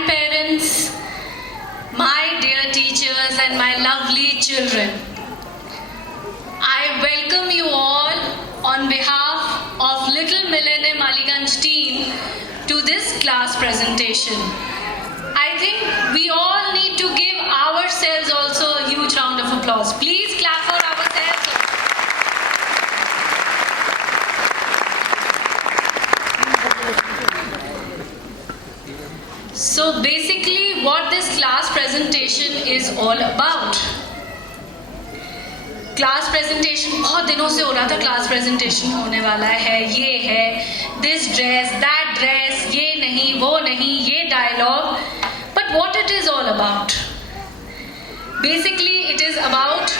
grandparents, my dear teachers and my lovely children. I welcome you all on behalf of Little Millennium Aliganj team to this class presentation. I think we all need to give ourselves also a huge round of applause. Please clap for ourselves. So basically what this class presentation is all about. Class presentation बहुत दिनों से हो रहा था, class presentation होने वाला है, ये है, दिस ड्रेस, दैट ड्रेस, ये नहीं, वो नहीं, ये dialogue. But what it is all about? Basically it is about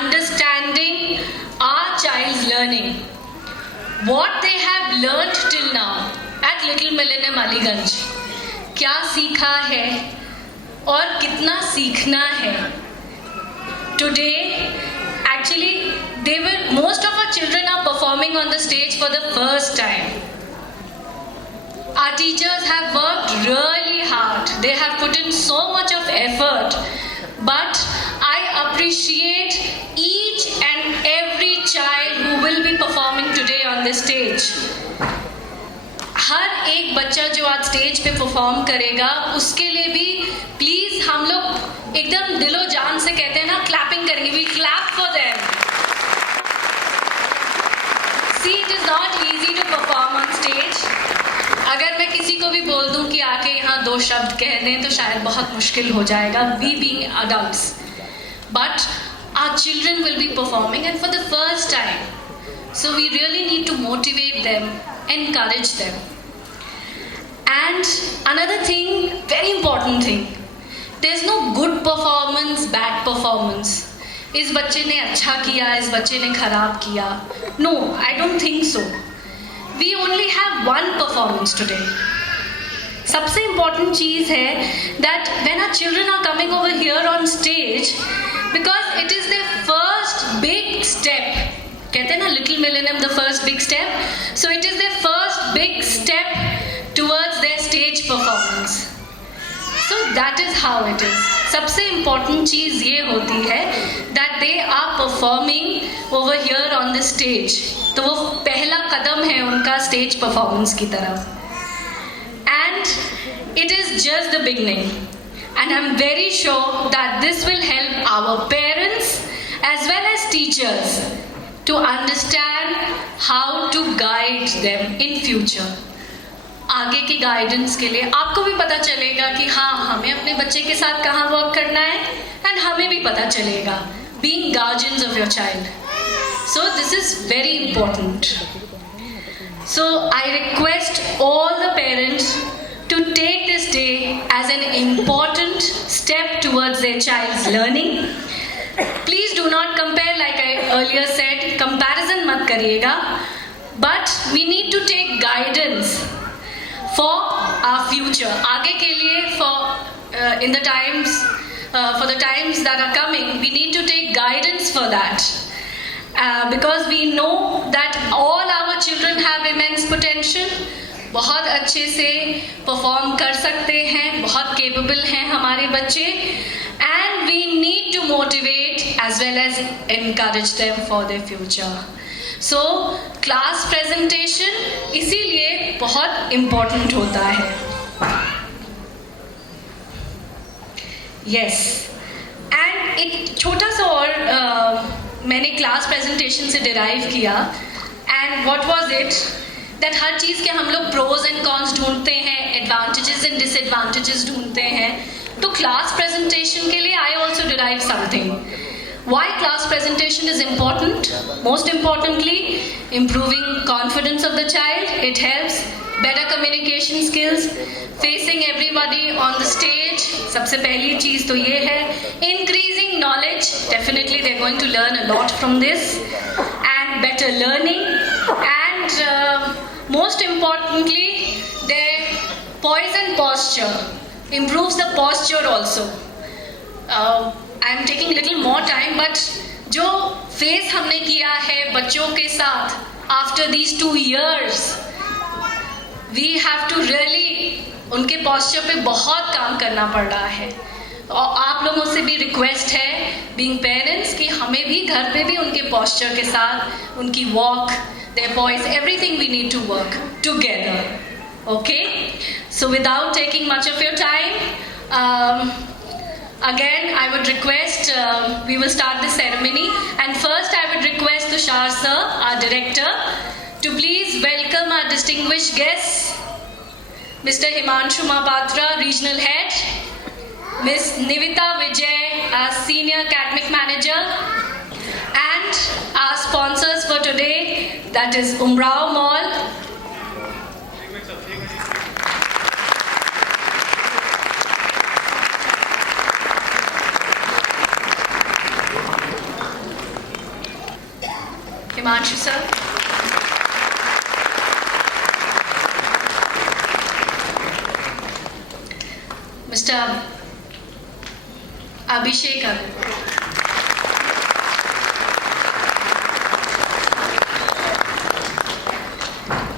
understanding our child's learning, what they have learned till now at little millennium Aliganj. क्या सीखा है और कितना सीखना है. Today actually most of our children are performing on the stage for the first time. Our teachers have worked really hard, they have put in so much of effort, but I appreciate each and every child who will be performing today on this stage. हर एक बच्चा जो आज stage पे perform करेगा उसके लिए भी please हम लोग एकदम दिलो जान से कहते हैं ना, क्लैपिंग करेंगे. We clap for them. See it is not easy to perform on stage. अगर मैं किसी को भी बोल दूं कि आके यहाँ 2 शब्द कह दें तो शायद बहुत मुश्किल हो जाएगा, we being adults. But our children will be performing and for the first time. So we really need to motivate them, encourage them. And another thing, very important thing, there's no good performance, bad performance. इस बच्चे ने अच्छा किया, इस बच्चे ने खराब किया. No, I don't think so. We only have one performance today. सबसे important चीज़ है that when our children are coming over here on stage, because it is their first big step. कहते हैं ना little millennium the first big step. So it is the first big step towards their stage performance. So that is how it is. सबसे important चीज़ ये होती है that they are performing over here on the stage. तो वो पहला कदम है उनका स्टेज परफॉर्मेंस की तरफ. And it is just the beginning. And I am very sure that this will help our parents as well as teachers to understand how to guide them in future. आगे की guidance के लिए आपको भी पता चलेगा कि हाँ हमें अपने बच्चे के साथ कहाँ वर्क करना है, एंड हमें भी पता चलेगा being guardians of your child. So this is very important. So I request all the parents to take this day as an important step towards their child's learning. Please do not compare, like I earlier said, comparison mat kariyega, but we need to take guidance for our future. आगे के लिए for in the times for the times that are coming, we need to take guidance for that, because we know that all our children have immense potential. बहुत अच्छे से perform कर सकते हैं, बहुत केपेबल हैं हमारे बच्चे, and we need to motivate as well as encourage them for their future. So class presentation इसीलिए बहुत important होता है. Yes, and एक छोटा सा और मैंने क्लास प्रेजेंटेशन से डिराइव किया. And what was it? That हर चीज़ के हम लोग प्रोज एंड कॉन्स ढूंढते हैं, एडवांटेजेस एंड डिसएडवांटेजेस ढूंढते हैं. तो क्लास प्रेजेंटेशन के लिए I also derive something. Why class presentation is important? Most importantly, improving confidence of the child. It helps better communication skills, facing everybody on the stage. सबसे पहली चीज़ तो ये है. Increasing knowledge. Definitely they're going to learn a lot from this, and better learning. And most importantly, their poise and posture improves the posture also. I am taking little more time, but जो face हमने किया है बच्चों के साथ after these 2 years, we have to really उनके posture पे बहुत काम करना पड़ रहा है। और आप लोगों से भी रिक्वेस्ट है बीइंग पेरेंट्स कि हमें भी घर पे भी उनके पॉस्चर के साथ उनकी walk, their voice, everything we need to work together. Okay, so without taking much of your time, again I would request we will start the ceremony, and first I would request Tushar sir, our director, to please welcome our distinguished guests, Mr. Himanshu Mahapatra, regional head, Ms. Nivita Vijay, our senior academic manager, and our sponsors for today, that is Umrao Mall, Himanshu sir. Mr. Abhishek.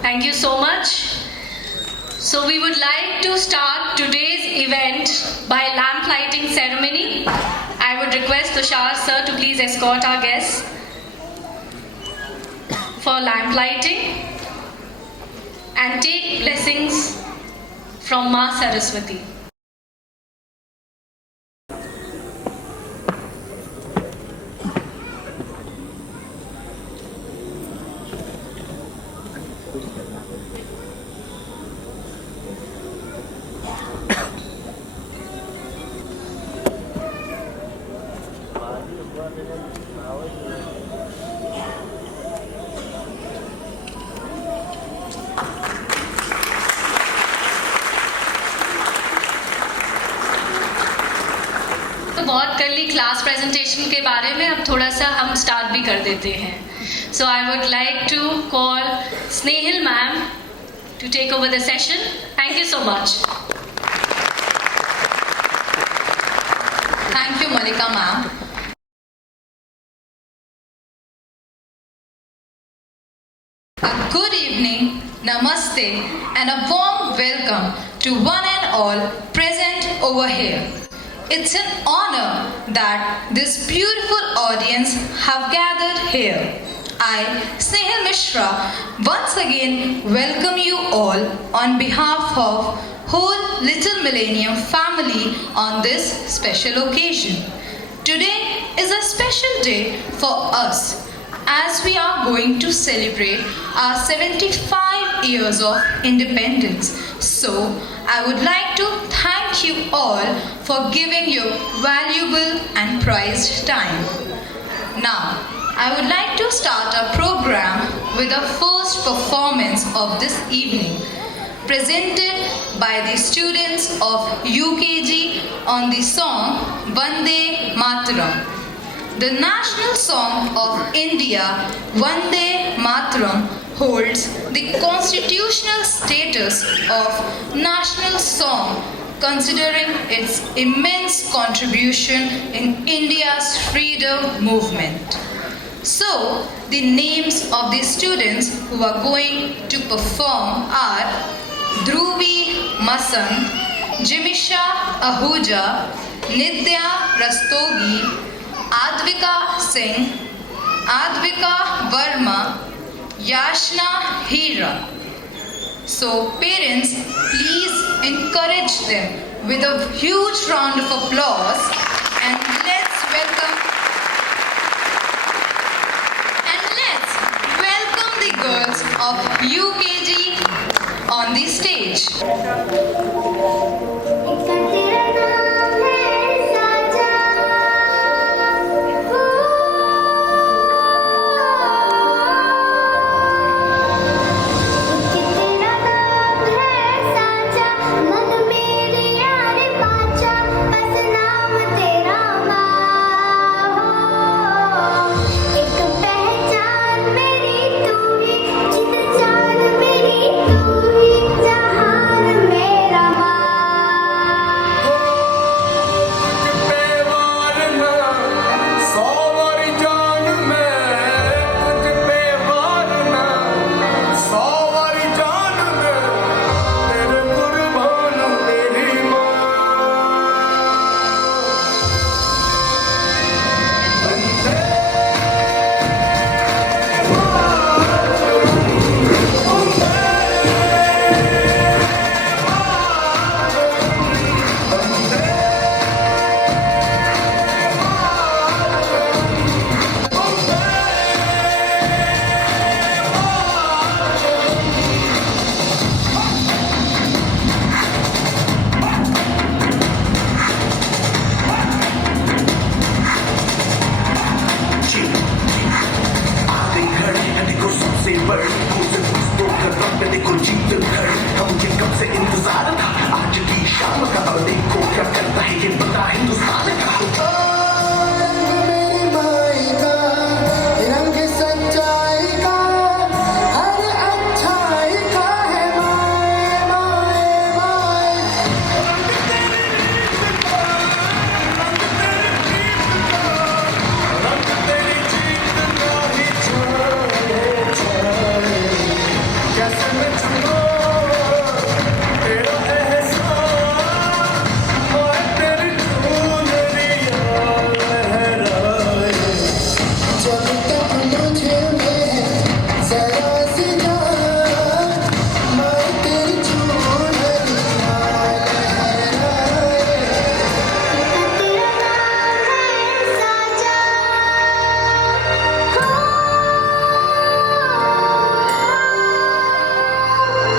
Thank you so much. So we would like to start today's event by lamp lighting ceremony. I would request Tushar sir to please escort our guests for lamp lighting and take blessings from Ma Saraswati. बहुत कर ली class presentation के बारे में, अब थोड़ा सा हम start भी कर देते हैं. So I would like to call Snehil ma'am to take over the session. Thank you so much. Thank you Malika ma'am. A good evening, namaste, and a warm welcome to one and all present over here. It's an honor that this beautiful audience have gathered here. I, Snehal Mishra, once again welcome you all on behalf of whole Little Millennium family on this special occasion. Today is a special day for us as we are going to celebrate our 75 years of independence. So, I would like to thank you all for giving your valuable and prized time. Now, I would like to start our program with the first performance of this evening, presented by the students of UKG on the song Vande Mataram. The national song of India, Vande Mataram, holds the constitutional status of national song, considering its immense contribution in India's freedom movement. So, the names of the students who are going to perform are Dhruvi Masant, Jimisha Ahuja, Nidya Rastogi, Advika Singh, Advika Verma, Yashna Hira. So parents, please encourage them with a huge round of applause, and let's welcome the girls of UKG on the stage. जहान मेरा माँ को क्या करता है ये बता हिंदुस्तान का। मेरी माई का रंग सच्चाई का हर अच्छाई का है माए माए माए। कैसे मैं छुपा तेरा एहसास, मैं तेरी चुनरिया लहराए। जब तक मुझे में जरा सी जान मैं तेरी चुनरिया लहराए।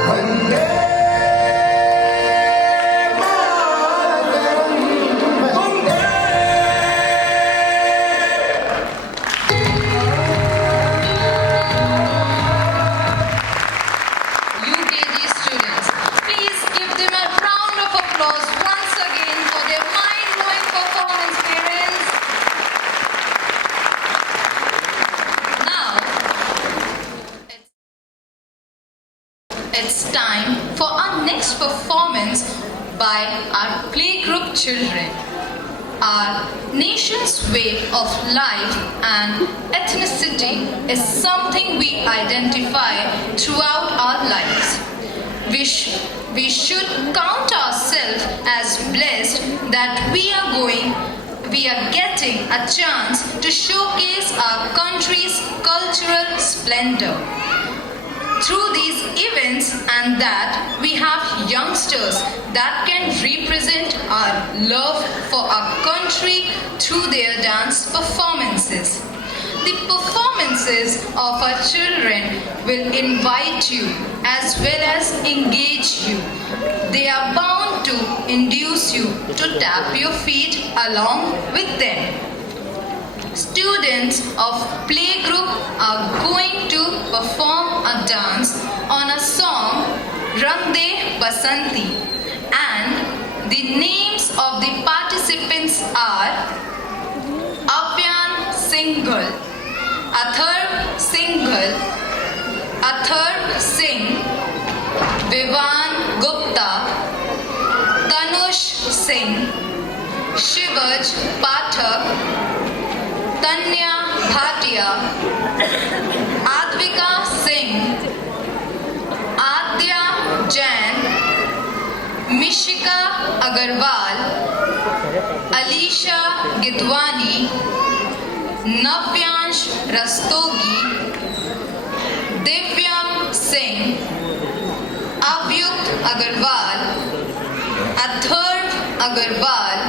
वंदे मातरम वंदे। UKG students, please give them a round of applause once again for their mind-blowing performance, parents. Now, it's time for our next performance by our playgroup children. Our nation's way of life and ethnicity is something we identify throughout our lives. We should count ourselves as blessed that we are getting a chance to showcase our country's cultural splendor. Through these events and that, we have youngsters that can represent our love for our country through their dance performances. The performances of our children will invite you as well as engage you. They are bound to induce you to tap your feet along with them. Students of playgroup are going to perform a dance on a song Rang De Basanti, and the names of the participants are Avyan Singhal, Atharv Singhal, Atharv Singh, Vivan Gupta, Tanush Singh, Shivaj Pathak, Tanya Bhatia, Advika Singh, Adya Jain, Mishika Agarwal, Alisha Gidwani, Navyansh Rastogi, Divyam Singh, Avyukt Agarwal, Atharv Agarwal,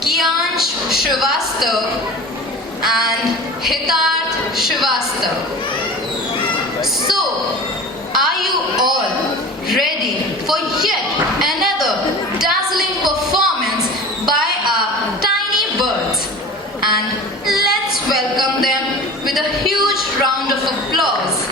Kiansh Srivastav and Hitarth Srivastav. So, are you all ready for yet another dazzling performance by our tiny birds? And let's welcome them with a huge round of applause.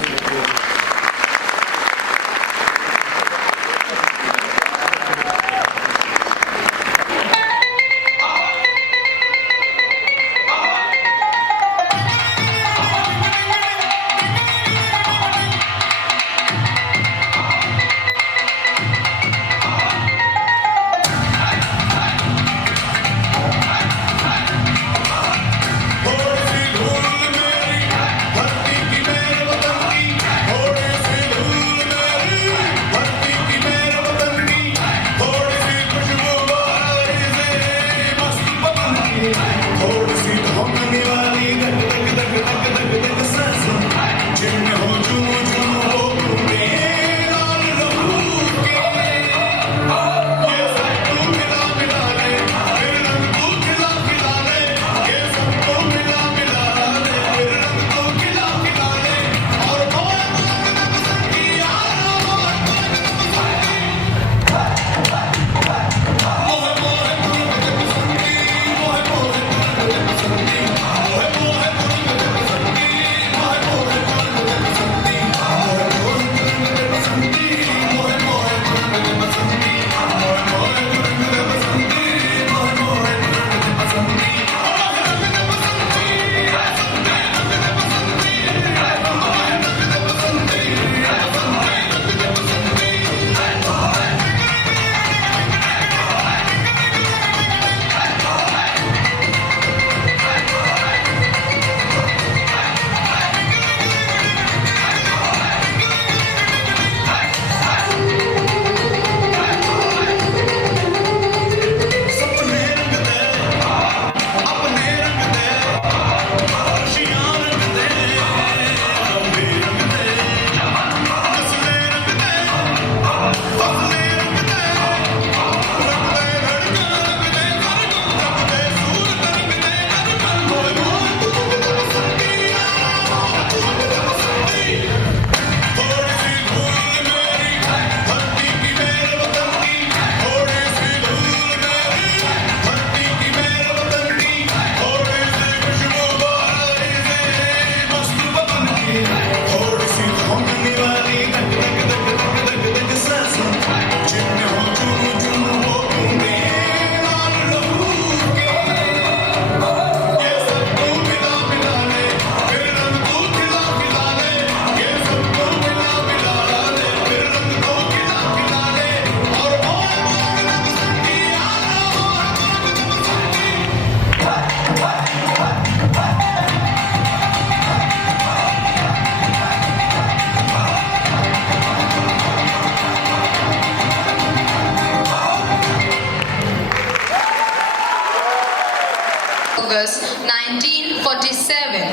August 1947.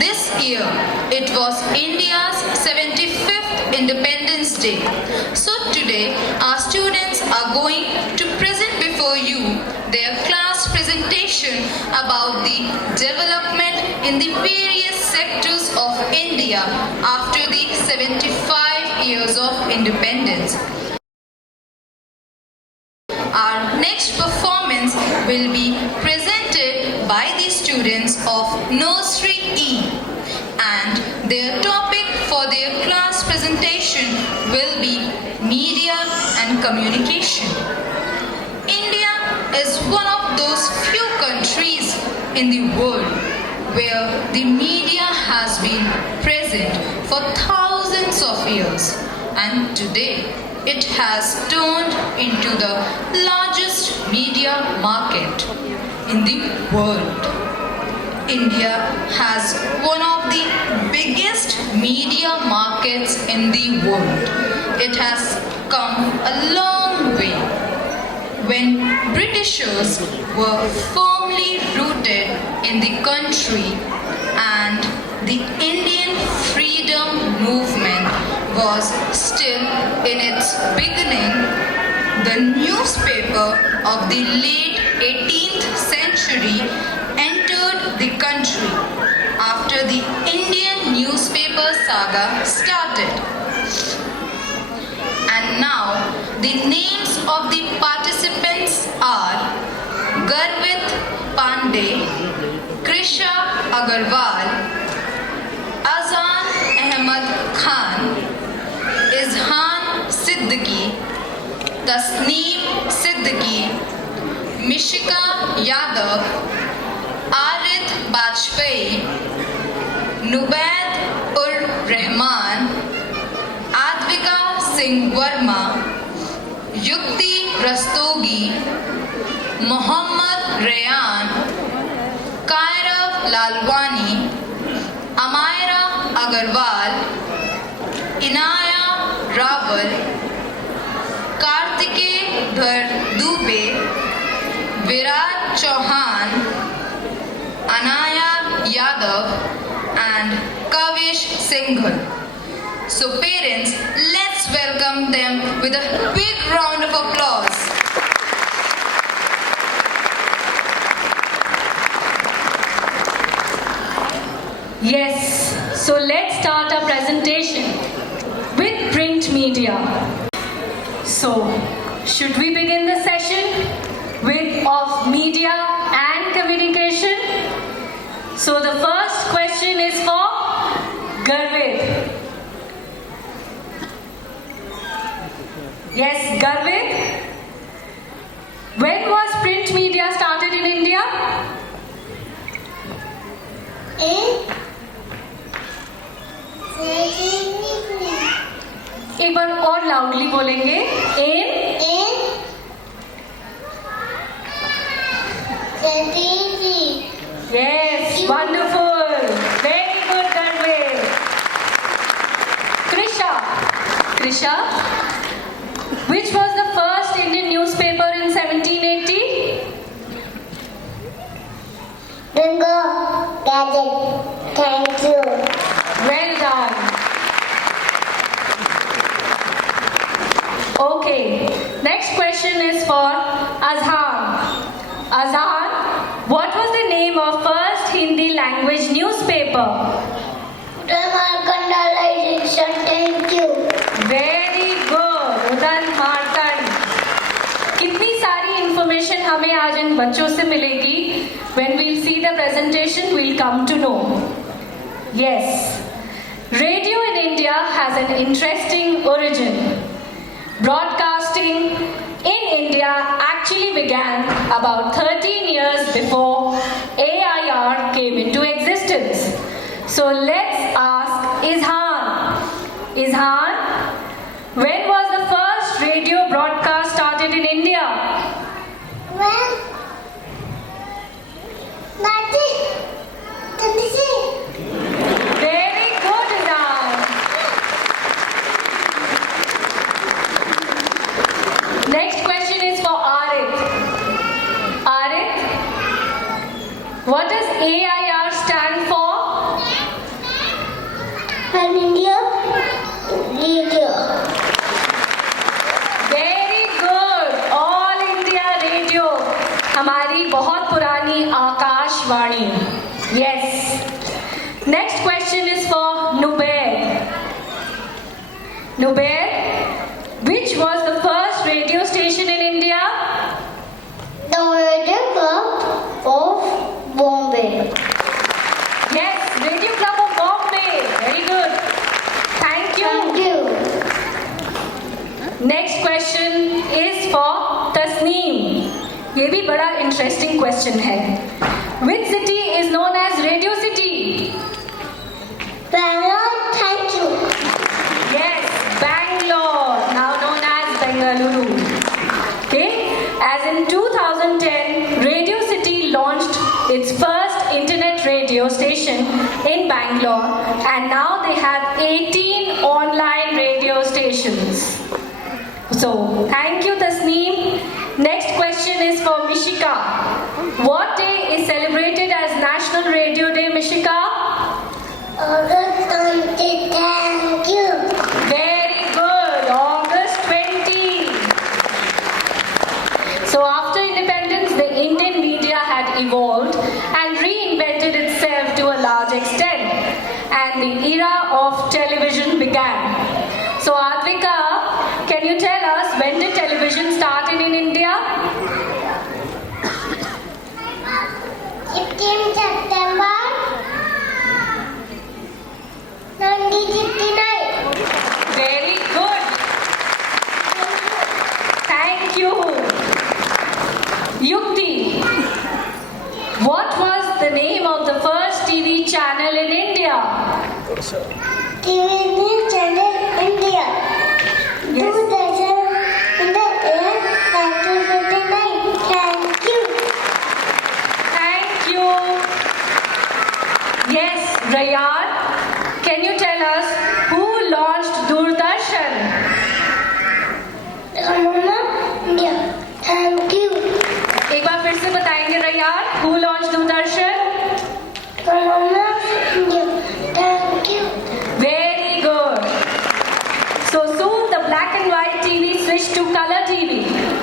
This year, it was India's 75th Independence Day. So today, our students are going to present before you their class presentation about the development in the various sectors of India after the 75 years of independence. Our next performance will be presented by the students of Nursery E, and their topic for their class presentation will be Media and Communication. India is one of those few countries in the world where the media has been present for thousands of years, and today it has turned into the largest media market in the world. India has one of the biggest media markets in the world. It has come a long way. When Britishers were firmly rooted in the country and the Indian freedom movement was still in its beginning, the newspaper of the late 18th century entered the country after the Indian newspaper saga started. And now the names of the participants are Garvit Pandey, Krisha Agarwal, Azan Ahmad Khan, Izhan Siddiqui, Tasneem Siddiqui, Mishika Yadav, Arid Bajpai, Nubaid ur Rahman, Advika Singh Verma, Yukti Rastogi, Mohammad Rayan, Kairav Lalwani, Amaira Agarwal, Inaya Rawal, Kartike Dhar Dubey, Virat Chauhan, Anaya Yadav, and Kavish Singhal. So parents, let's welcome them with a big round of applause. Yes, so let's start our presentation with print media. So, should we begin the session with of media and communication? So the first question is for Garvit. Yes, Garvit. When was print media started in India? एक बार और loudly बोलेंगे. Yes, wonderful. Very good, Garvit. Krisha, which was the first Indian newspaper in 1780? Bingo, gadget. Thank you. Well done. Okay, next question is for Azhan. Azhan, what was the name of first Hindi language newspaper? Thank you. Very good. उदन मार्कंड. कितनी सारी information हमें आज इन बच्चों से मिलेगी. When we'll see the presentation, we'll come to know. Yes, radio in India has an interesting origin. Broadcasting in India actually began about 13 years before AIR came into existence. So let's ask Izhan. Izhan, when was the first radio broadcast started in India? Well, nothing. Very good, Izhan. Next question is for Arith. Arith, हमारी बहुत पुरानी Akashvani. Yes. Next question is for Nubair. Nubair, which was the first radio station in India? The Radio Club of Bombay. Yes, Radio Club of Bombay. Very good. Thank you. Thank you. Next question is for Tasneem. ये भी बड़ा interesting question है. Which city is known as Radio City? Bangalore, thank you. Yes, Bangalore, now known as Bengaluru. Okay, as in 2010, Radio City launched its first internet radio station in Bangalore, and now they have 18 online radio stations. So, thank you, Tasneem. Next question is for Mishika. What day is celebrated as National Radio Day, Mishika? August 20, thank you. Very good, August 20. So after independence, the Indian media had evolved and reinvented itself to a large extent, and the era of television began. So Advika, can you tell us when did television start in India? 15 September 1969. Very good. Thank you. Yukti, what was the name of the first TV channel in India? TV News Channel India. Yes. 2000 in the year 1959. Thank you. Thank you. Yes, Rayan, can you tell us who launched Doordarshan? Ramona India. Thank you. एक बार फिर से बताएंगे Ryan, who launched Doordarshan? Ramona India. Thank you. Very good. So soon the black and white TV switched to color TV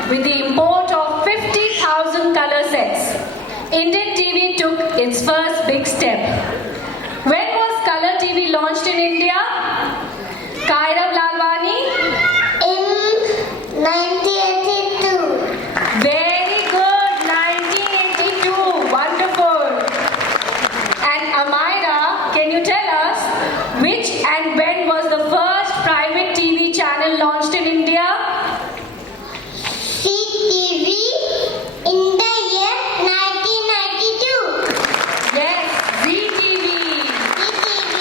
with the import of 50,000 color sets. Indian TV took its first big step. When was color TV launched in India? Kairav Lalwani? In 1982. Very good, 1982. Wonderful. And Amira, can you tell us which and when was the first private TV channel launched in India? CTV in the year 1992. Yes, ZTV. CTV.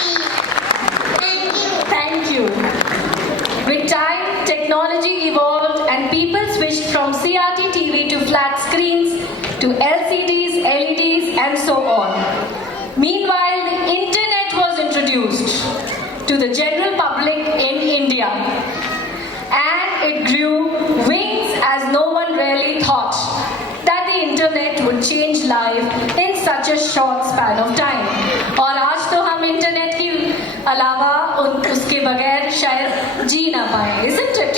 Thank you. Thank you. With time, technology evolved and people switched from CRT TV to flat screens to LCDs, LEDs and so on. Meanwhile, the internet was introduced to the general public in India, and it grew wings as no one really thought that the internet would change life in such a short span of time. और आज तो हम internet के अलावा उसके बगैर शायद जी ना पाए, isn't it?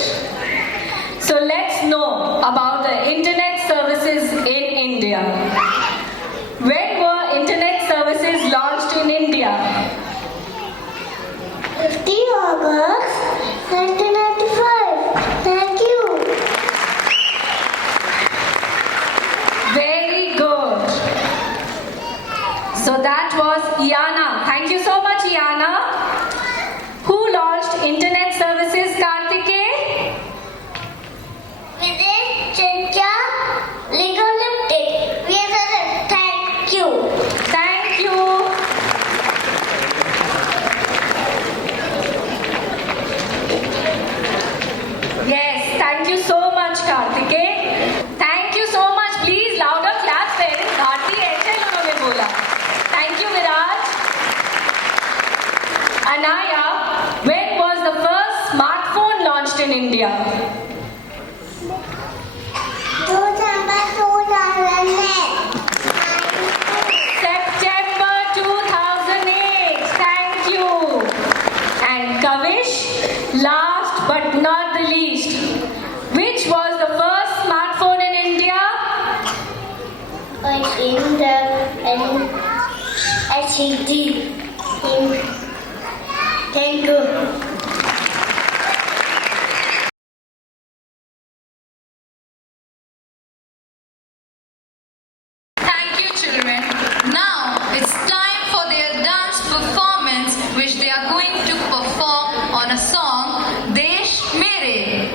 So let's know about the internet services in India. When were internet services launched in India? 50 August 1995. Thank you. Very good. So that was Iana. Thank you so much, Iana. Who launched internet services, Kartikeya? in the Acad. Thank you. Thank you, children. Now it's time for their dance performance, which they are going to perform on a song, Desh Mere.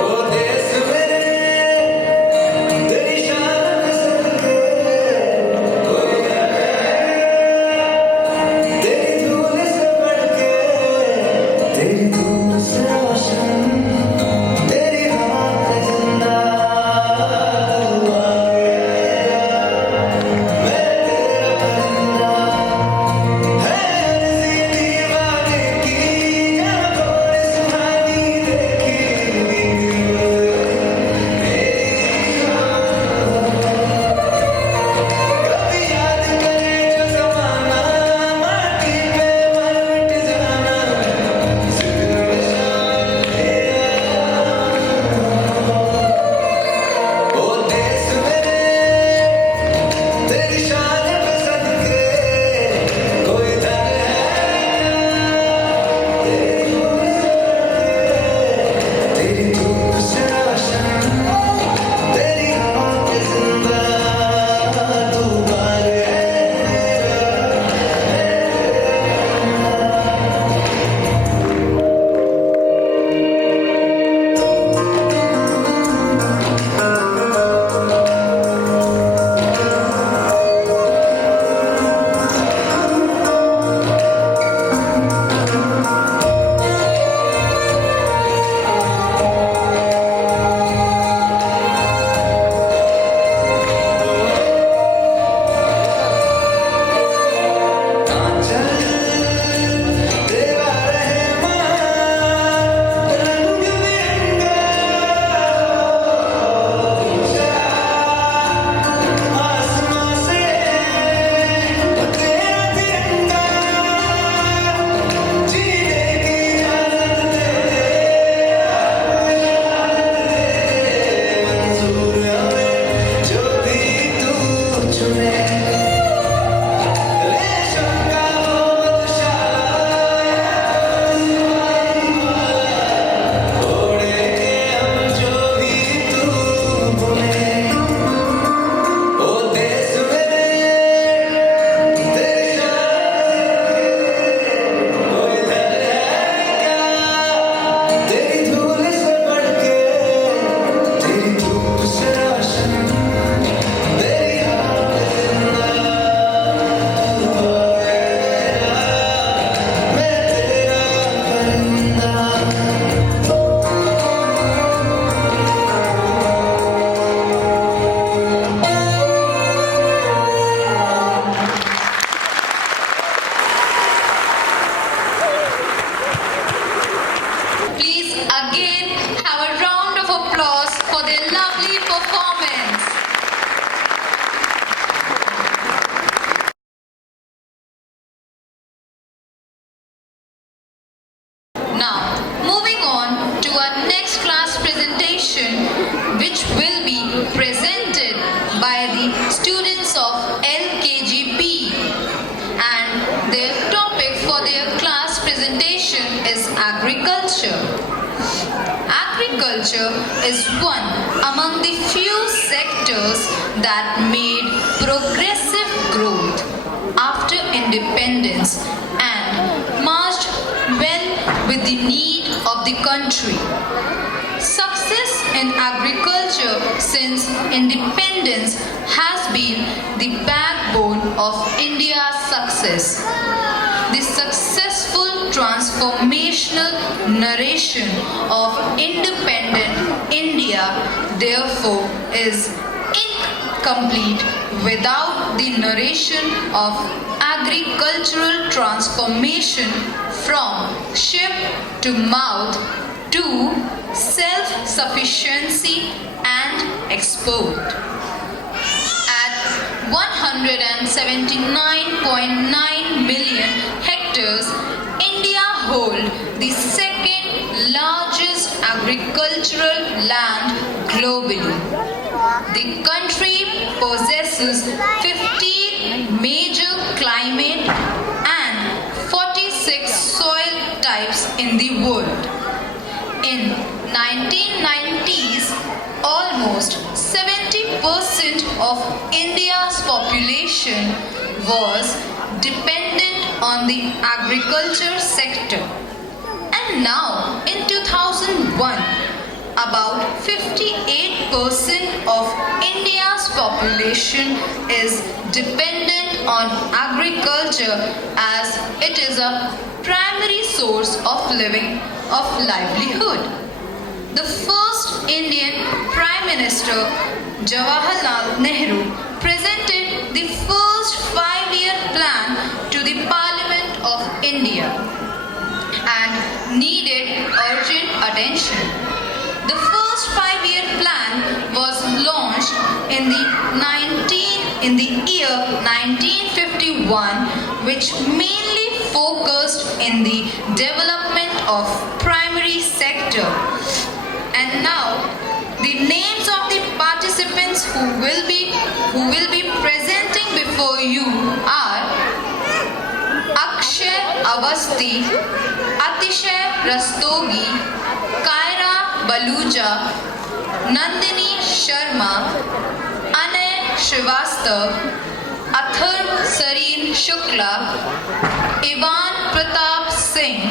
ओ देश मेरे तेरी शान पसंद के कोई तेरी धूल से बढ़ के तेरी धूल से रोशन तेरी हवा का जिंदा तू आ गया मैं तेरा बंदा है अर्ज़ी दीवाने की जहाँ कोई सुहानी देखी कभी याद करे जो ज़माना माटी पे मर मिट जाना ओ देश मेरे तेरी शान पे सदके कोई दर है तेरी धूप से रोशन तेरी हवा के जिंदा तू बार है तेरा रहमान रंग बिरंगा आसमां से तेरा तिरंगा जीने की इजाजत दे मंजूर हमें जो भी तू चुने रेशम का वो ओढ़ेंगे हम जो भी तू बुने ओ देश मेरे तेरी शान कोई दर है क्या तेरी धूल से बढ़ के तेरी धूप से रोशन तेरी हवा पे जिंदा तू आ गया मैं तेरा परिंदा Please again have a round of applause for their lovely performance. Now, moving on to our next class presentation, which will be presented by the students of LKGB, and their topic for their class presentation is agriculture. Agriculture is one among the few sectors that made progressive growth after independence and marched well with the need of the country. Success in agriculture since independence has been the backbone of India's success. The successful transformational narration of independent India, therefore, is incomplete without the narration of agricultural transformation from ship to mouth to self-sufficiency and export. At 100 379.9 million hectares, India holds the second largest agricultural land globally. The country possesses 15 major climate and 46 soil types in the world. In 1990s, almost 70% of India's population was dependent on the agriculture sector. And now, in 2001, about 58% of India's population is dependent on agriculture as it is a primary source of livelihood. The first Indian Prime Minister, Jawaharlal Nehru, presented the first 5-year plan to the Parliament of India and needed urgent attention. The first 5-year plan was launched in the year 1951, which mainly focused in the development of primary sector. And now the names of the participants who will be presenting before you are Akshay Avasti, Atishay Rastogi, Kaira Baluja, Nandini Sharma, Anay Srivastav, Athar Sareen Shukla, Ivan Pratap Singh,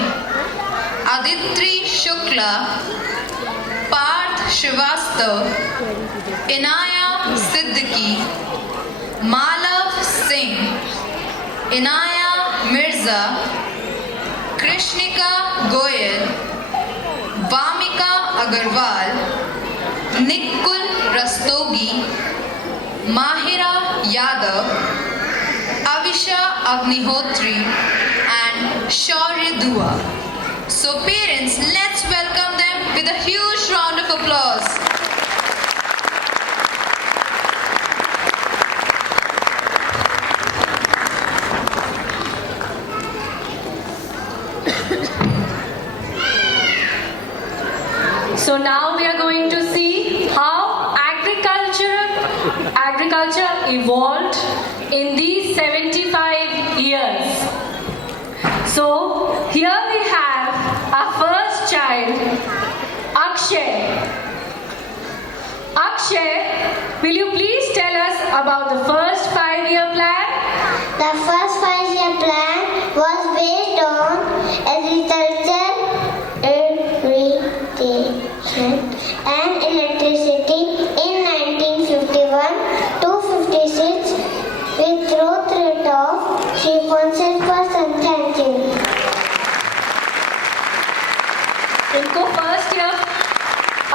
Aditri Shukla, Parth Srivastav, Inaya Siddiqui, Malav Singh, Inaya Mirza, Krishnika Goyal, Vamika Agarwal, Nikul Rastogi, Mahira Yadav, Avisha Agnihotri, and Shaurya Dua. So parents, let's welcome them with a huge round of applause. So now we are going to see how agriculture evolved in these 75 years. So here we have our first child, Akshay. Akshay, will you please tell us about the first 5-year plan? The first 5-year plan was based on agriculture, irrigation and electricity in 1951 to 56 with growth rate of 3.6%. Thank you. इनको first year.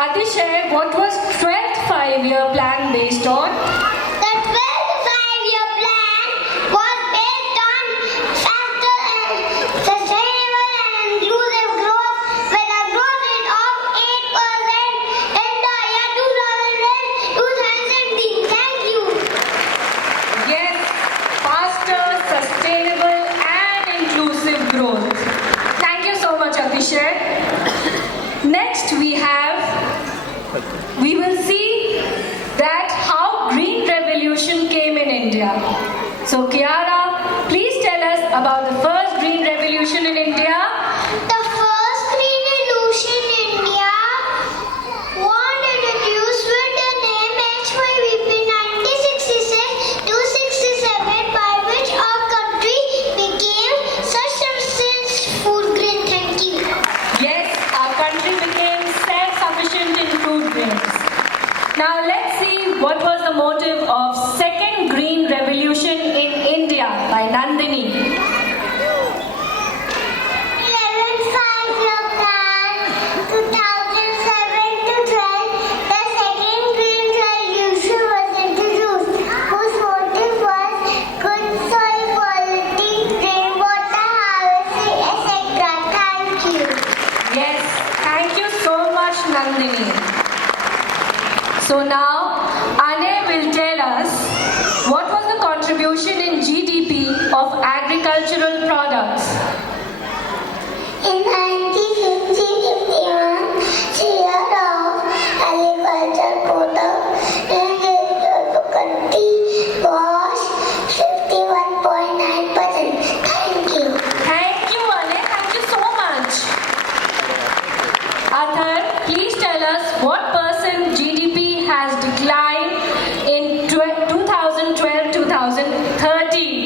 Atishay, what was 12th 5-year plan based on? The 12th 5-year plan was based on factor and sustainable and inclusive growth with a growth rate of 8% in the year 2017. Thank you. Yes, faster, sustainable and inclusive growth. Thank you so much, Atishay. Next we will see that how green revolution came in India. So Kiara, please tell us about the first green revolution in India. The first green revolution in India was introduced with the name HYVP 1966 to 67, by which our country became self-sufficient food grain. Thank you. Yes, our country became self-sufficient in food grains. Now let's see what was the motive of second green revolution in India by Nandini. 11th 5-year plan 2007 to 12, the second green revolution was introduced, whose motive was good soil quality, rainwater harvesting, etc. Thank you. Yes, thank you so much, Nandini. So now Ane will tell us what was the contribution of agricultural products? In 1950-51, share of agricultural products in the country was 51.9%. Thank you. Thank you, Ale. Thank you so much. Athar, please tell us what percent GDP has declined in 2012-2013.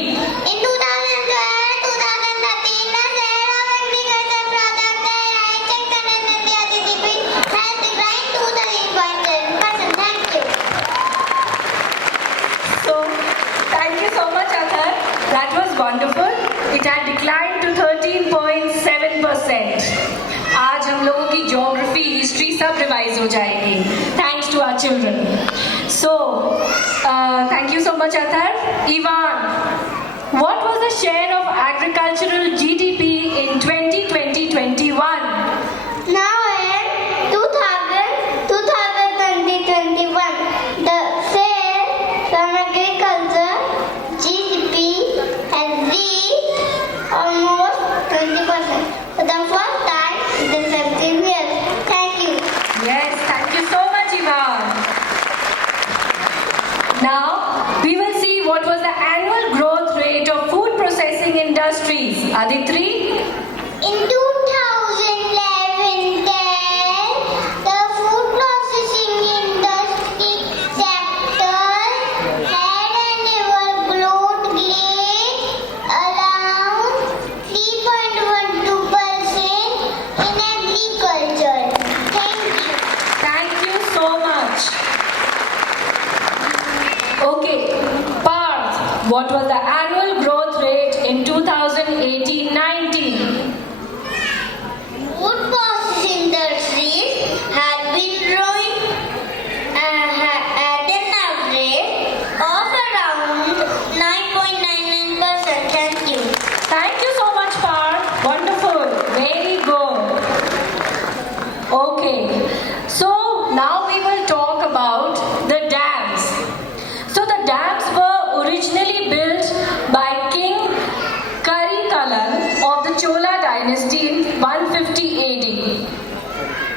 In 2012-2013, the share of agricultural products in India GDP has declined to 13.7%. Thank you. So, thank you so much, Athar. That was wonderful. It had declined to 13.7%. आज हम लोगों की geography, history सब revise हो जाएगी. Thanks to our children. So, thank you so much, Athar. Ivan, what was the share of agricultural GDP in 2020-21? Now in 2021, the share from agriculture GDP has reached almost 20%. For the first time in the 17 years. Thank you. Yes, thank you so much, Ivan. Now, we will see what was the annual growth rate of food processing industries. Aditri? In 2011-10, the food processing industry sector had an annual growth rate around 3.12% in agriculture. Thank you. Thank you so much. Okay, Parth, what was the annual growth rate in 2018-19? Food processing industries have been growing at an average of around 9.99%. Thank you. Thank you so much, Parth. Wonderful. Very good. Okay, so now we will talk about the dams. So the dams were originally built by King Karikalan of the Chola dynasty in 150 AD.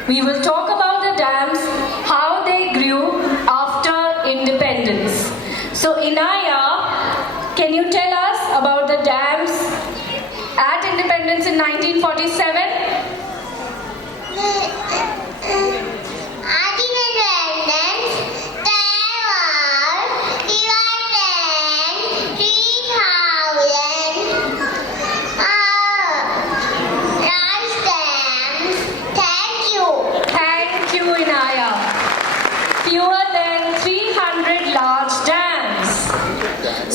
We will talk about the dams, how they grew after independence. So Inaya, can you tell us about the dams at independence in 1947? At independence, there were divided 3,000 rice dams. Thank you. Thank you, Inaya. Fewer than 300 large dams.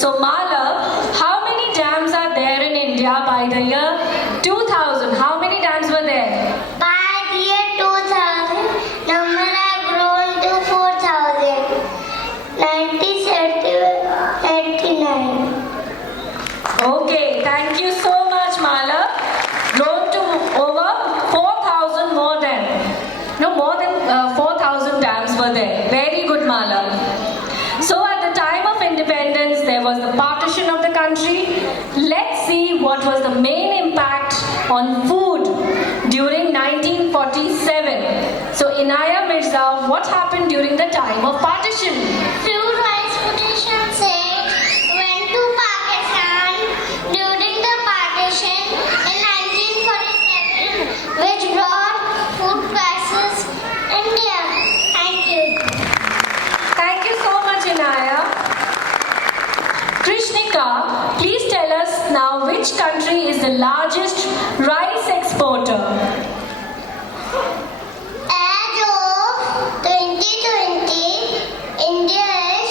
So, Malav, how many dams are there in India by the year 2000? How many dams were there? By the year 2000, number have grown to 4,000. 1989. Okay, thank you so much, Malav. Grown to over 4,000 more than. No, more than 4,000 dams were there. Very good, Malav. So at the time of independence, there was the partition of the country. Let's see what was the main impact on food during 1947. So Inaya Mirza, what happened during the time of partition? Few rice petitions say went to Pakistan during the partition in 1947, which brought food crisis India. Thank you. Thank you so much, Inaya. Krishnika, please tell us now which country is the largest rice exporter? As of 2020, India is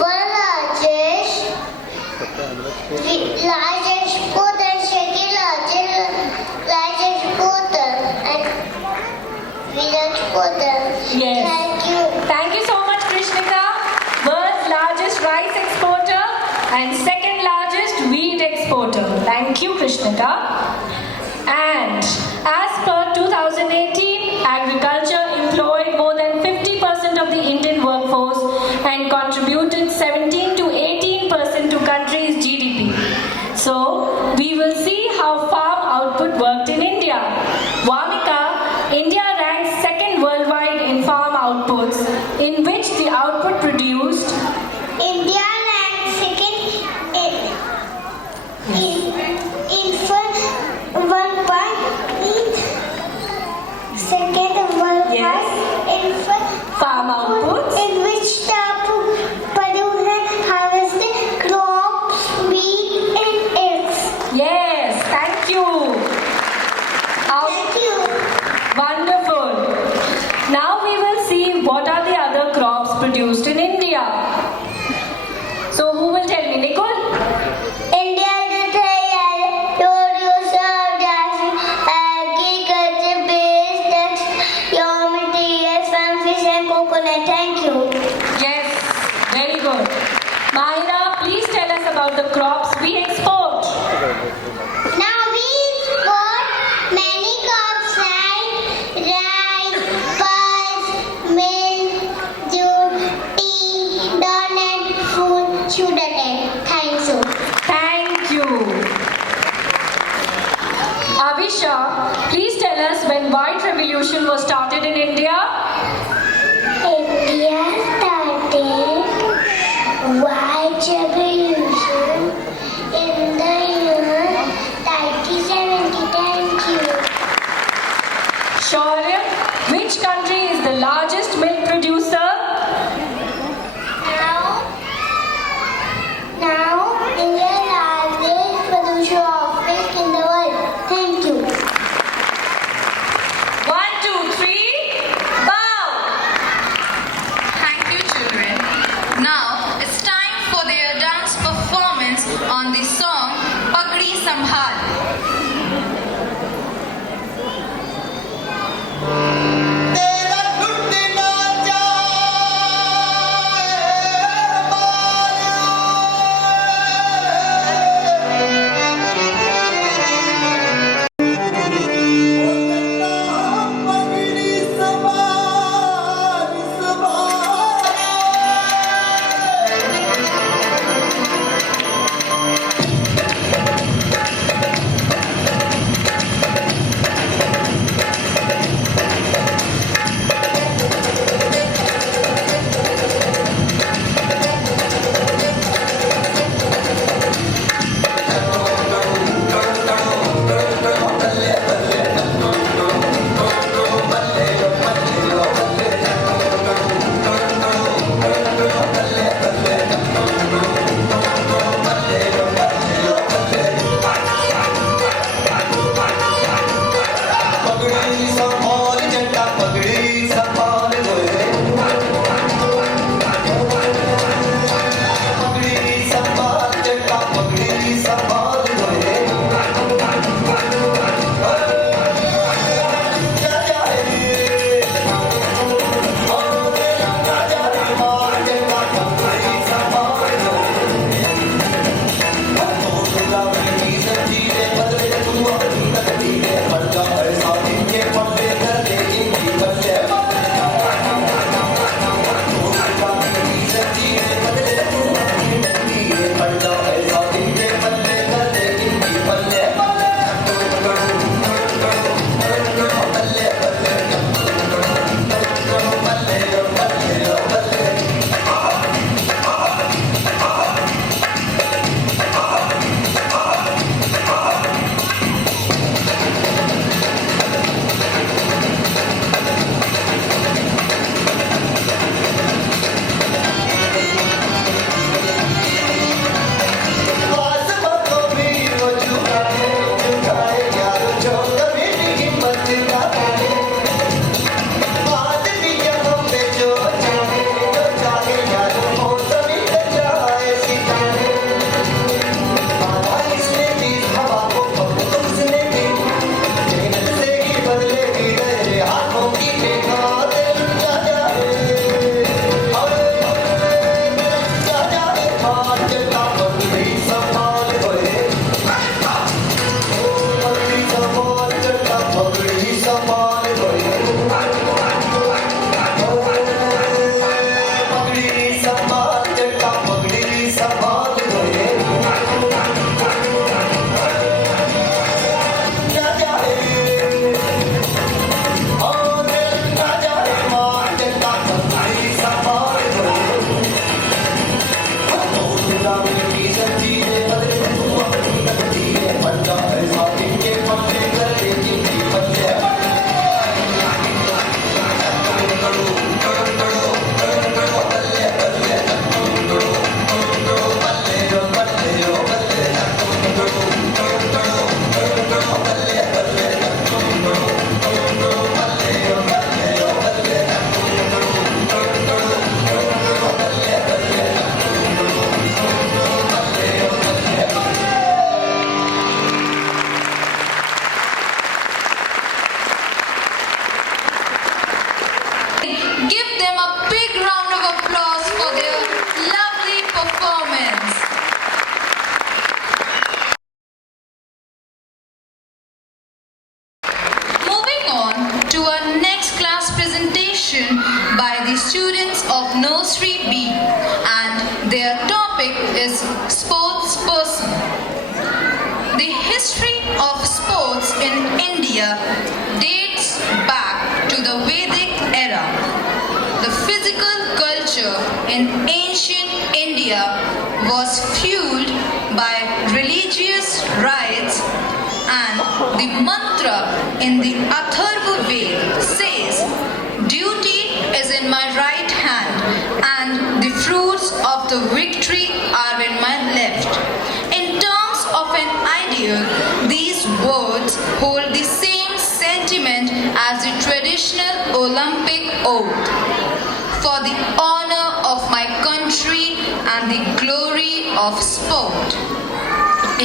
world largest exporter, second largest exporter, and exporter. Yes. Thank you. Thank you so much, Krishnika. World's largest rice exporter and second largest wheat exporter. Thank you, Krishnika. And as per 2018, agriculture employed more than 50% of the Indian workforce and contributed 17 to 18% to country's GDP. should attend. Thank you. Thank you. Avisha, please tell us when White Revolution was started in India. India started White Revolution in the year 1970. Thank you. Shaurya, which country is the largest milk producer? Now, India is the largest producer of milk in the world. Thank you. 1, 2, 3, bow. Thank you, children. Now it's time for their dance is sports person. The history of sports in India dates back to the Vedic era. The physical culture in ancient India was fueled by religious rites, and the mantra in the Atharva Ved says, "Duty is in my right hand and the fruits of the victory are in my left." In terms of an ideal, these words hold the same sentiment as the traditional Olympic oath. For the honor of my country and the glory of sport.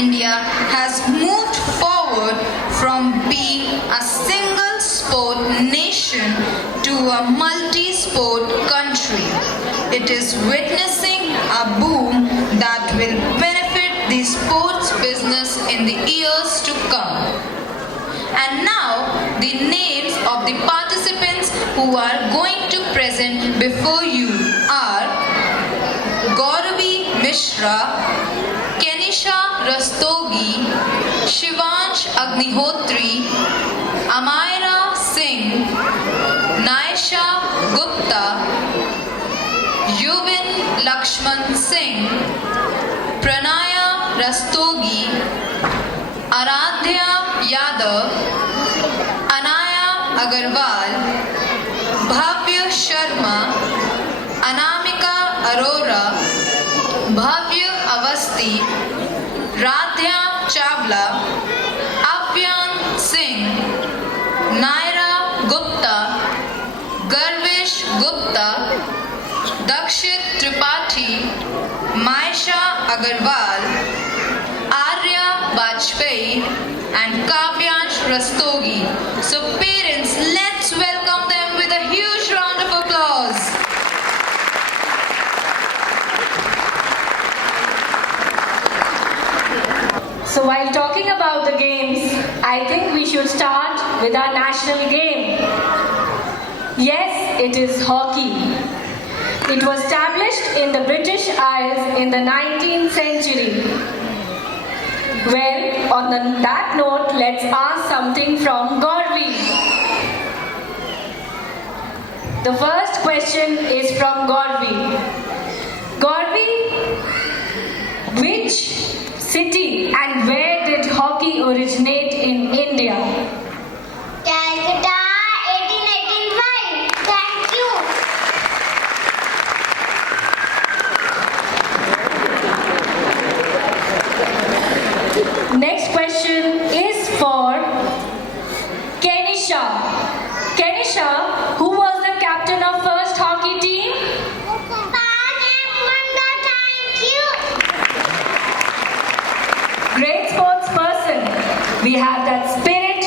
India has moved forward from being a single sport nation to a multi-sport country. It is witnessing a boom that will benefit the sports business in the years to come. And now the names of the participants who are going to present before you are Gauravi Mishra, Kenisha Rastogi, Shivansh Agnihotri, Amaira Singh, Naisha Gupta, Yuvin Lakshman Singh, Pranaya Rastogi, Aradhya Yadav, Anaya Agarwal, Bhavya Sharma, Anamika Arora, Bhavya Avasti, Radhya Chavla, Avyan Singh, Naira Gupta, Garvish Gupta, Dakshit Tripathi, Maisha Agarwal, Arya Bajpayee, and Kavyansh Rastogi. So parents, let's welcome them with a huge round of applause. So while talking about the games, I think we should start with our national game. Yes, it is hockey. It was established in the British Isles in the 19th century. Well, on that note, let's ask something from Gauravi. The first question is from Gauravi. Gauravi, which city and where did hockey originate in India? Calcutta, 1885. Thank you. Next question is for Kenisha. Kenisha, who was the captain of first hockey team? Thank you. Great sports person. We have that spirit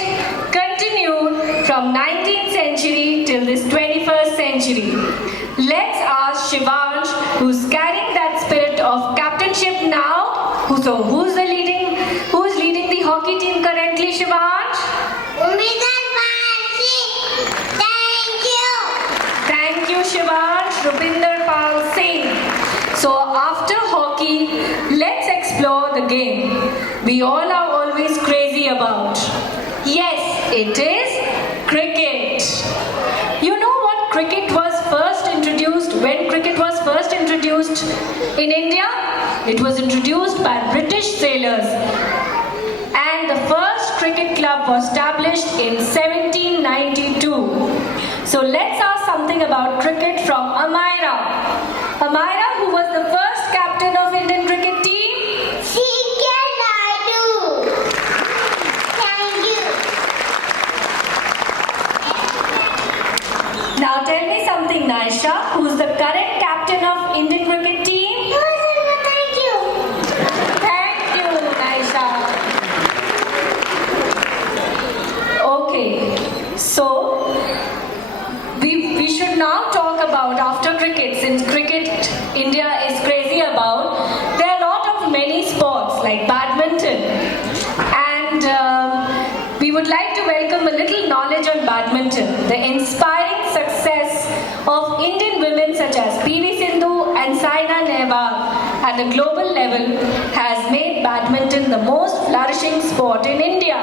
continued from 19th century till this 21st century. Let's ask Shivansh, who's carrying that spirit of captainship now. Who's leading the hockey team currently, Shivansh? Umidan Pansi. Thank you. Thank you, Shivansh. Rupinder Pal Singh. So after hockey, let's explore the game we all are always crazy about. Yes, it is cricket. You know what cricket was first introduced, when cricket was first introduced in India? It was introduced by British sailors. And the first cricket club was established in 1792. So let's ask something about cricket from Amaira. Amaira, who was the first captain of Indian cricket team? C.K. Naidu. Thank you. Now tell me something, Naisha, who's the current captain of Indian cricket team? Thank you. Thank you, Naisha. Okay, so we should now talk about after cricket, since cricket India is crazy about, there are a lot of many sports like badminton, and we would like to welcome a little knowledge on badminton, the inspiring success of Indian women such as P.V. Sindhu and Saina Nehwal at at the global level has made badminton the most flourishing sport in India.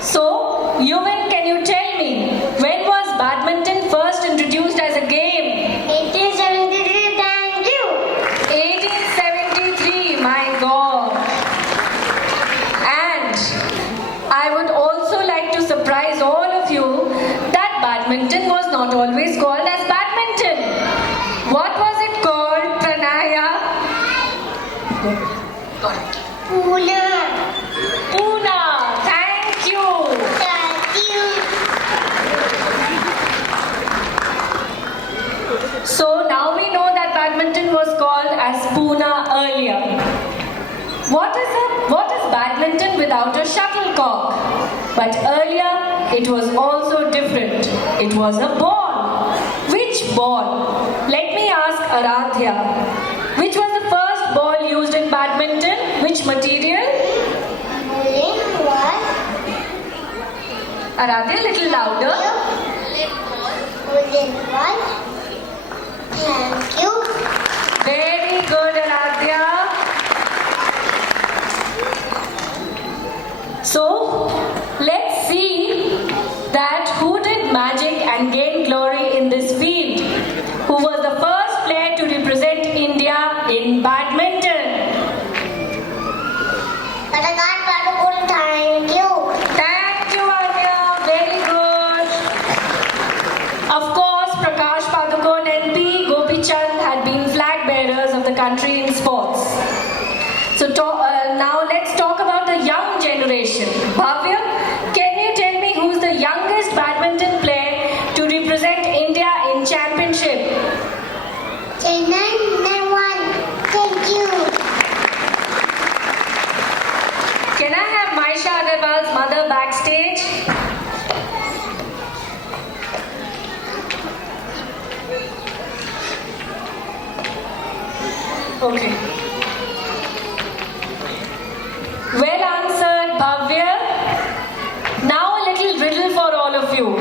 So, Yuvan, can you tell me, when was badminton first introduced as a game? 1873, thank you. 1873, my God. And I would also like to surprise all of you that badminton was not always called as badminton. What was it called, Pranaya? Puna. Puna. Thank you. Thank you. So now we know that badminton was called as Puna earlier. What is badminton without a shuttlecock? But earlier it was also different. It was a ball. Which ball? Let me ask Aradhya. Which was the first ball used in badminton? Which material? Woolen one. Aradhya, little louder. Woolen one. Thank you. Very good, Aradhya. So, let's see that who did magic and gained glory in this field. Who was the first player to represent India in badminton? Acad, thank you. Thank you, Anya. Very good. Of course, Prakash Padukone and P. Gopichand had been flag bearers of the country in sports. So now let's talk about the young generation. Bhavya, can you tell me who's the youngest badminton player to represent India in championship? Chennai, one. Thank you. Can I have Maisha Agarwal's mother backstage? Okay. Well answered, Bhavya. Now a little riddle for all of you.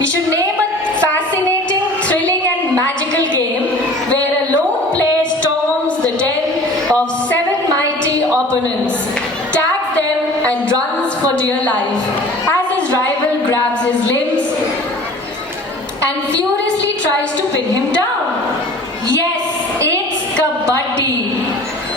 You should name a fascinating, thrilling and magical game where a lone player storms the den of 7 mighty opponents, tags them and runs for dear life as his rival grabs his limbs and furiously tries to pin him down. Yes, it's Kabaddi.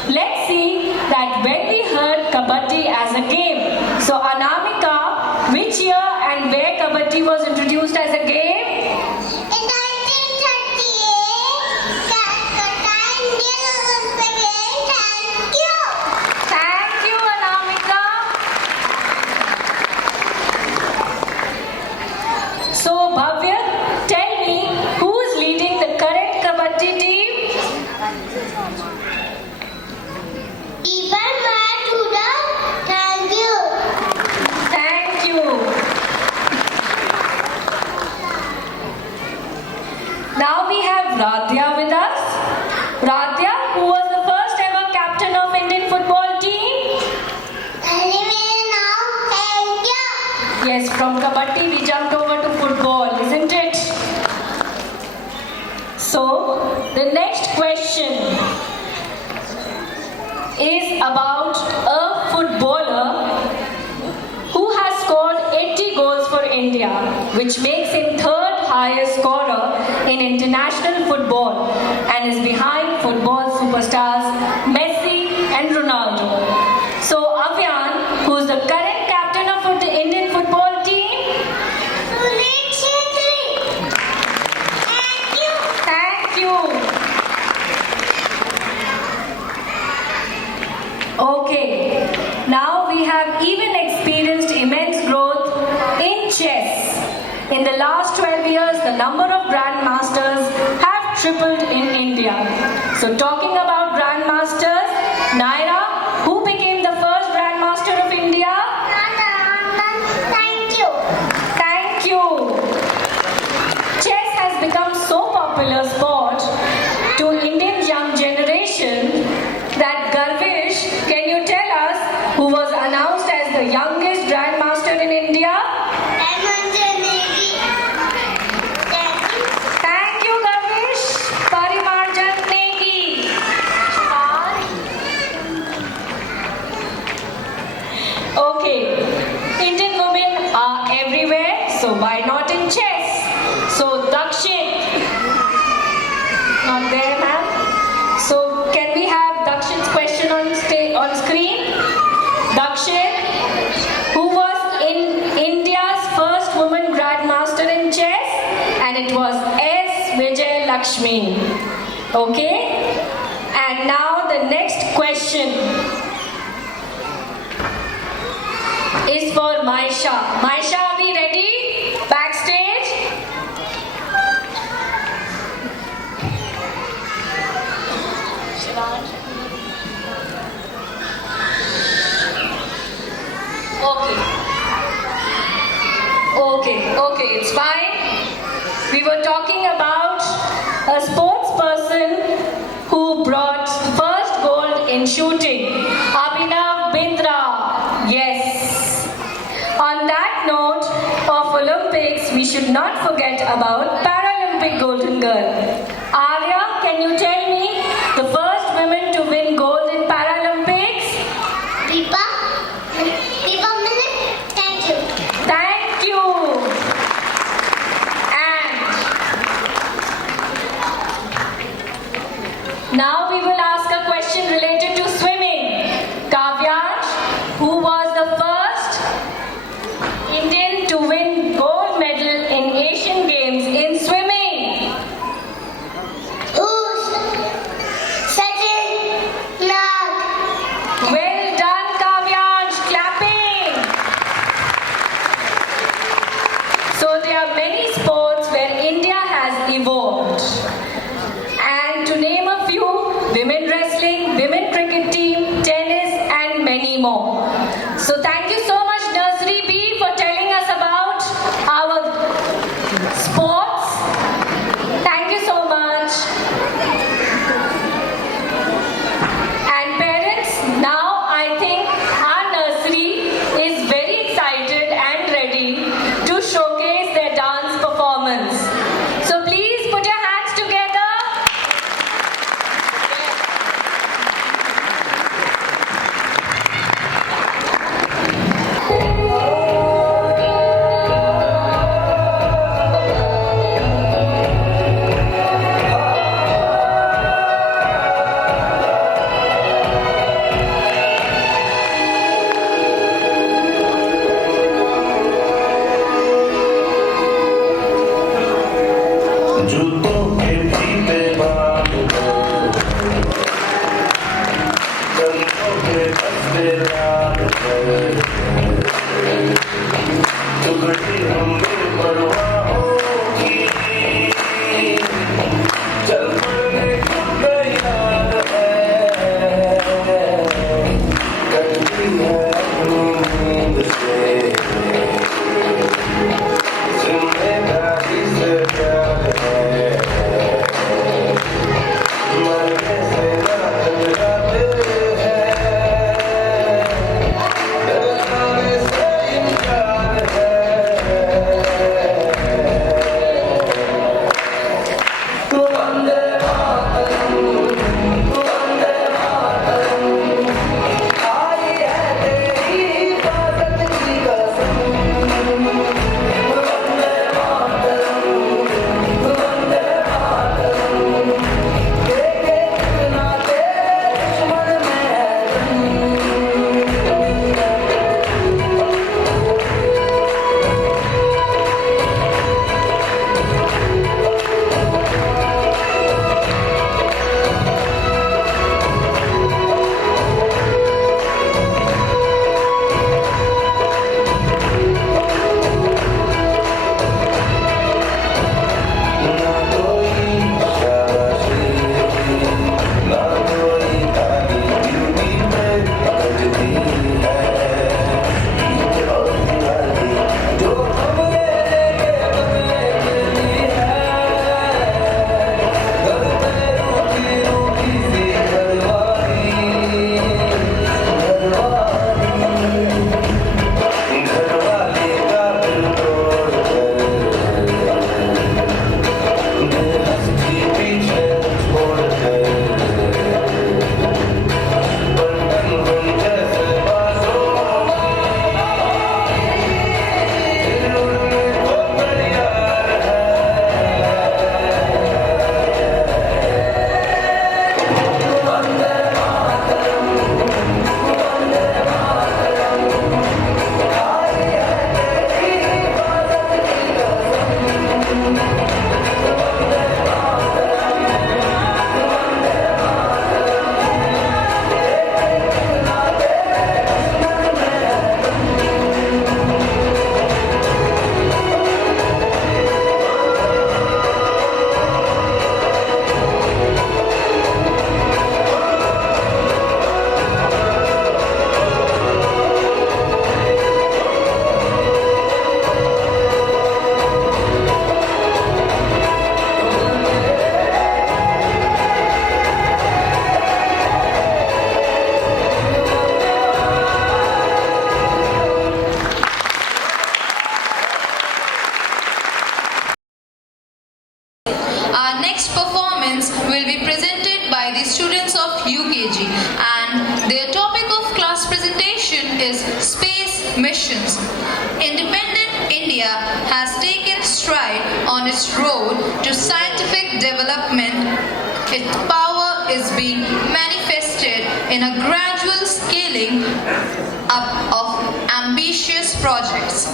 Let's see that when we heard Kabaddi as a game. So Anamika, which year and where Kabaddi was introduced as a game? In 1938, thank you. Thank you, Anamika. So Bhavya, tell me who is leading the current Kabaddi team? Even Mathuda, thank you. Thank you. Now we have Radhya with us. Radhya, who was the first ever captain of Indian football team? Now, thank you. Yes, from Kabaddi we jumped over to football, isn't it? So, the next question is about a footballer who has scored 80 goals for India, which makes him third highest scorer in international football and is behind football superstars Messi and Ronaldo. So, Avyan, who is the current captain of the Indian football team? Sunil Shetty. Thank you. Thank you. Okay, now we have even experienced immense growth in chess. In the last 12 years, the number of grandmasters have tripled in India. So talking about grandmasters, Naira, who became the first grandmaster of India? Thank you. Thank you. Chess has become so popular sport to Indian young generation that Garvish, can you tell us who was announced as the youngest grandmaster in India? Thank you, Garvish. Parimarjan Negi. Lakshmi. Okay? And now the next question is for Maisha. Maisha, are we ready? Backstage? Okay, it's fine. We were talking about a sports person who brought first gold in shooting, Abhinav Bindra. Yes. On that note of Olympics, we should not forget about Paralympic golden girl. Arya, can you tell me the first women to win gold in Paralympics? Deepa Malik, thank you. Thank you. And now we will ask a question related to swimming. Kavyansh, who was the first Indian to win gold medal in Asian Games in swimming? Who's Sangeet Natak? Well done, Kavyansh. Clapping. So there are many sports where India has evolved. And to name a few, women wrestling, women cricket team, tennis, and many more. So thank you so much, Nursery B, for telling us about our sports. Thank you so much. And parents, now I think our nursery is very excited and ready to showcase their dance performance. So please put your hands together. kg, and their topic of class presentation is space missions. Independent India has taken stride on its road to scientific development. Its power is being manifested in a gradual scaling up of ambitious projects.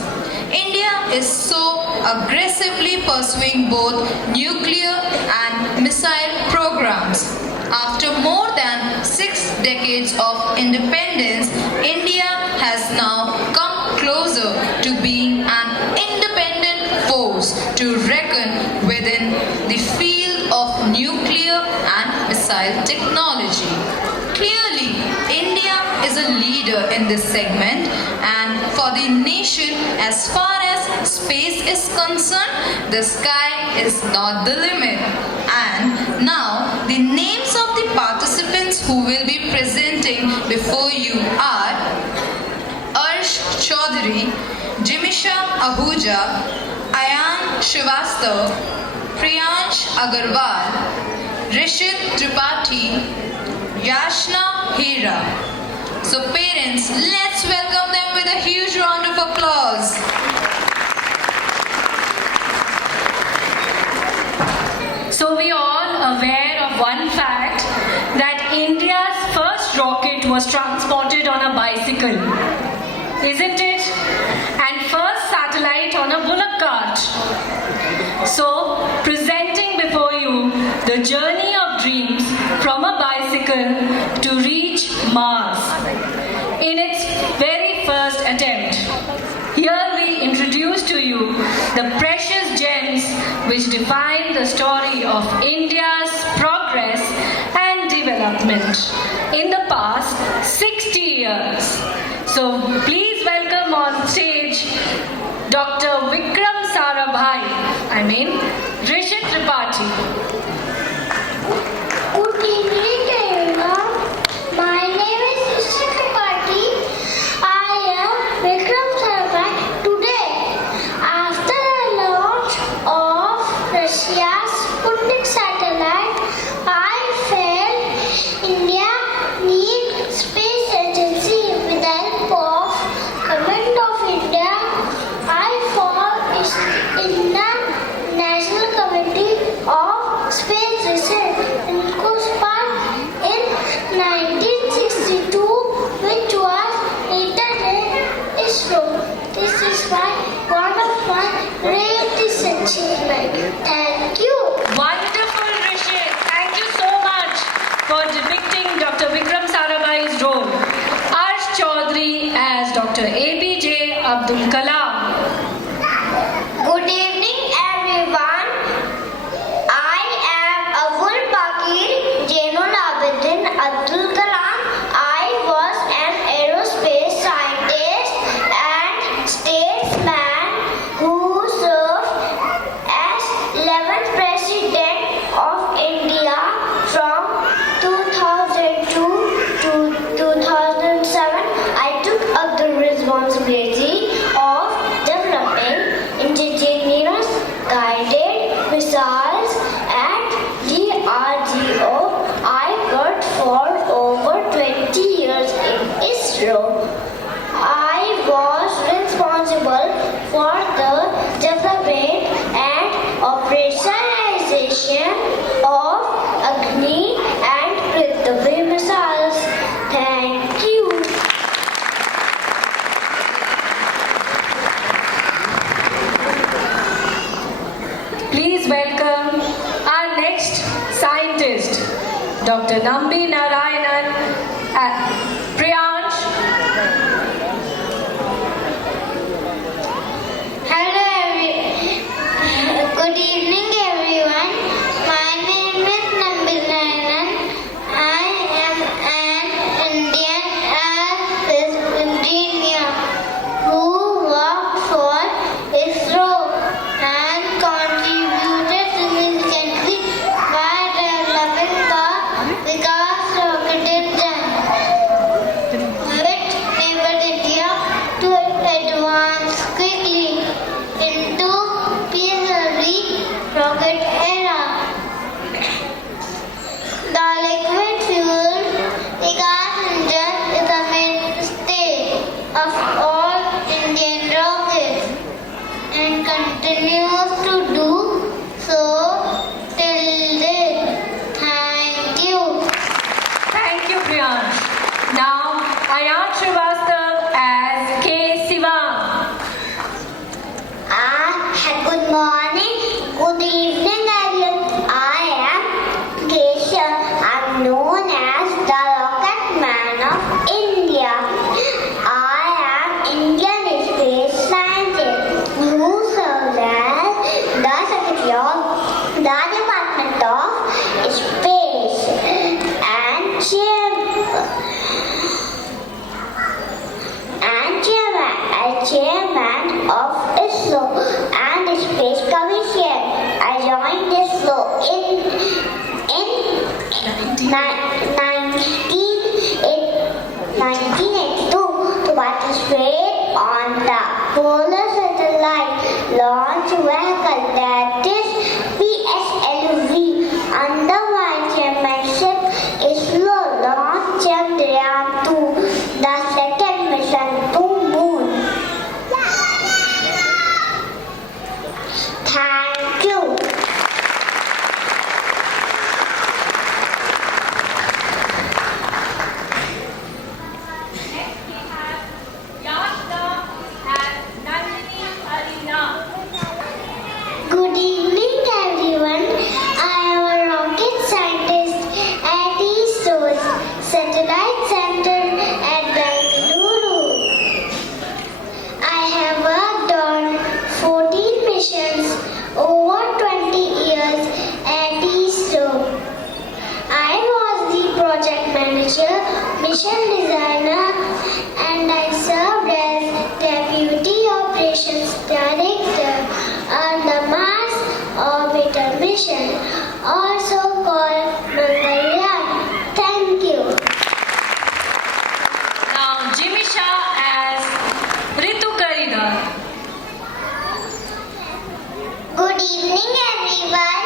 India is so aggressively pursuing both nuclear and missile programs. After more than 6 decades of independence, India has now come closer to being an independent force to reckon within the field of nuclear and missile technology. Clearly, India is a leader in this segment, and for the nation, as far as space is concerned, the sky is not the limit. And now, the names of the participants who will be presenting before you are Arsh Chaudhary, Jimisha Ahuja, Ayan Srivastav, Priyansh Agarwal, Rishit Tripathi, Yashna Hira. So parents, let's welcome them with a huge round of applause. So we all aware of one fact, that India's first rocket was transported on a bicycle, isn't it? And first satellite on a bullock cart. So presenting before you the journey of dreams from a bicycle to reach Mars in its very first attempt. Here we introduce to you the precious gems which define the story of India's progress and development in the past 60 years. So please welcome on stage Dr. Vikram Sarabhai, Rishit Tripathi. Good evening, everyone. My name is Rishit Tripathi. I am Vikram Sarabhai. Today, after the launch of Russia's Sputnik satellite, I felt India needs space agency with the help of Government of India. I formed Indian National Committee of Space Research in Kuspar in 1962, which was later named ISRO. This is one of my greatest achievements. Thank you. Wonderful, Rishit. Thank you so much for depicting Dr. Vikram Sarabhai's role. Arsh Chaudhary as Dr. APJ Abdul Kalam. Good evening, everyone. I am Abul Pakir Jainul Abidin Abdul Kalam. I was an aerospace scientist and statesman who served as 11th President of India from 2002 to 2007. I took up the responsibility of developing indigenous guided missiles at DRDO. I worked for over 20 years in ISRO. I was responsible for the development and operationalization of Agni and Prithvi missiles. Thank you. Please welcome our next scientist, Dr. Nambi Narayanan Priyansh. Good evening, everyone. My name is Nambi Narayanan. I am an Indian aerospace engineer who worked for ISRO and contributed significantly by developing the Vikas rocket engine. Ayan Srivastav as K. Siva. Good morning, good evening, everyone. I am Keshav. I'm known as the Rocket Man of India. I am Indian space scientist who serves as the Secretary of the Department of Space and chairman of ISRO and the Space Commission. I joined ISRO in 1982 to participate on the Polar Satellite Launch Vehicle, that is PSLV. Under my chairmanship, ISRO launched Chandrayaan-2, the second mission to Moon. Thank you. Next we have Yashda as Nandini Arina. Good evening, everyone. I am a rocket scientist at ISRO's Satellite Center at Bengaluru. I have worked on 14 missions over 20 years at ISRO. I was the project manager, mission designer, and I served as deputy operations director on the Mars orbiter mission, also called Mangalyaan. Thank you. Now Jimisha as Ritu Karidhar. Good evening, everyone.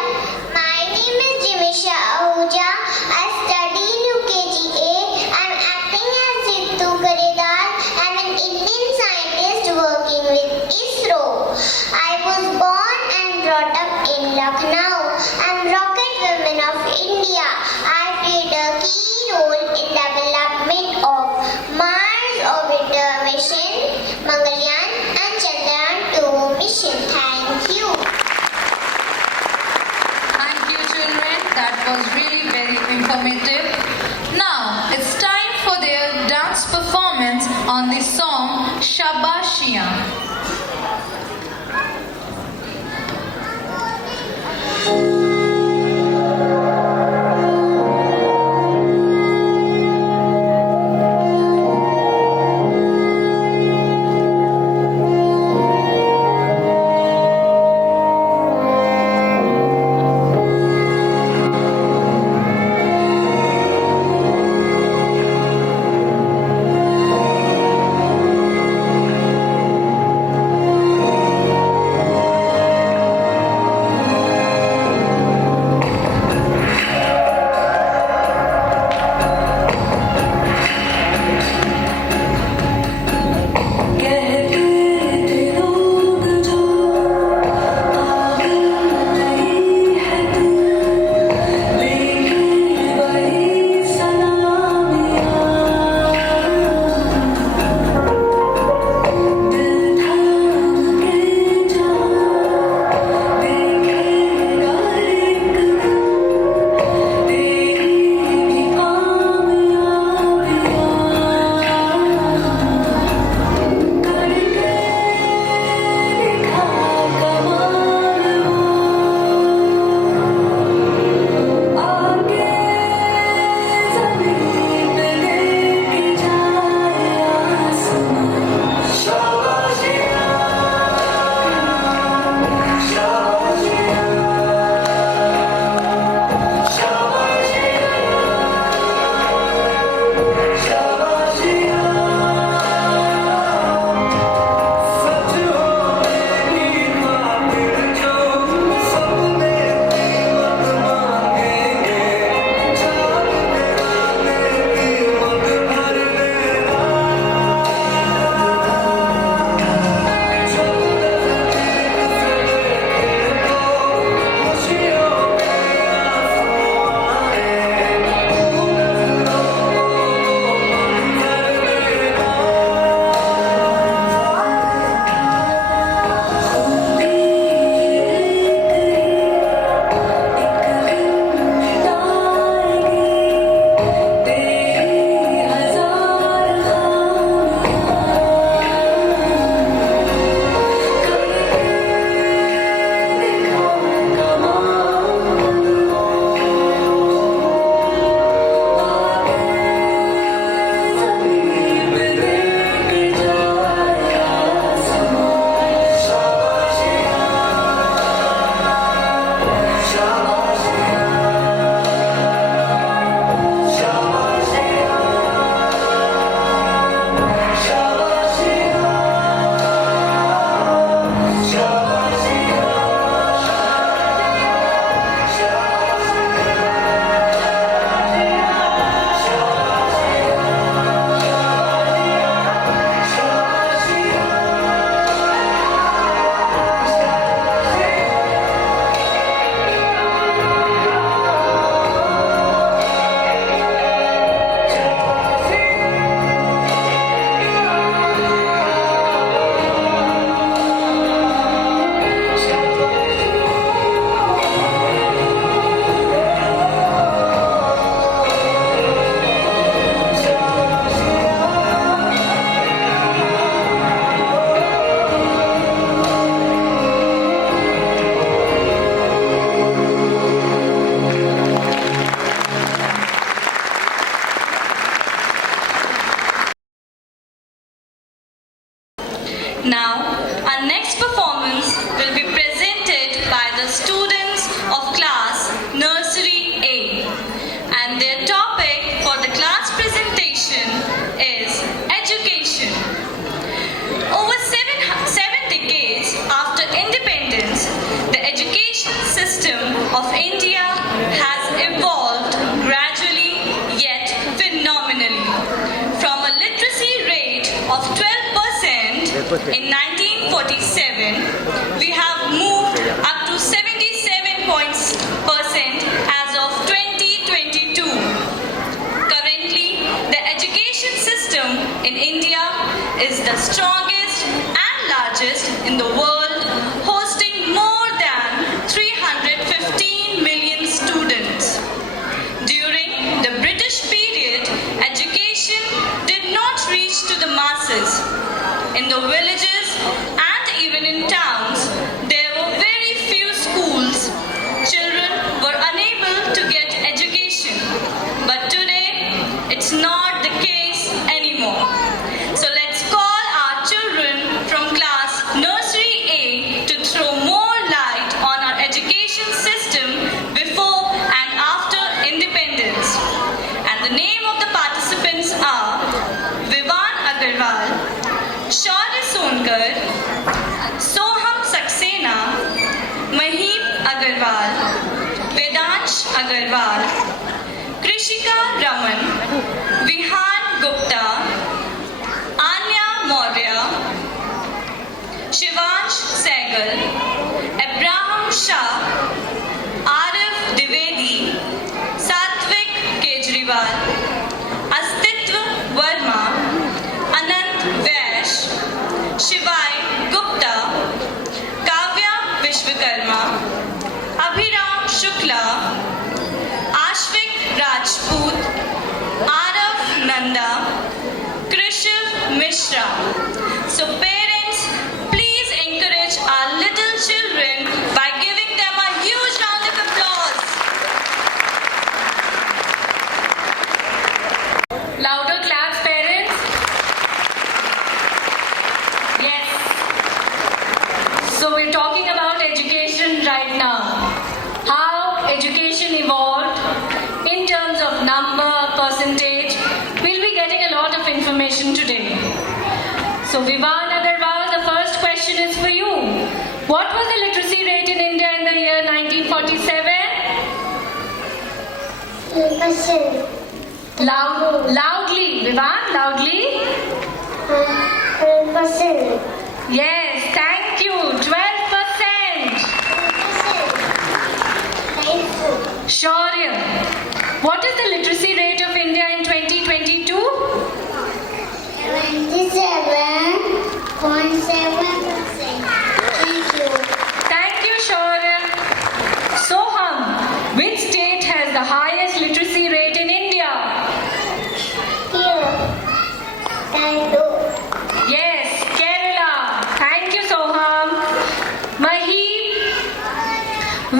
My name is Jimisha Ahuja. I study in UKG A. I'm acting as Ritu Now, our next performance will be presented by the students of class Nursery A. And their topic for the class presentation is education. Over seven decades after independence, the education system of India has evolved gradually yet phenomenally. From a literacy rate of 12% in 1947, we have moved up to 77% as of 2022. Currently, the education system in India is the strongest and largest in the world, hosting more than 315 million students. During the British period, education did not reach to the masses. In the villages and even in towns, there were very few schools. Children were unable to get education. But today, it's not the case anymore. So let's call our children from class Nursery A to throw more light on our education system before and after independence. And the name of the participants are Vivan Agarwal, Shaurya Sonkar, Soham Saxena, Mahib Agarwal, Vedansh Agarwal, Krishika Raman, Vihan Gupta, Anya Maurya, Shivansh Sehgal, Abraham Shah, Arif Dwivedi, Satvik Kejriwal, Astitva Verma, Anant Vaish, Shivai Gupta, Kavya Vishwakarma, Abhiram Shukla, Ashvik Rajput, Arav Nanda, Krishiv Mishra. So parents, please encourage our little children by giving them a huge round of applause. Louder claps, parents. Yes. So we're talking about education right now. How education evolved in terms of number, percentage. We'll be getting a lot of information today. So Vivan Agarwal, the first question is for you. What was the literacy rate in India in the year 1947? Loudly, Vivan, loudly. Yes, thank you. 12%. Shaurya, what is the literacy rate of India in 2022? 27.7%. Thank you. Thank you, Shaurya. Soham, which state has the highest literacy rate in India? Here. Thank you. Yes, Kerala. Thank you, Soham. Mahib,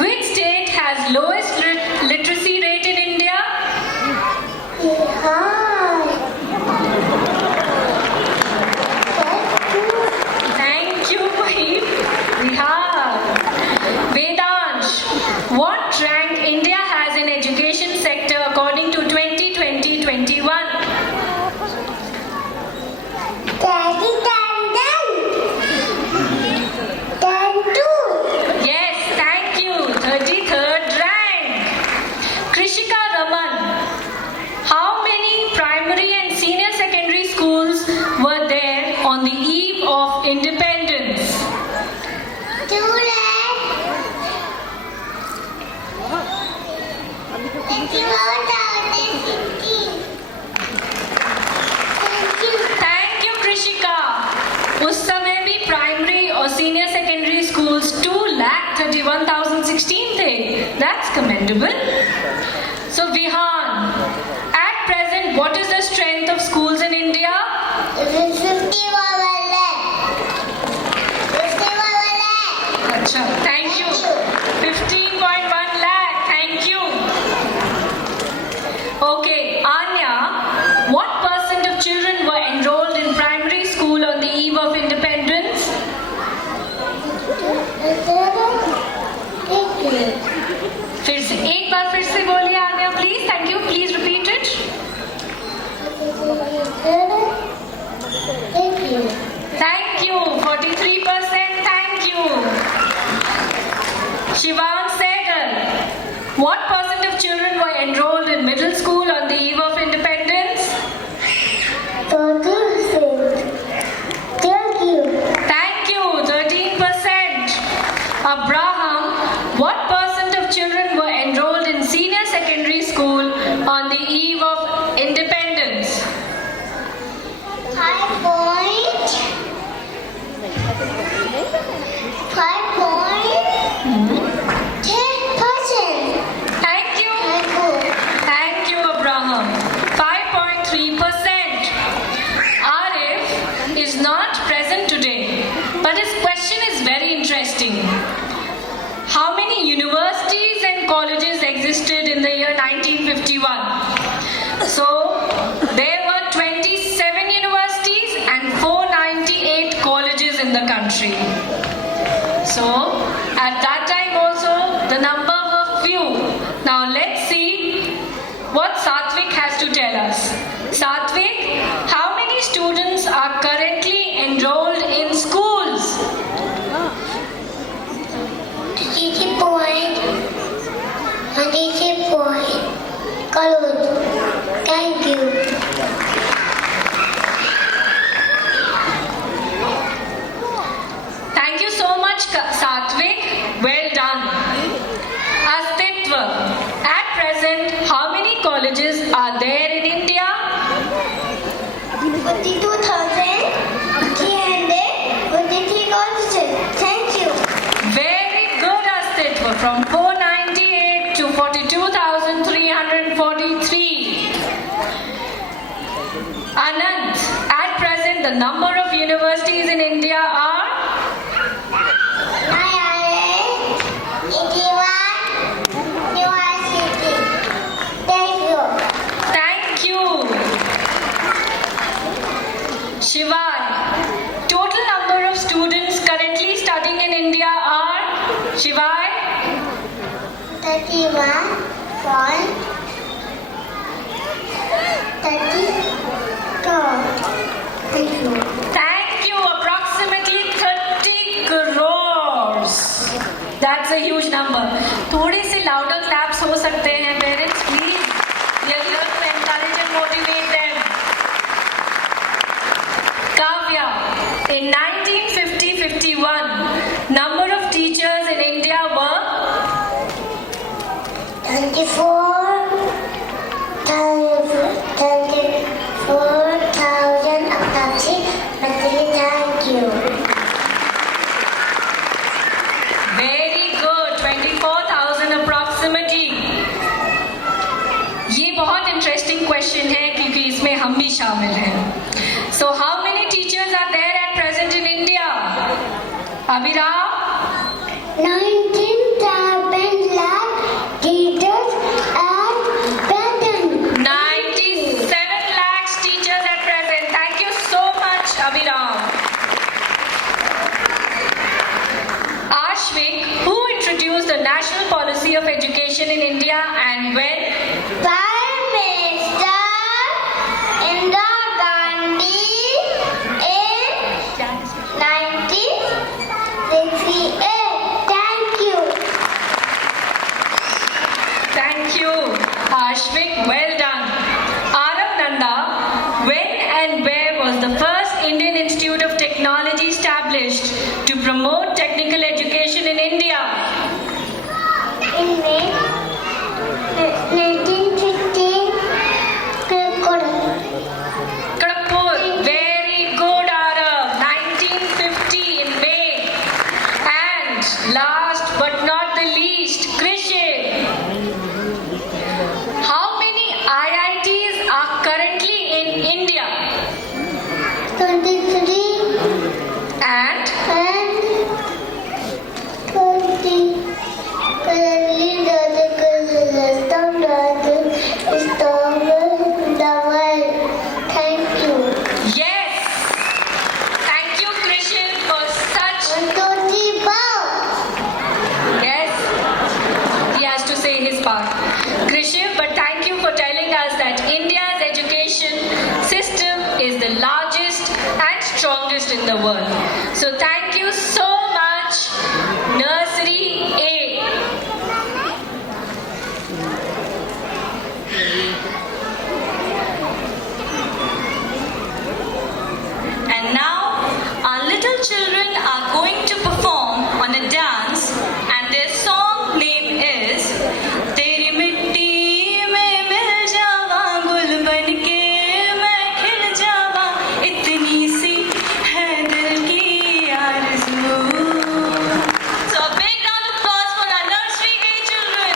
which state has lowest literacy rate in India? Thank you, Mahib. Bihar. Vedansh, what rank India has in education sector according to 2020-21? Yes, thank you. 33rd rank. Krishika Raman, how many primary and senior secondary schools were there on the eve of independence? Thank you, Krishika. उस समय भी primary और senior secondary schools 2,31,016 थे. That's commendable. So Vihan, at present, what is the strength of schools in India? 51 lakh. Acha, thank you. 15.1 lakh. Thank you. Okay, Anya, what percent of children were enrolled in primary school on the eve of independence? you. 43%. Thank you. Shivan Segal. What percent of children were enrolled in middle school on the eve of independence? 13%. Thank you. Thank you. 13%. Abraham. What percent of children were enrolled in senior secondary school on the eve of independence? 5.10%. Thank you. Thank you. Thank you, Abraham. 5.3%. Arif is not present today, but his question is very interesting. How many universities and colleges existed in the year 1951? So, there were 27 universities and 498 colleges in the country. So, at that time also, the number were few. Now, let's see what Satvik has to tell us. Satvik, how many students are currently enrolled in schools? 30 point. Kalud. Thank you. Thank you so much, Satvik. Well done. Astitva. At present, how many colleges are there in India? 42,343 colleges. Thank you. Very good, Astitva. From 498 to 42,343. Anant. At present, the number of universities in India are? 981 university. Thank you. Thank you. Shivai. Total number of students currently studying in India are? Shivai? 31 point 32. Thank you. Thank you. Approximately 30 crores. That's a huge number. थोड़े से louder claps हो सकते हैं parents, please. We are here to encourage and motivate them. Kavya, in 1950-51, number of teachers in India were? 24,000 approximately. Thank you. Very good. 24,000 approximately. ये बहुत interesting question है क्योंकि इसमें हम भी शामिल हैं. So how many teachers are there at present in India? Abhiram? 19,000 lakh teachers at present. 97 lakhs teachers at present. Thank you so much, Abhiram. Ashvik, who introduced the National Policy of Education in India and when? Prime Minister Indira Gandhi in 1968. Thank you. Thank you, Ashvik. Well done. Arav Nanda, when and where was the first Indian Institute of Technology established to promote technical education in India? In May 1950, Kharagpur. Very good, Arav. 1950 in May. And last but not the least, Krishin. How many IITs are currently in India? 23 And and 20. Currently, the system is the world. Thank you. yes, thank you, Krishin, for such. 1, 2, 3, bow. Yes, he has to say his part. Krishiv, but thank you for telling us that India's education system is the largest and strongest in the world. So thank you so much, Nursery A. And now our little children are going to perform on a dance, and their song name is Teri mitti mein mil jawa gul banke main khil jawa itni si hai dil ki arzu. So a big round of applause for our nursery A children.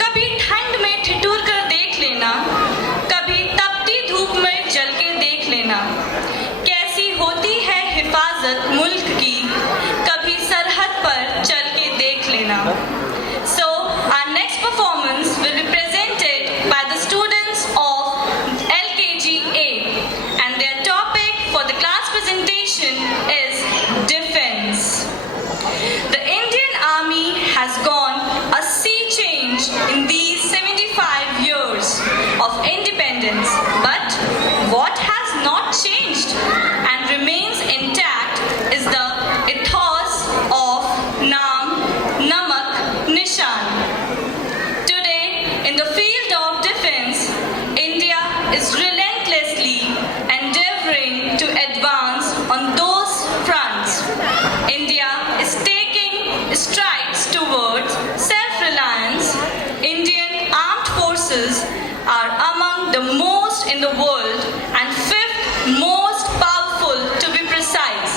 कभी ठंड में ठिठुर कर देख लेना, कभी तपती धूप में जल के देख लेना, कैसी होती है हिफाजत मुल्क की, कभी सरहद पर चल के देख लेना. So our next performance will be presented by the students of LKG A, and their topic for the class presentation is defense. The Indian Army has gone a sea change in these 75 years of independence, but what has not changed and remains intact is the ethos of Naam, Namak, Nishan. Today, in the field of defense, India is relentlessly endeavoring to advance on those fronts. India is taking strides towards self-reliance. Indian armed forces are among the most in the world and fifth most powerful, to be precise.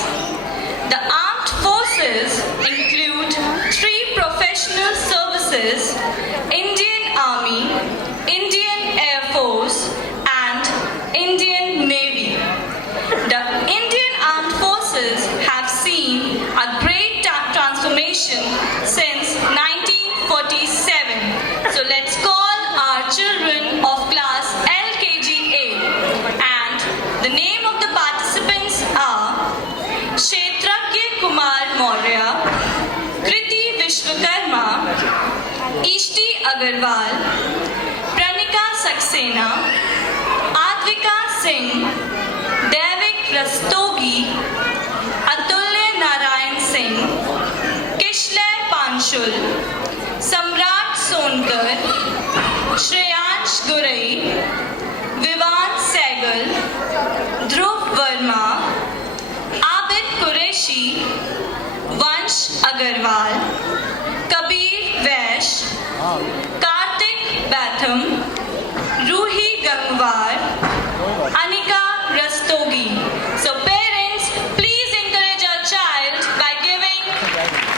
The armed forces include three professional services: Indian Army, Indian Air Force, and Indian Navy. The Indian Armed Forces Agarwal, Pranika Saxena, Advika Singh, Devik Rastogi, Atulya Narayan Singh, Kishlay Panchul, Samrat Sonkar, Shreyansh Gurai, Vivan Sehgal, Dhruv Verma, Abid Qureshi, Vansh Agarwal, Kabir Vaish, Kartik Batham, Ruhi Gangwar, Anika Rastogi. So parents, please encourage our child by giving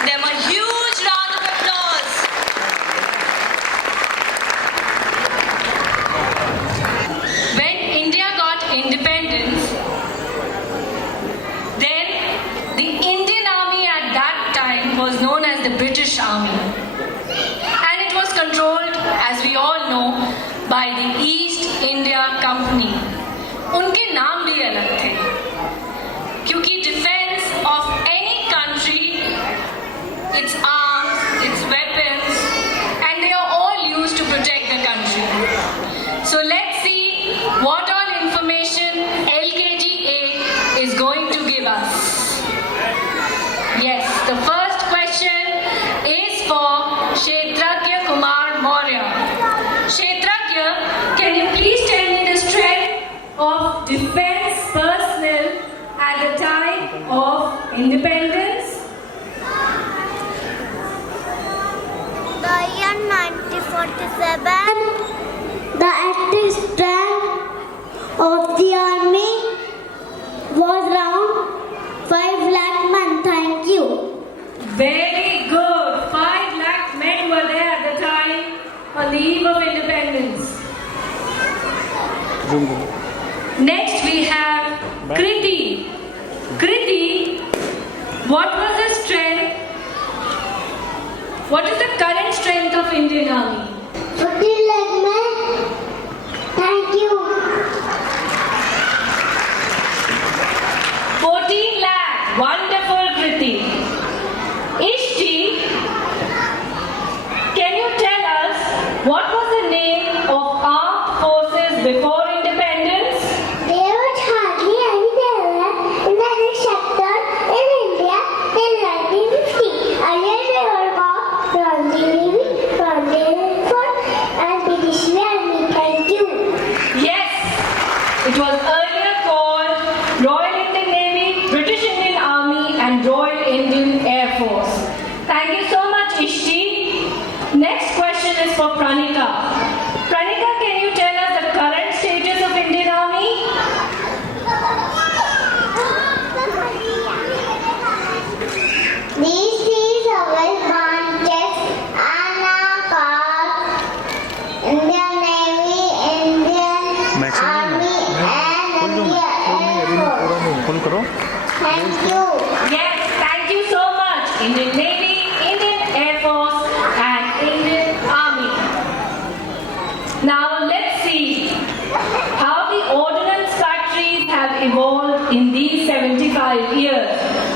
them a huge round of applause. When India got independence, then the Indian Army at that time was known as the British Army. And it was controlled, as we all know, by the East India Company. उनके नाम भी अलग थे क्योंकि defence of any country, its arms, its weapons, and they are all used to protect the country. So let's see what all information LKG-A is going to give us. Yes, the first question is for Kshetragya Kumar Maurya. Kshetragya, can you please tell me the strength of defense personnel at the time of independence? The year 1947, the active strength of the army was around 5 lakh men. Thank you. Very good. 5 lakh men were there at the time on the eve of independence. Next we have Kriti. Kriti, what was the strength? What is the current strength of Indian Army? 14 lakh men. Thank you. 14 lakh. Wonderful, Kriti. Ishti, can you tell us what was the name of armed forces before independence? There was hardly any terror in the next sector in India till 1950. Earlier they were called Frontier Navy, Frontier Air Force, and British Army. Thank you. Yes, it was earlier called Royal Indian Navy, British Indian Army and Royal Indian Air Force. Thank you so much, Ishti. Next question is for Pranika. Pranika, can you tell us the current status of Indian Army? These three service branches are called Indian Navy, Indian Army, and Indian Air Force. Thank you. Yes, thank you so much. Indian Navy, Indian Air Force and Indian Army. Now let's see how the ordnance factories have evolved in these 75 years.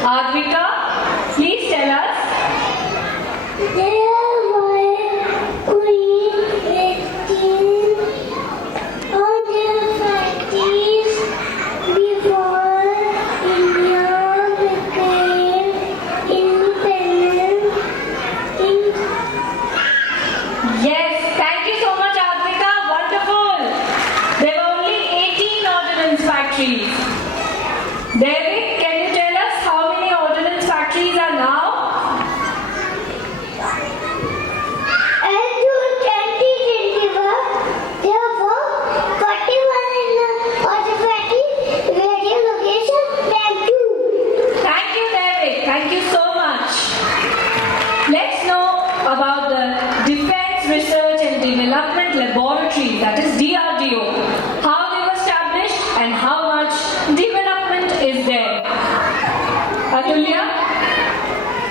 Advika, please tell us. There were Queen Christine on their factories before India became independent. Yes, thank you so much, Advika. Wonderful. There were only 18 ordnance factories. David, can you tell us how many ordnance factories are now? And to 2021, there were 41 in the automatic radio location. Thank you. Thank you, David. Thank you so much. Let's know about the Defense Research and Development Laboratory, that is DRDO. How they were established and how much development is there. Atulya,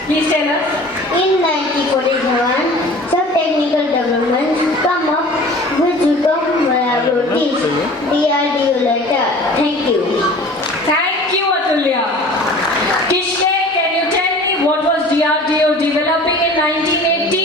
please tell us. In 1947, some technical developments come up with Zutom Laboratories. DRDO letter. Thank you. Thank you, Atulya. Kishle, can you tell me what was DRDO developing in 1980?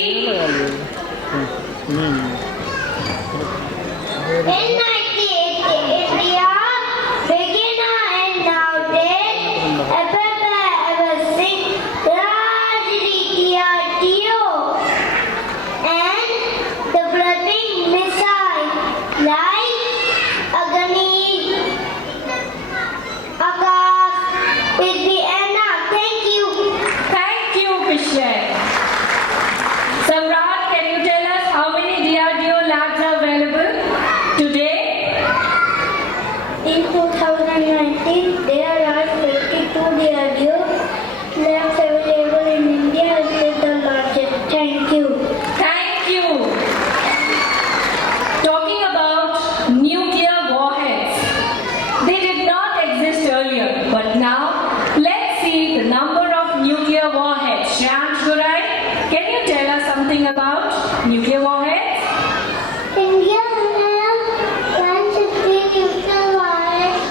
think there are 52 DRDO labs available in India and is the largest. Thank you. Thank you. Talking about nuclear warheads. They did not exist earlier, but now let's see the number of nuclear warheads. Shams Gurai, can you tell us something about nuclear warheads? India has 150 nuclear warheads.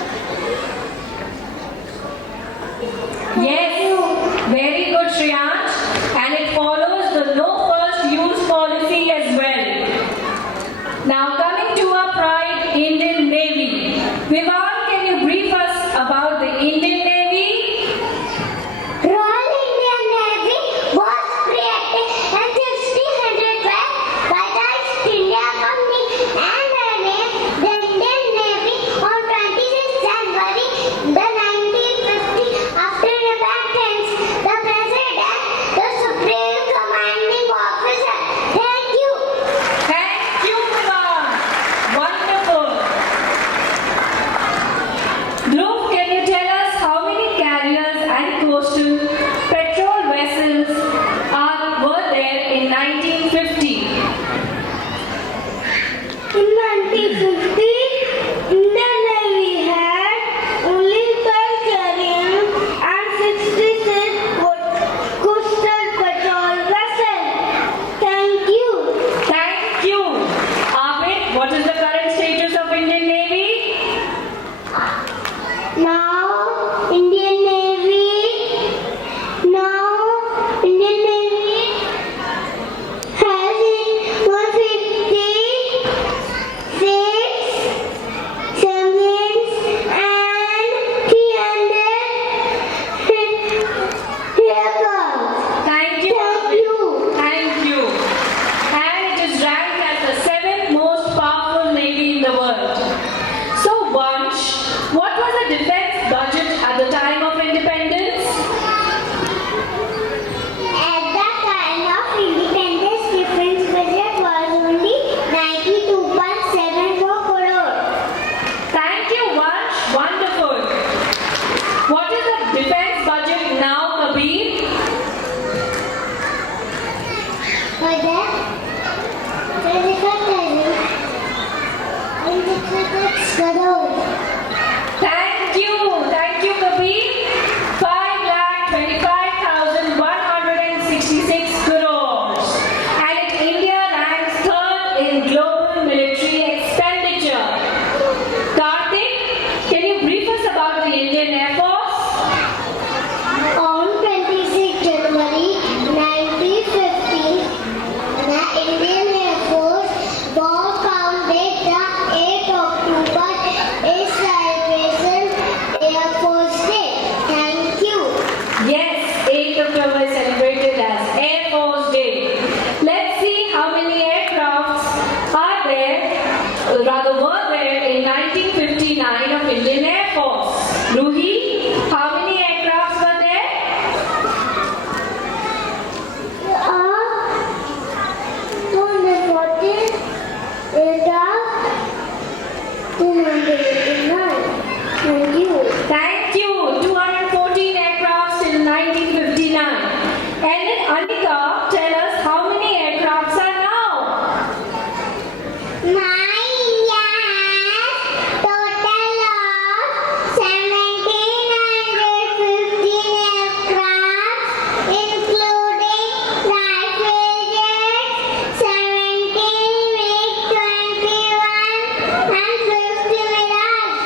Yes, very good, Shriyant. And it follows the no first use policy as well. Now coming to our pride, Indian Navy. Vivan, can you brief us about the Indian Navy? Royal Indian Navy was created in 1612 by the East India Company and renamed the Indian Navy on 26 January 1950 after independence. The President, the Supreme Commanding Officer. Thank you. Thank you, Vivan. Wonderful. Dhruv, can you tell us how many carriers and coastal patrol vessels were there in 1950? In 1950, Indian Navy had only 12 carriers and 66 coastal patrol vessels. Thank you. Thank you. Abid, what is the current status of Indian Navy? Now, Indian Navy has 156 submarines and 300 aircraft. Thank you. Thank Abid. you. Thank you. And it is ranked as the 7th most powerful navy in the world. So, Vansh, what was the defense budget at the time of independence? At the time of independence, defense budget was only 92.74 crore. Thank you, Vansh. Wonderful. What is the defense budget now, Kabir? For that, 25,000 crore. Thank you, Kabir. 5,25,166 crores. And India ranks 3rd in global military expenditure. Karthik, can you brief us about the Indian Air Force? On 26 January 1950, the Indian Air Force was founded. The 8th October is celebration Air Force Day. Thank you. Yes, 8th October is celebrated as Air Force Day. Let's see how many aircrafts are there, rather were there in 1959 of Indian Air Force. Ruhi, how many aircrafts were there? 240 aircraft, 289. Thank you. Thank you. 214 aircrafts in 1959. And then Anika, tell us how many aircrafts are now? My India has total of 1,715 aircraft, including rifle jets, 17 MiG-21 and 50 Mirage.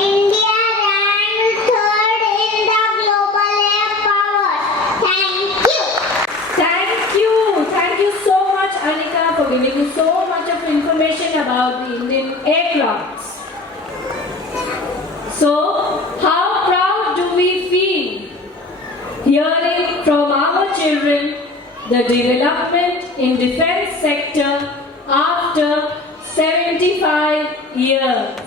India ranked 3rd in the global air power. Thank you. Thank you. Thank you so much, Anika, for giving us so much of information about the Indian aircrafts. So, how proud do we feel hearing from our children the development in defense sector after 75 years?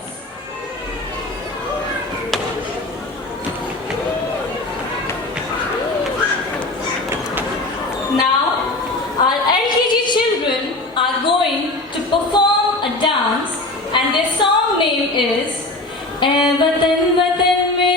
Now, our LKG children are going to perform a dance, and their song name is "Ae Watan Watan Mein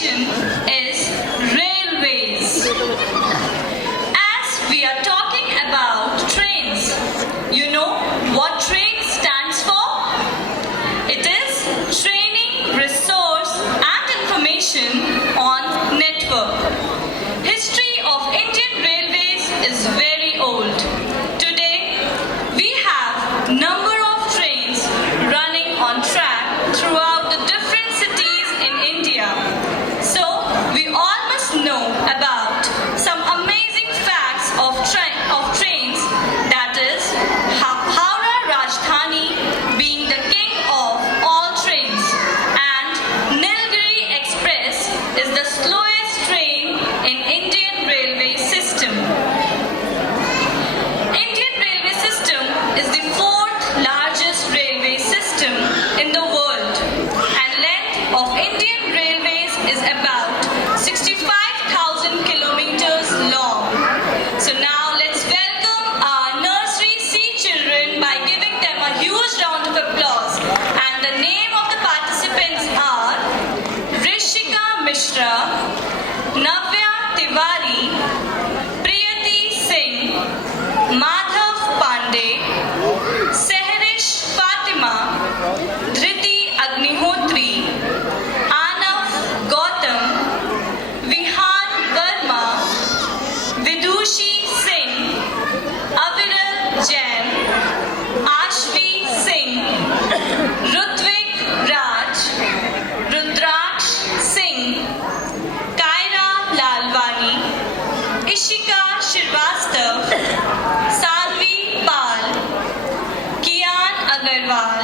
information is railways. As we are talking about trains, you know what train stands for? It is Training, Resource and Information on Network. History of Indian Railways is very old. Today, we have number of trains running on track throughout the different cities in India. So, we all must know about some amazing facts of trains, that is, Howrah Rajdhani being the king of all trains, and Nilgiri Express is the slowest train in Indian railway system. Indian railway system is the fourth largest railway system in the world, and length of Indian railways is about 65,000 kilometers long. So now let's welcome our nursery C children by giving them a huge round of applause. And the name of the participants are Rishika Mishra, Navya Tiwari, Priyati Singh, Madhav Pandey, Sehrish Fatima, Dhriti Agnihotri, Anav Gautam, Vihan Verma, Vidushi Singh, Aviral Jain, Ashvi Singh, Rutvik Raj, Rudraksh Singh, Kaira Lalwani, Ishika Shrivastava, Salvi Pal, Kian Agarwal,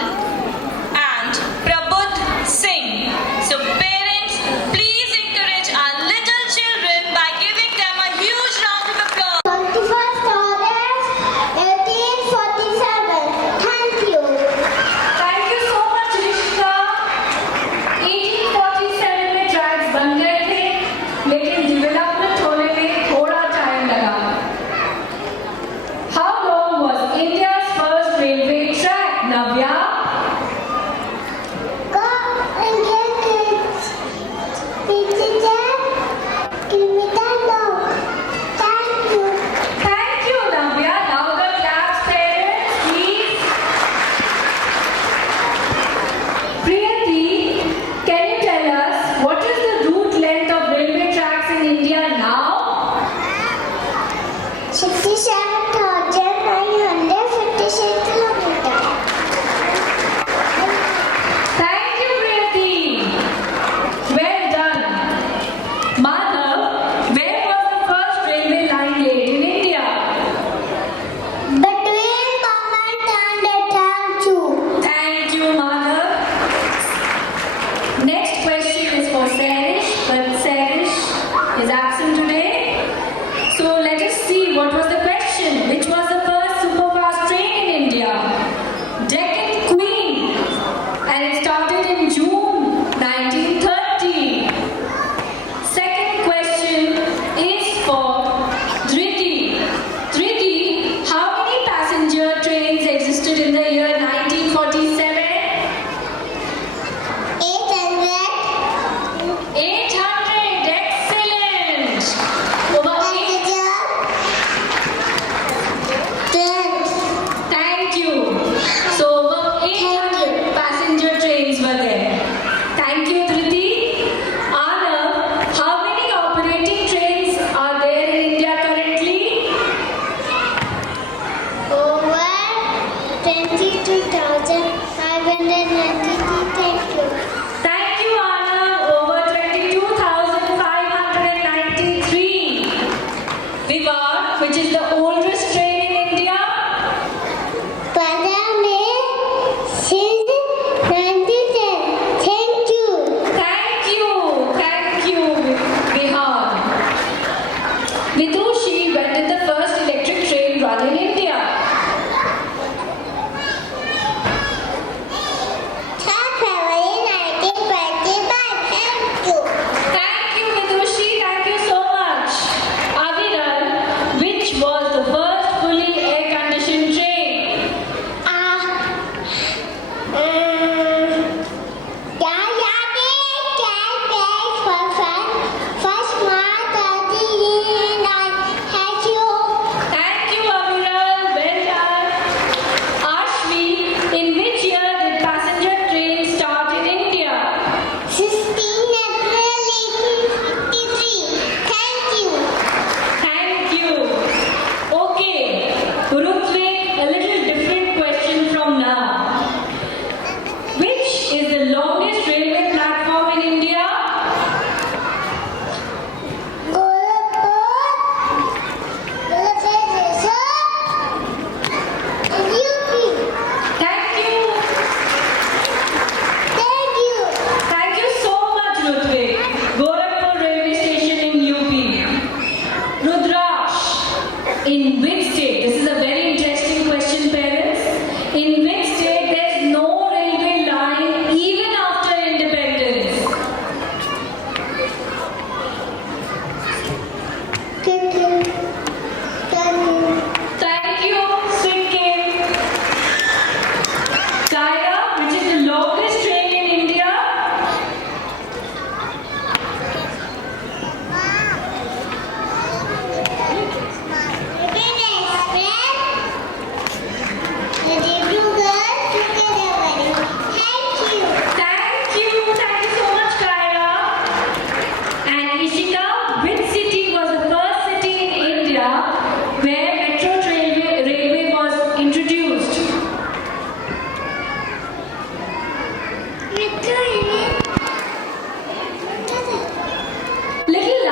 and Prabodh Singh. So parents, please encourage our little children by giving them a huge round of applause. 21st August 1847. Thank you. Thank you so much रिश्ता 1847 में tracks बन गए थे, लेकिन development होने में थोड़ा time लगा।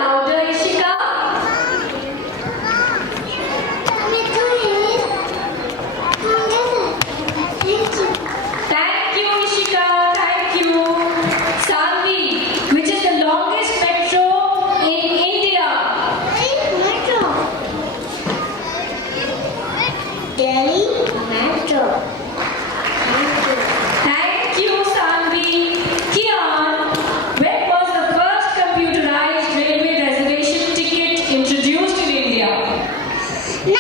louder, Ishika. Thank you, Ishika. Thank you. Sanvi, which is the longest metro in India? Delhi Metro. Thank you, Sanvi. Kian, when was the first computerized railway reservation ticket introduced in India? 1998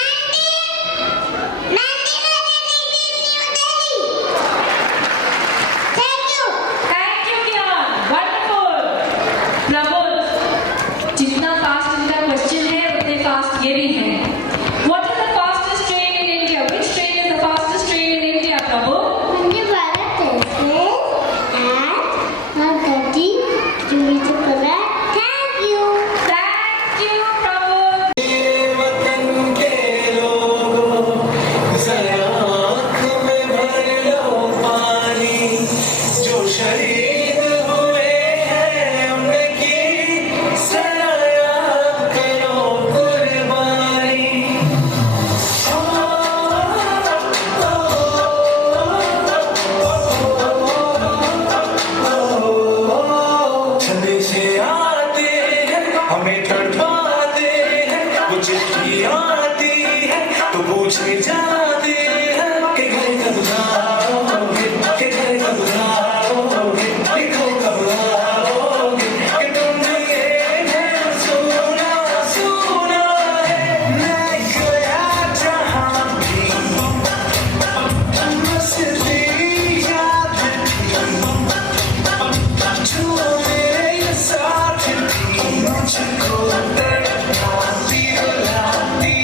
New Delhi. Thank you. Thank you, Kian. Wonderful. Prabodh, जितना fast इनका question है उतने fast ये भी है. What is the fastest train in India? Which train is the fastest train in India, Prabodh? Vande Bharat Express at 1:30 kilometers per hour. Thank you. Thank you, Prabodh. वतन के लोगों जरा आँख में भर लो पानी जो शहीद हुए हैं उनकी जरा याद करो कुर्बानी संदेशे आते हैं हमें तड़पाते हैं कुछ की आती है तो पूछे जाते हैं कि घर कब आओगे कि घर कब आओगे लिखो कब आओगे कि तुमने ये घर सुना सुना है मैं गया जहाँ भी मस्ती याद थी जो मेरे साथ थी मुझको तड़पाती रुलाती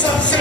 सबसे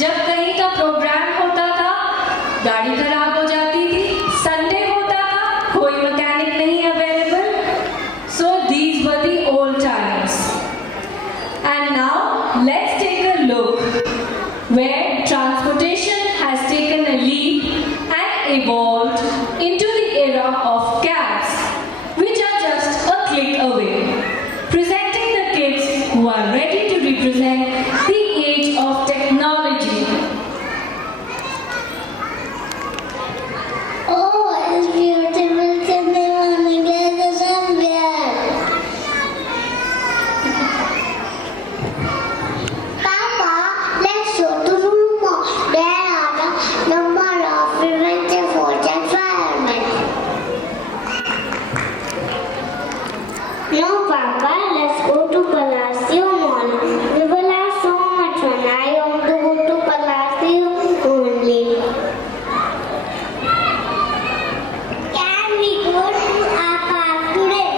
जब कहीं का प्रोग्राम होता था, गाड़ी खराब हो जाती थी, संडे होता था, कोई मैकेनिक नहीं available. So these were the old times. And now let's take a look where transportation has taken a leap and evolved into the era of cabs, which are just a click away, presenting the kids who are ready to represent the age of technology. Oh, it's beautiful sitting on a glass somewhere. Papa, let's show the room. There are a number of preventive fortune firemen. No, Papa, let's go to Palacio Mall. We will have so much fun. I want to go to Palacio only. Can we go to our park today?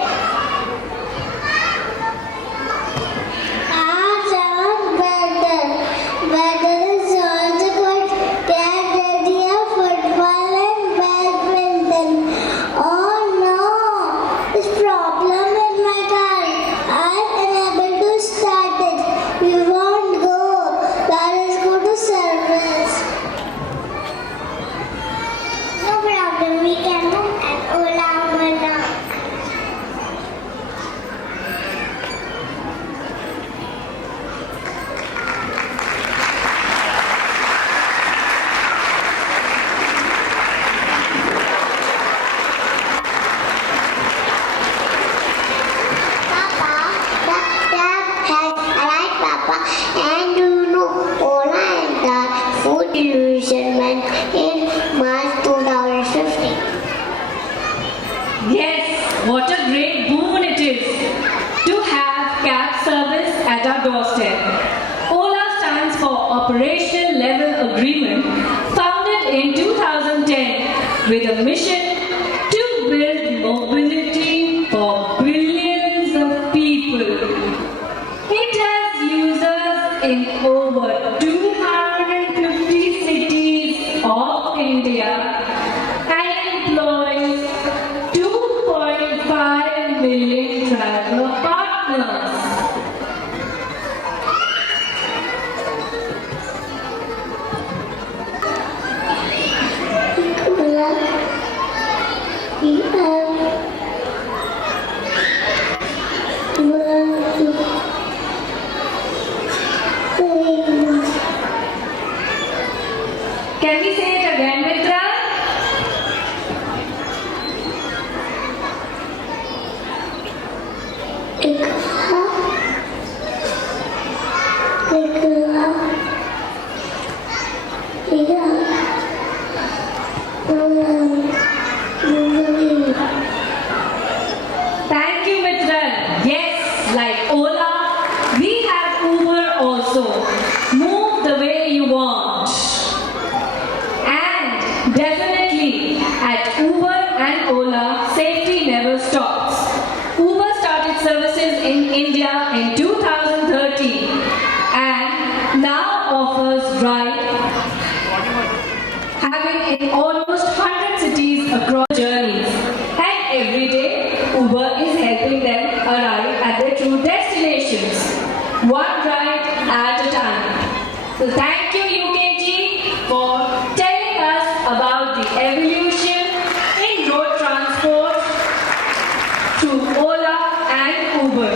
Sounds better. Weather is also good. Get ready for football and badminton. Oh no! This problem in my car. I'm unable to start it. We won't go. Let us go to service. No problem. We can move and Ola Ola. Papa, the cab has arrived, Papa. And do you know Ola entered food illusion went in March 2015. Yes, what a great boon it is to have cab service at our doorstep. OLA stands for Operational Level Agreement, founded in 2010 with a mission to build mobility for billions of people. It has users in over 250 cities of India and employs 2.5 million traveler partners. Ola, we have Can we say it again, Mitra? Thank you, Mitra. Yes, like Ola, we have Uber also. Move the way you want. And definitely at Uber and Ola, safety never stops. Uber started services in India in 2013 and now offers ride having in almost 100 cities across journeys. And every day, Uber is helping them arrive at their true destinations, one ride at a time. So thank you, UKG, for telling us about the evolution in road transport through Ola and Uber.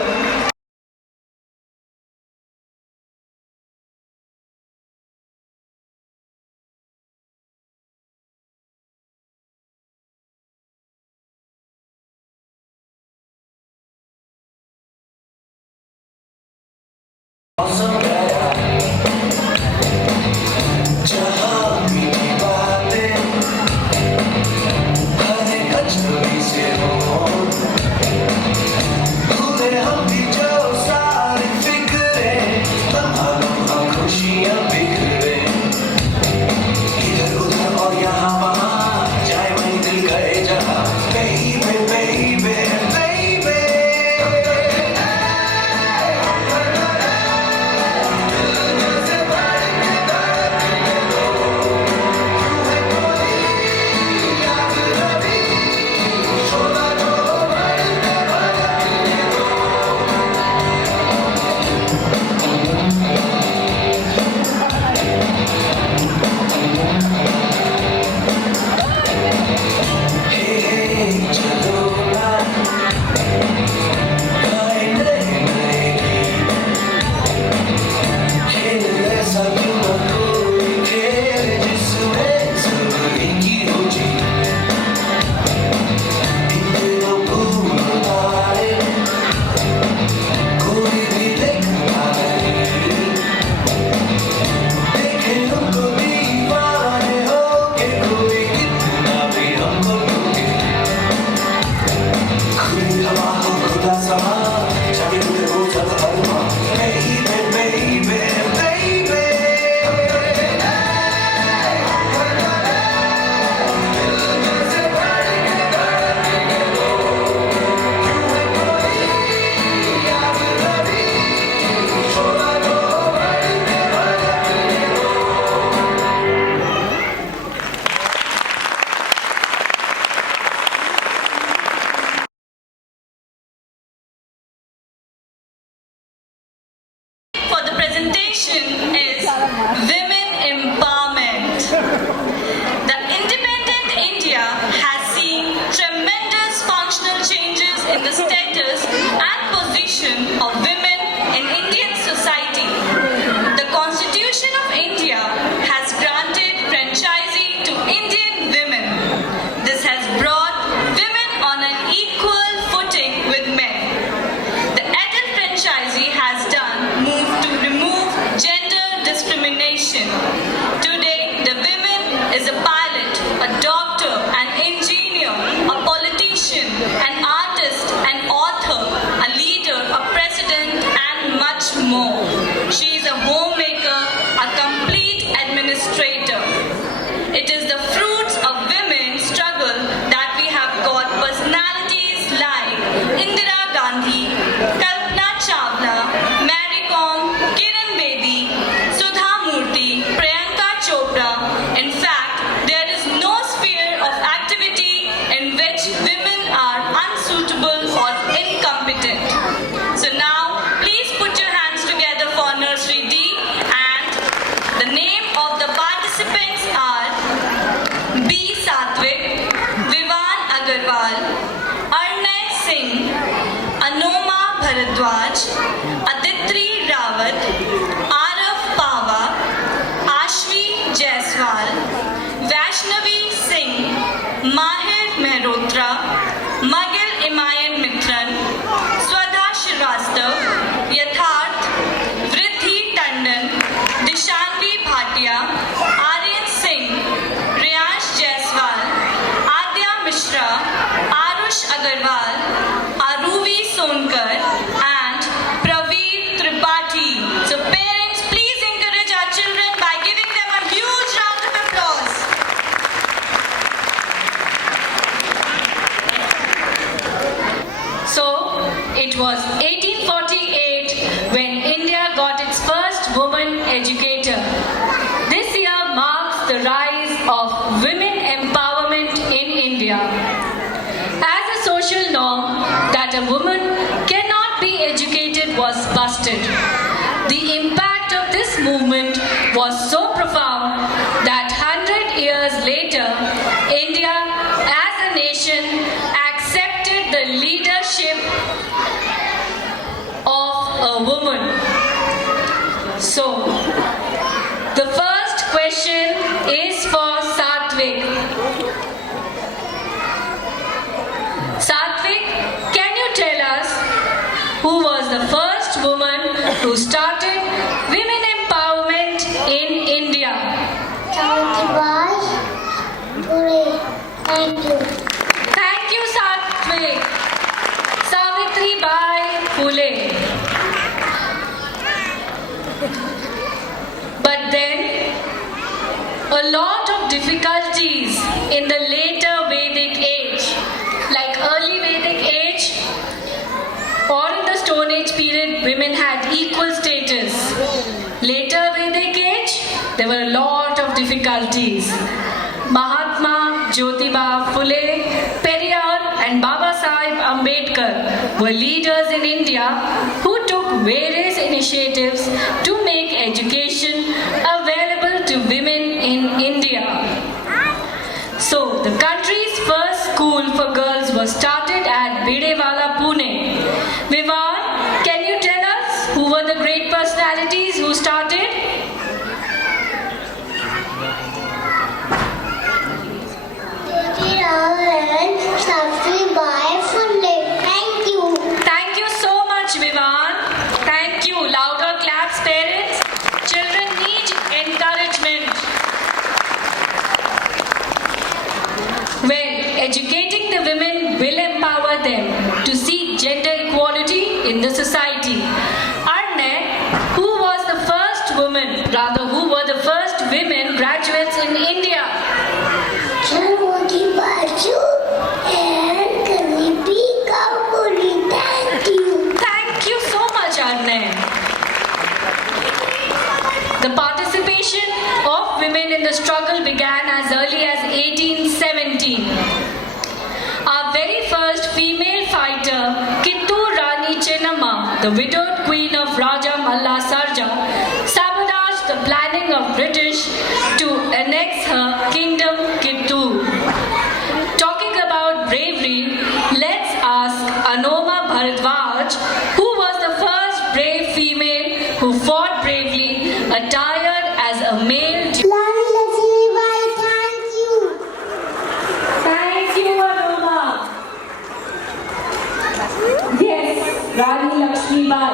straighter. It is the fruits of women's struggle that we have got personalities like Indira Gandhi, Kalpana Chawla, Mary Kom, Kiran Bedi, Sudha Murthy, Priyanka Chopra. In fact, there is no sphere of activity in which women are unsuitable or incompetent. So now, please put your hands together for Nursery D, and the name of the participants are B. Satvik, Vivan Agarwal, Arnay Singh, Anoma Bharadwaj, Aditri Rawat, Arav Pawa, Ashvi Jaiswal, Vaishnavi Singh, Mahir Mehrotra, Magil Imayan Mitran, Swadha Srivastav, Yatharth, Vriddhi Tandon, Dishanvi Bhatia, Aryan Singh, Riyash Jaiswal, Adya Mishra, Arush Agarwal, Aruvi Sonkar, and Praveer Tripathi. So parents, please encourage our children by giving them a huge round of applause. So, it was 1848 when India got its first woman educator. This year marks the rise of women empowerment in India. As a social norm that a woman cannot be educated was busted. The impact of this movement was so profound that 100 years later, India as a nation accepted the leadership of a woman. So, the first question is for Satvik. Satvik, can you tell us who was the first woman who started women empowerment in India? Savitribai Phule. Thank you. Thank you, Satvik. Savitribai Phule. But then, a lot of difficulties in the later Vedic age, like early Vedic age or in the Stone Age period, women had equal status. Later Vedic age, there were a lot of difficulties. Mahatma Jyotiba Phule, Periyar and Baba Sahib Ambedkar were leaders in India who took various initiatives to make education available to women in India. So, the country's first school for girls was started at Bidewala, Pune. Vivan, can you tell us who were the great personalities who started? and Savitribai Phule. Thank you. Thank you so much, Vivan. Thank you. Louder claps, parents. Children need encouragement. Well, educating the women will empower them to seek gender equality in the society. Arne, who was the first woman, rather who were the first women graduates in India? Savitribai and Karibi Kaupuri. Thank you. Thank you so much, Arne. The participation of women in the struggle began as early as 1817. Our very first female fighter, Kittur Rani Chennamma, the widowed queen of Raja Malla Sarja, sabotaged the planning of British to annex her kingdom Kittur. Talking about bravery, let's ask Anoma Bharadwaj, who was the first brave female who fought bravely, attired as a male. Lord Savitribai, thank you. Thank you, Anoma. Yes, Rani Lakshmi Bai.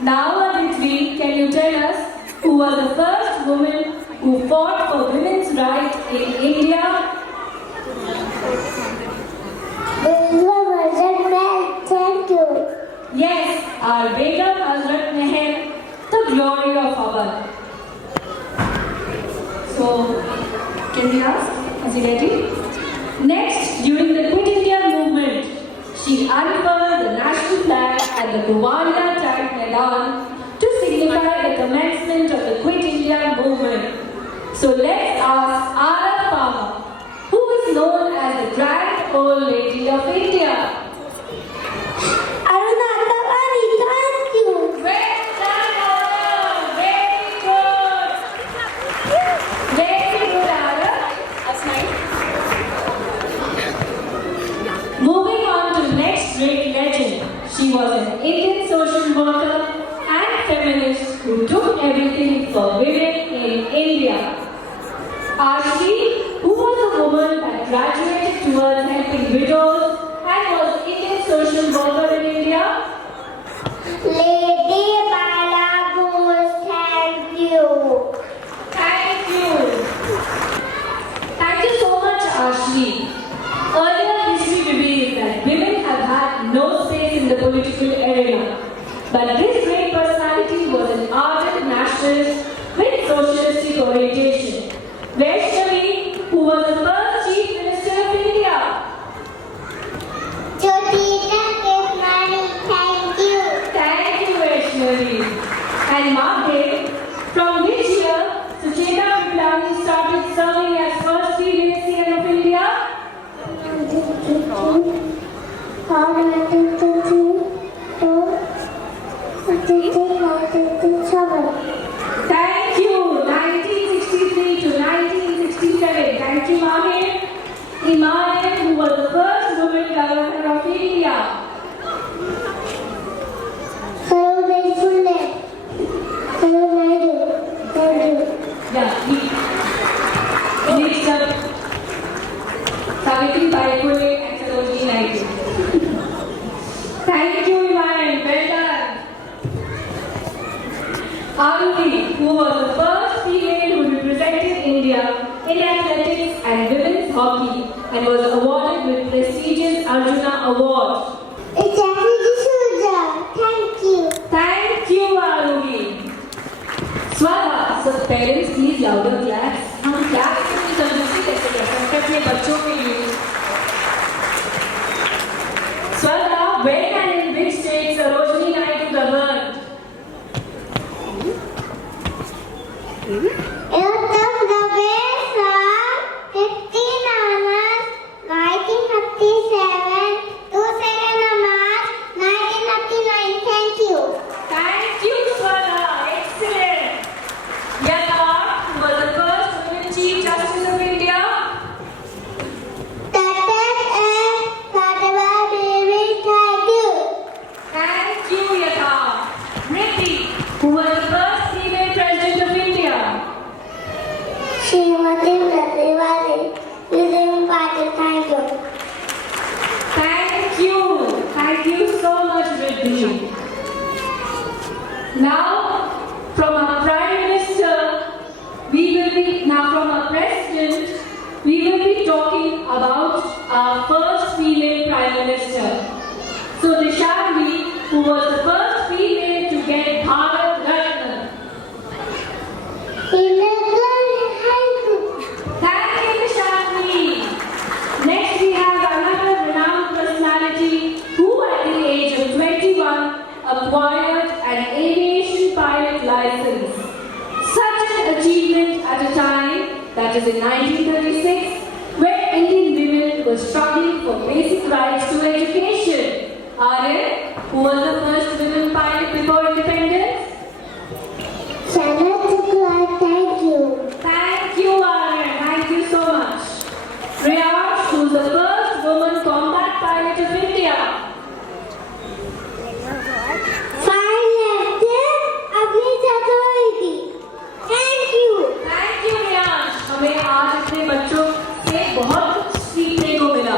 Now, Aditri, can you tell us who was the first woman who fought for women's rights in India? Thank you. Yes, our Begum Hazrat Meher, the glory of our. So, can we ask? Is he ready? Next, during the Quit India movement, she unfurled the national flag at the Gowanda Tank Maidan to signify the commencement of the Quit India movement. So let's ask our farmer, who is known as the Grand Old Lady of India. Aruna Tawari, thank you. Well done, Arun. Very good. Very good, Arun. That's nice. Moving on to the next great legend. She was an Indian social worker and feminist who took everything for women in India. Ashli, who was a woman that graduated towards helping widows and was Indian social worker in India. Lady Bala Bose, thank you. Thank you. Thank you so much, Ashli. Earlier history reveals that women have had no space in the political arena. But this great personality was an ardent nationalist with socialistic orientation. Vaishnavi, who was the first Chief Minister of India. Jyotika Kesmani, thank you. Thank you, Vaishnavi. And Madhav, from which year Sucheta Viplani started serving as first female CM of India? Thank you. 1963 to 1967. Thank you, Mahir. Iman, who was the first woman governor of India. Yeah, next up, Savitri Bai Phule and Sarojini Naidu. Thank you, Iman. Well done. Aruti, who was the first female who represented India in athletics and women's hockey and was awarded with prestigious Arjuna Award. It's Jackie D'Souza, thank you. Thank you, Aruti. Swara, so parents, please louder claps. हम claps की तंदुरुस्ती कैसे कर सकते हैं अपने बच्चों के लिए? Swara, when and in which state Sarojini Naidu governed? Uttar Pradesh from 15 August 1957 to 2nd March 1959. Thank you. Thank you, Swara. Excellent. Yata, who was the first woman Chief Justice of India? Tatak and Fatma Devi, thank you. Thank you, Yata. Riddhi, who was the first female president of India? Srimati Pratibha, Millennium Aliganj, thank you. Thank you. Thank you so much, Riddhi. Now, from our Prime Minister, from our President, we will be talking about our first female Prime Minister. So, Nishanvi, who was the first female to get Bharat Ratna. Thank you, Nishanvi. Next, we have another renowned personality who, at the age of 21, acquired an aviation pilot license. Such an achievement at a time, that is in 1936, when Indian women were struggling for basic rights to education. Aryan, who was the first women pilot before independence? Thank you. Thank you, Aryan. Thank you so much. Riyaj, who is the first woman combat pilot of India. Thank you. Thank you, Riyaj. हमें आज अपने बच्चों से बहुत कुछ सीखने को मिला.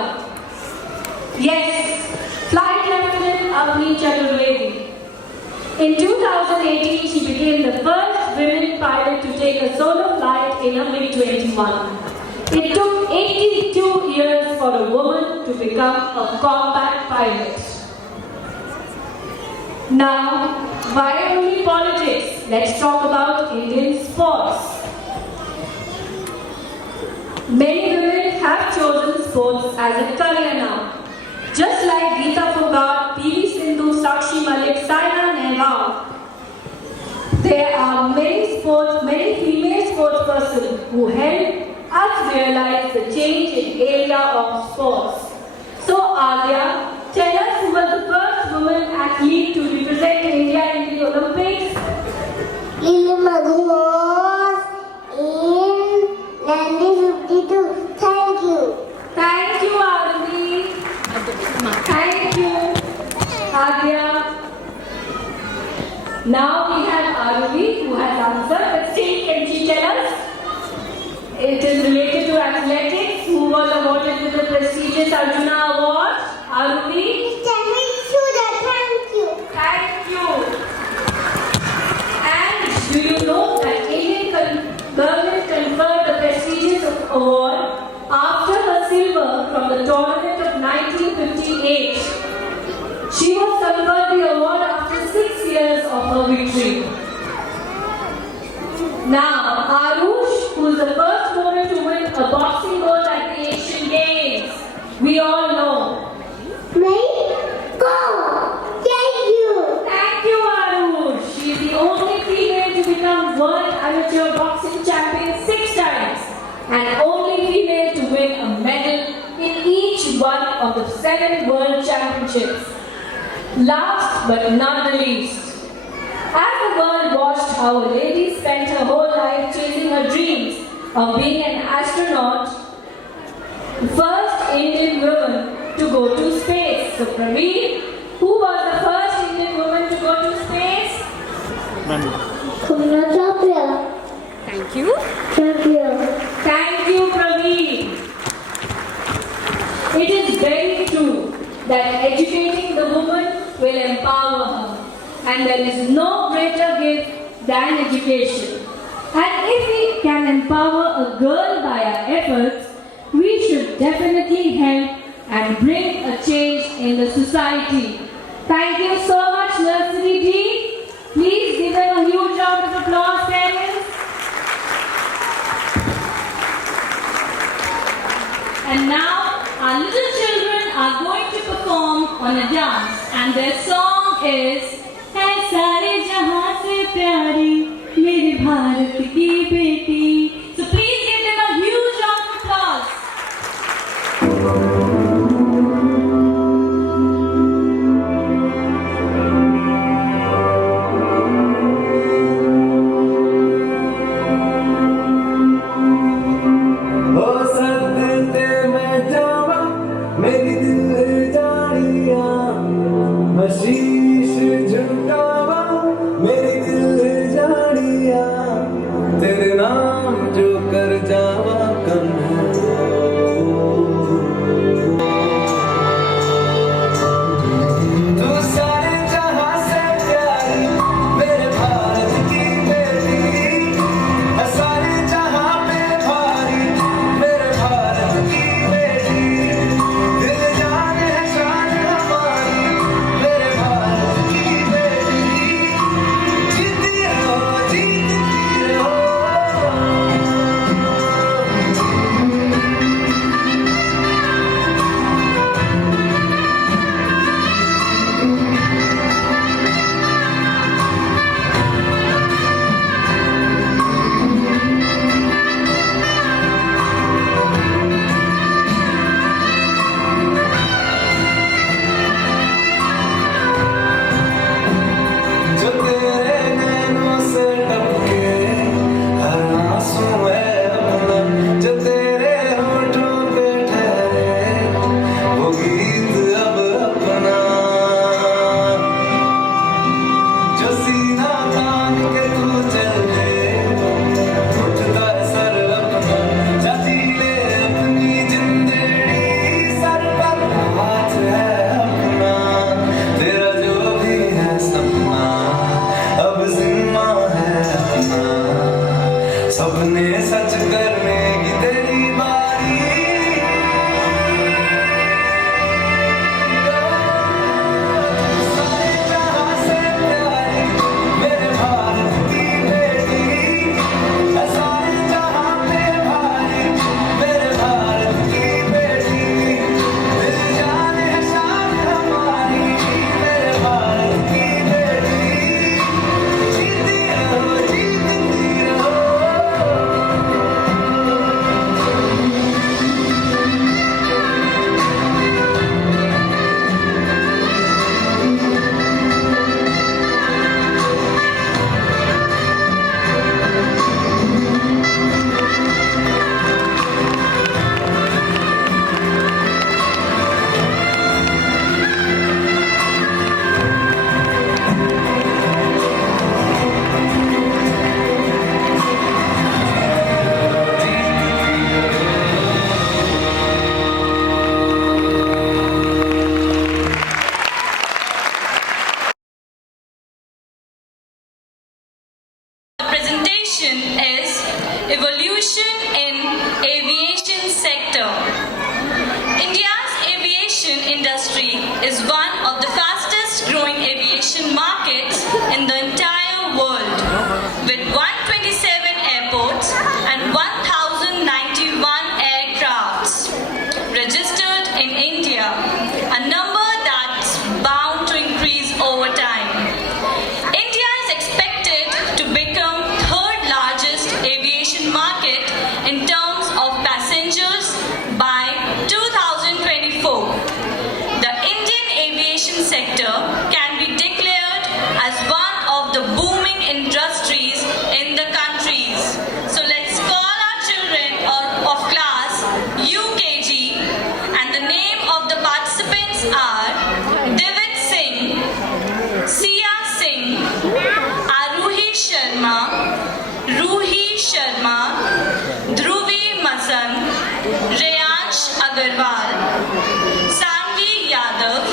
Yes, Flight Lieutenant Avni Chaturvedi. In 2018, she became the first women pilot to take a solo flight in a MiG-21. It took 82 years for a woman to become a combat pilot. Now, why only politics? Let's talk about Indian sports. Many women have chosen sports as a career now. Just like Geeta Fogart, PV Sindhu, Sakshi Malik, Saina Nehwal, there are many female sports persons who help us realize the change in area of sports. So Alia, tell us who was the first woman athlete to represent India in the Olympics? Lily Magnos in 1952. Thank you. Thank you, Aruvi. Thank you, Adya. Now we have Aruvi who has answered, but still can she tell us? It is related to athletics. Who was awarded with the prestigious Arjuna Award? Aruvi? Thank you. Thank you. And do you know that Indian government conferred the prestigious award after her silver from the tournament of 1958? She was conferred the award after 6 years of her victory. Now, Arush, who is the first woman to win a boxing gold at the Asian Games. We all know. Thank you. Thank you, Arush. She is the only female to become world amateur boxing champion 6 times and only female to win a medal in each one of the 7 world championships. Last but not the least, as the world watched how a lady spent her whole life chasing her dreams of being an astronaut, the first Indian woman to go to space. So Praveen, who was the first Indian woman to go to space? Kumna Chopra. Thank you. Thank you. Thank you, Praveen. It is very true that educating the woman will empower her. And there is no greater gift than education. And if we can empower a girl by our efforts, we should definitely help and bring a change in the society. Thank you so much, Nursery D. Please give them a huge round of applause, parents. And now, our little children are going to perform on a dance. And their song is है सारे जहां से प्यारी मेरे भारत की बेटी. So please give them a huge round of applause. ओ सदते मैं जावा मेरी दिल जानिया शीश झुकावा मेरी दिल जानिया तेरे नाम जो कर जावा कम तू सारे जहां से प्यारी मेरे भारत की बेटी सारे जहां पे भारी मेरे भारत की बेटी दिल जान है शान हमारी मेरे भारत की बेटी जीती रहो Agarwal, Sangeet Yadav,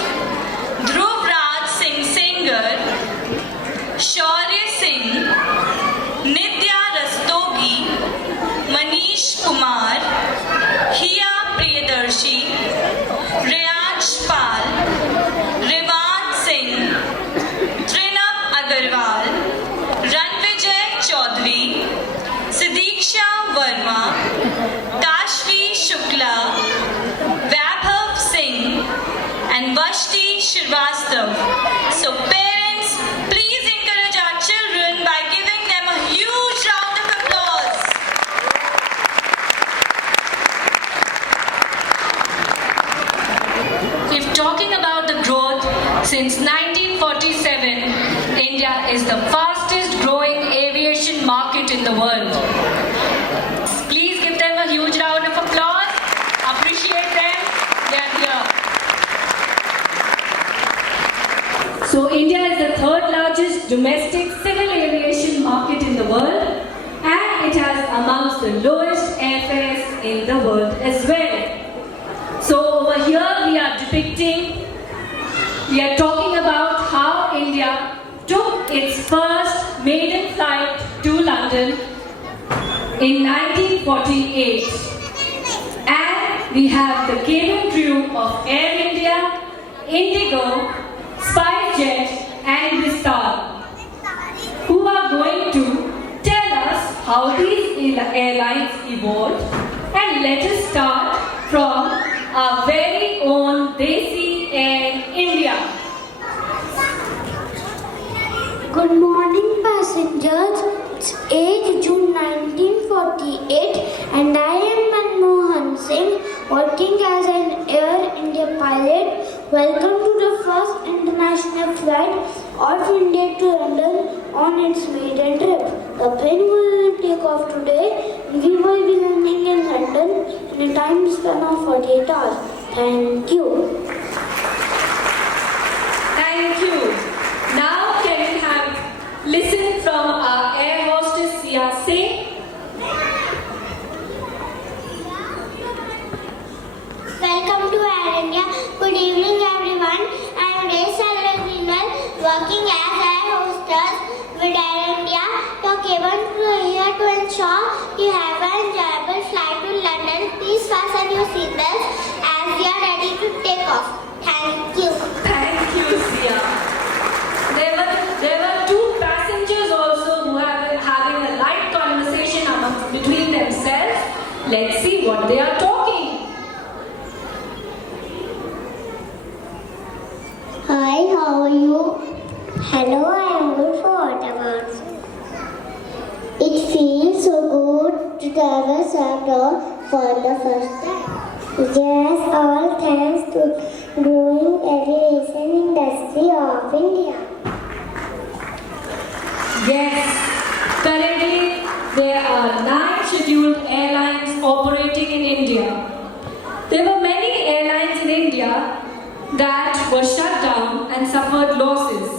Dhruv Raj Singh Sengar, Shaurya Singh, Nitya Rastogi, Manish Kumar, Hiya Priyadarshi, Riyaj Pal, Rivat Singh, Trinab Agarwal, Ranvijay Chaudhary, Sidiksha Verma, Kashvi Shukla, Vaibhav Singh, and Vashti Shrivastava. So parents, please encourage our children by giving them a huge round of applause. If talking about the growth, since 1947, India is the fastest growing aviation market in the world. Please give them a huge round of applause. Appreciate them. They are here. So India is the third largest domestic civil aviation market in the world, and it has amongst the lowest airfares in the world as well. So over here we are talking about how India took its first maiden flight to London in 1948. And we have the cabin crew of Air India, Indigo, SpiceJet and Vistar, who are going to tell us how these airlines evolved. And let us start from our very own Desi Air India. Good morning, passengers. It's 8 June 1948 and I am Manmohan Singh, working as an Air India pilot. Welcome to the first international flight of India to London on its maiden trip. The plane will take off today and we will be landing in London in a time span of 48 hours. Thank you. Thank you. Now can we have listen from our air hostess Sia Singh? Welcome to Air India. Good evening, everyone. I am Reza Rajinal, working as air hostess with Air India. Your cabin crew is here to ensure you have an enjoyable flight to London. Please fasten your seatbelts as we are ready to take off. Thank you. Thank you, Sia. There were two passengers also who have having a light conversation between themselves. Let's see what they are talking. Hi, how are you? Hello, I am good. For what about you? It feels so good to travel abroad for the first time. Yes, all thanks to growing aviation industry of India. Yes, currently there are 9 scheduled airlines operating in India. There were many airlines in India that were shut down and suffered losses,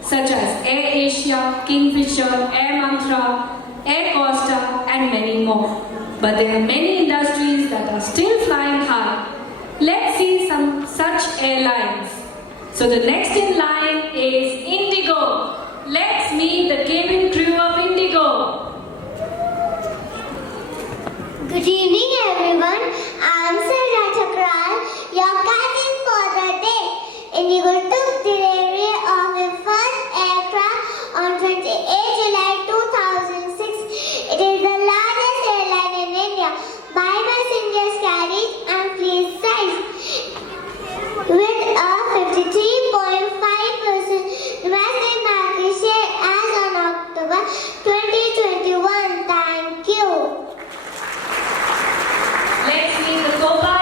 such as Air Asia, Kingfisher, Air Mantra, Air Costa and many more. But there are many industries that are still flying high. Let's see some such airlines. So the next in line is Indigo. Let's meet the cabin crew of Indigo. Good evening, everyone. I am Sangeet Natak, your captain for the day. Indigo took delivery of the first aircraft on 28 July 2006. It is the largest airline in India by passengers carried and fleet size, with a 53.5% domestic market share as on October 2021. Thank you. Let's meet the co-pilot.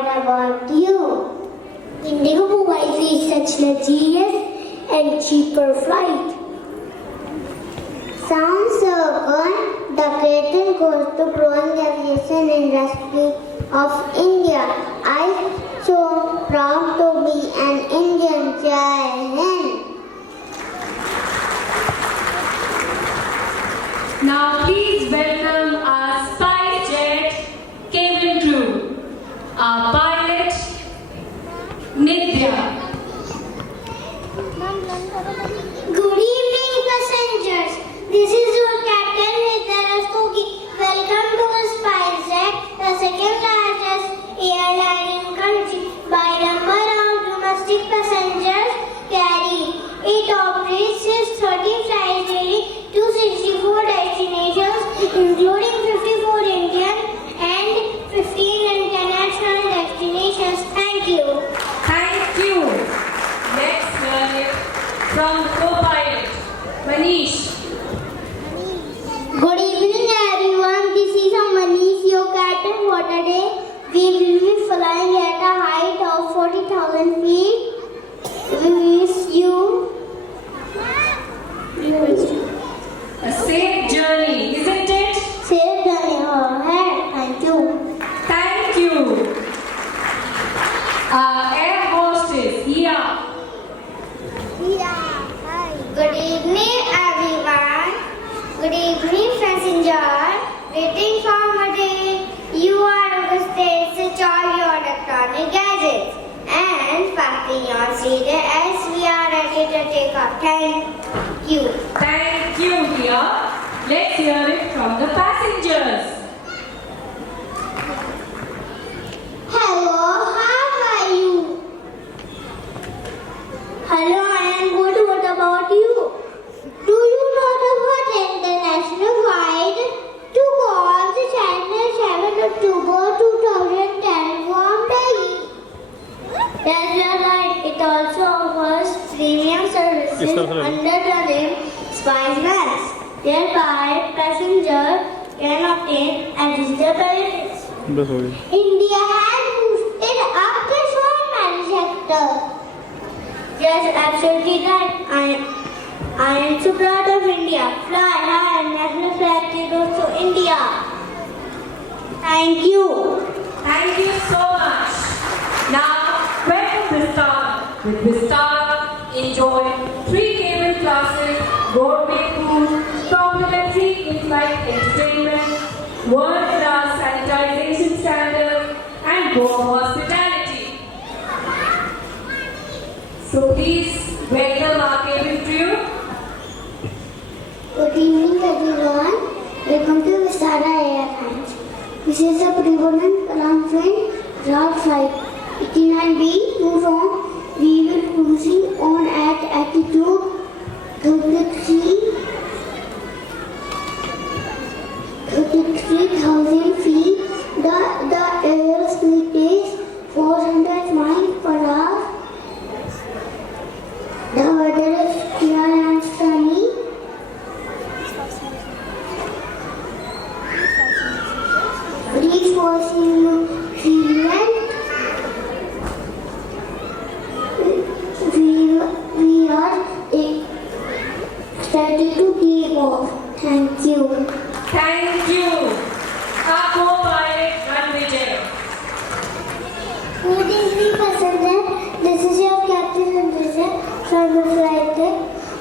What about you? Indigo provides me such luxurious and cheaper flight. Sounds so good. The credit goes to growing aviation industry of India. I'm so proud to be an Indian. Jai Hind. Now please welcome our SpiceJet cabin crew, our pilot Nitya. Good evening, passengers. This is your captain Nitya Rastogi. Welcome to the SpiceJet, the second largest airline in country by number of domestic passengers carried. It operates 630 flights daily to 64 destinations, including 54 Indian and 15 international destinations. Thank you. Thank you. Let's learn it from the co-pilot, Manish. Good evening, everyone. This is Manish, your captain for today. We will be flying at a height of 40,000 feet. We wish you A safe journey, isn't it? safe journey ahead. Thank you. Thank you. Air hostess, Iya. Good evening, everyone. Good evening, passenger. Waiting for my day. You are on the stage, switch all your electronic gadgets and fasten your seat as we are ready to take off. Thank you. Thank you, Iya. Let's hear it from the passengers. Hello, how are you? Hello, I am good. What about you? Do you know the what international flight to call the China 7 October 2010 from Delhi? That's right. It also offers premium services under the name SpiceJet. Thereby, passengers can obtain additional benefits. India has boosted up the solar panel sector. Yes, absolutely right. I am so proud of India. Fly high and national flag goes to India. Thank you. Thank you so much. Now, welcome Vistar. With Vistar, enjoy 3 cabin classes, boarding food, complimentary in-flight entertainment, world-class sanitization standards, and warm hospitality. So please welcome our cabin crew. Good evening, everyone. Welcome to Vistara Airlines. This is a prevalent ground train route flight 89B to Rome. We will cruising on at altitude 33,000 feet. The airspeed is 400 miles per hour. The weather is clear and sunny. Breeze forcing Finland. We are ready to take off. Thank you. Thank you. Our co-pilot, Ranvijay. Good evening, passenger. This is your captain Ranvijay from the flight deck.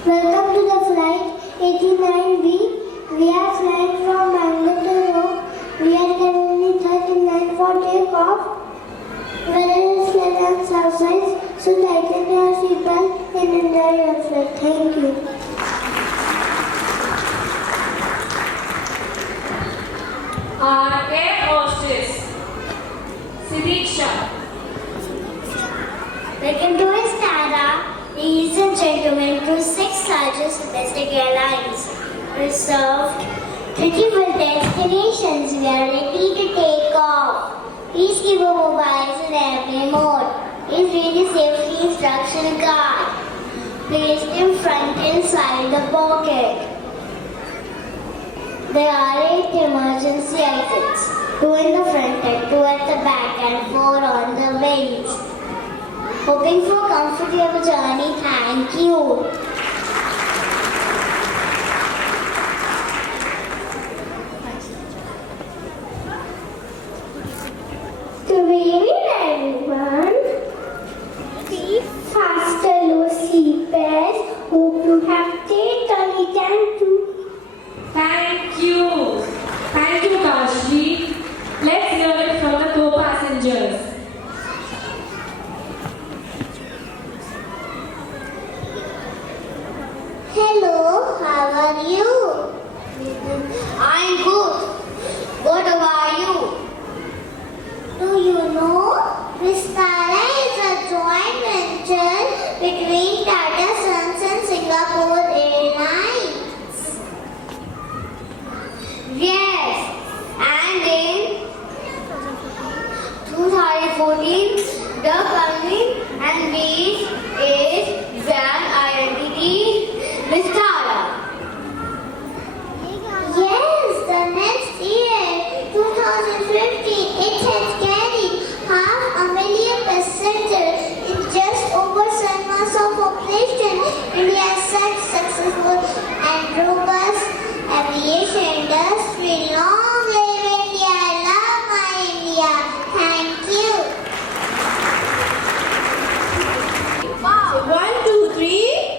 Welcome to the flight 89B. We are flying from Bangalore to Rome. We are currently 39 for takeoff. Weather is pleasant outside, so tighten your seatbelt and enjoy your flight. Thank you. Our air hostess, Sidiksha. Welcome to Vistara. Ladies and gentlemen, to 6 largest domestic airlines. Reserved 34 destinations. We are ready to take off. Please keep your mobiles in airplane mode. Please read the safety instruction card. Place in front and side the pocket. There are 8 emergency exits. 2 in the front and 2 at the back and 4 on the wings. Hoping for comfortable journey. Thank you. Good evening, everyone. Be faster, low seatbelts. Hope you have taken it and to. Thank you. Thank you, Kashvi. Let's hear it from the co-passengers. Hello, how are you? I'm good. What about you? Do you know Vistara is a joint venture between Tata Sons and Singapore Airlines? Yes, and in 2014, the company unveiled its brand identity, Vistara. Yes, the next year, 2015, it has carried 500,000 passengers in just over 7 months of operation. India has such successful and robust aviation industry. Long live India! I love my India. Thank you. 1, 2, 3.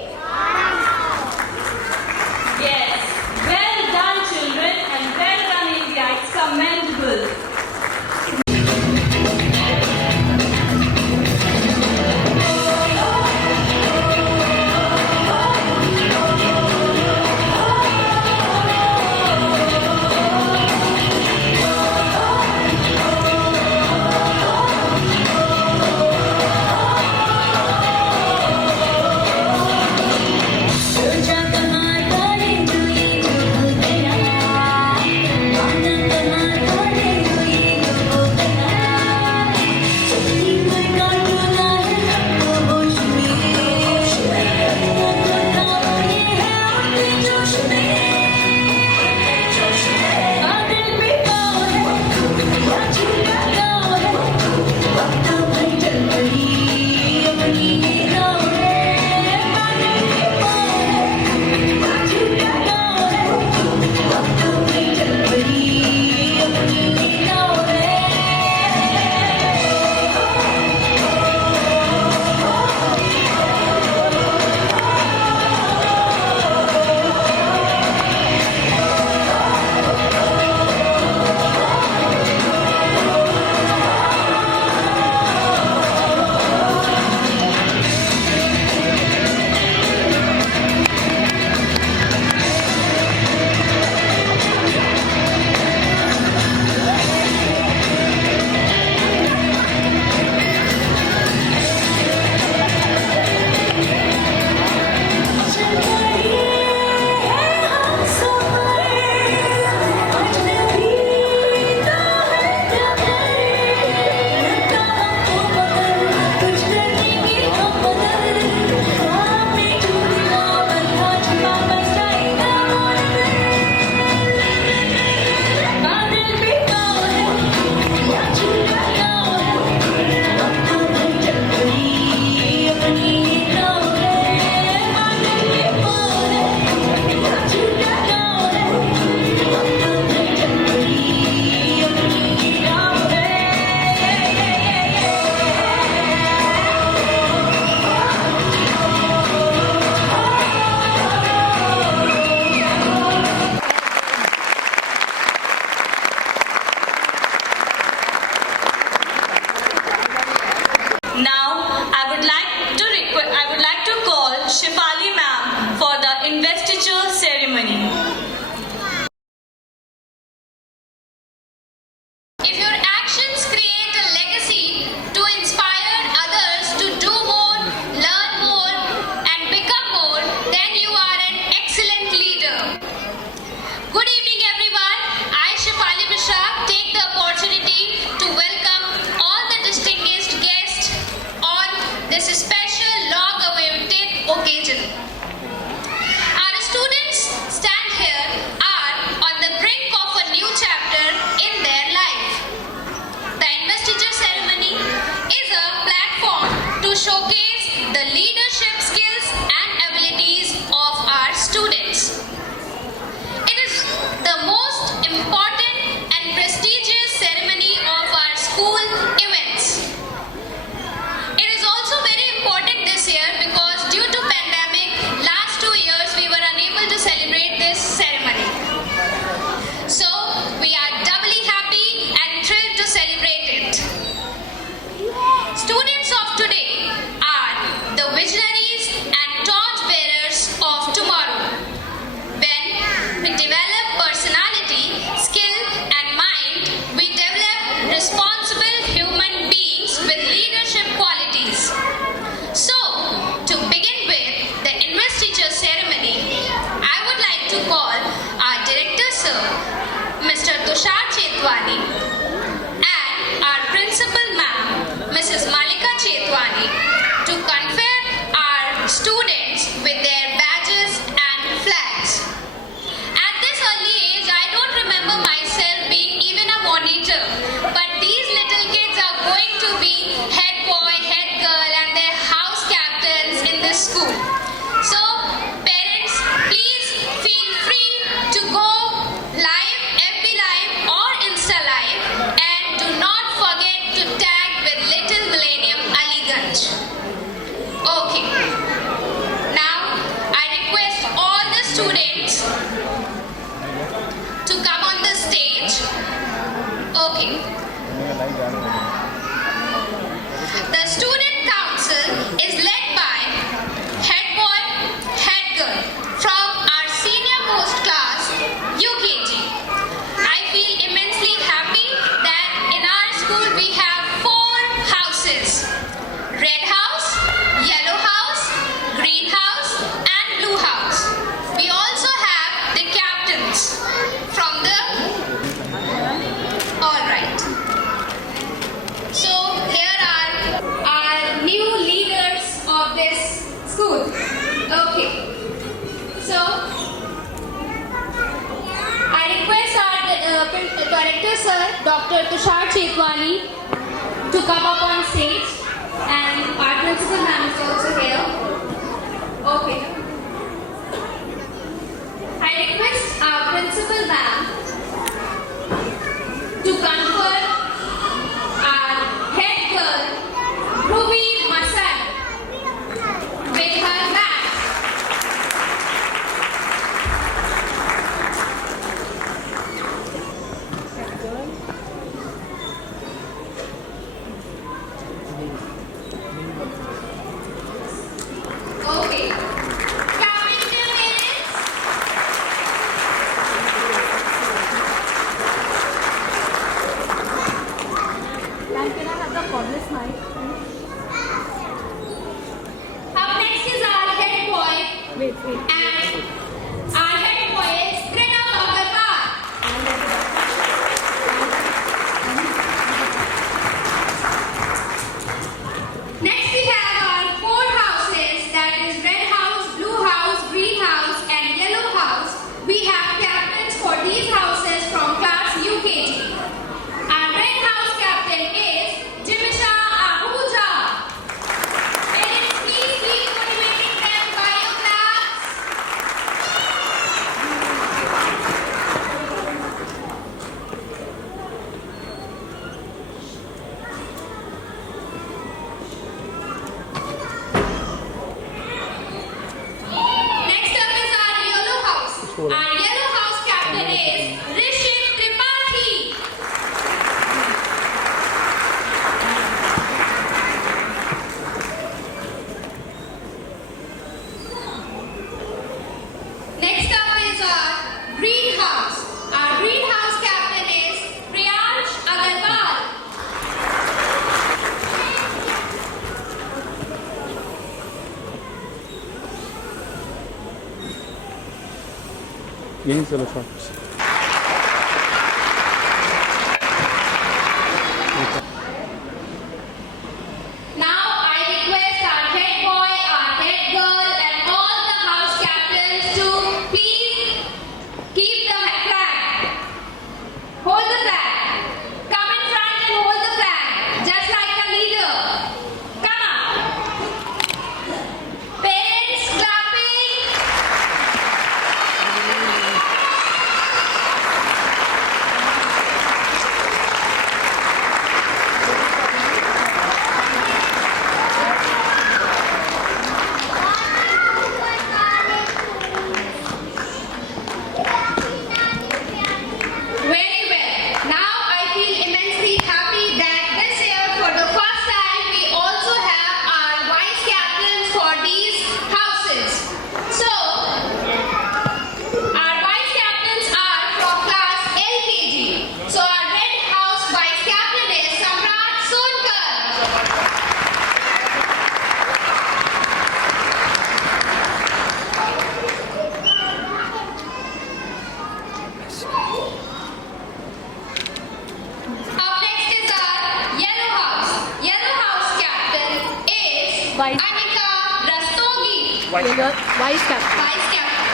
The student council is led by head boy, head girl from our senior most class UKG. I feel immensely happy that in our school we have 4 houses: red house, yellow house, green house and blue house. We also have the captains from the all right. So here are our new leaders of this school. Okay. So I request our director sir, Dr. Tushar Chetwani, to come up on stage, and our principal ma'am is also here. Okay. I request our principal ma'am to confer our head girl, Ruby Masan, with her badge. Okay. Capital parents. Up next is our head boy. And our head boy is Pranav Agarwal. Next we have our 4 houses, that is red house, blue house, green house and yellow house. We have captains for these houses from class UKG. Our red house captain is Jimisha Ahuja. Parents, please be motivating them by your claps. Next up is our yellow house. Our yellow house captain is Rishit Tripathi. Next up is our green house. Our green house captain is Priyansh Agarwal. यही चलो shorts Now I request our head boy, our head girl and all the house captains to please keep the flag. Hold the flag. Come in front and hold the flag, just like a leader. Come on. Parents clapping. Very well. Now I feel immensely happy that this year, for the first time, we also have our vice captains for these houses. So, our vice captains are from class LKG. So, our red house vice captain is Samrat Sonkar. Up next is our yellow house. Yellow house captain is Anika Rastogi. Vice captain. Vice captain.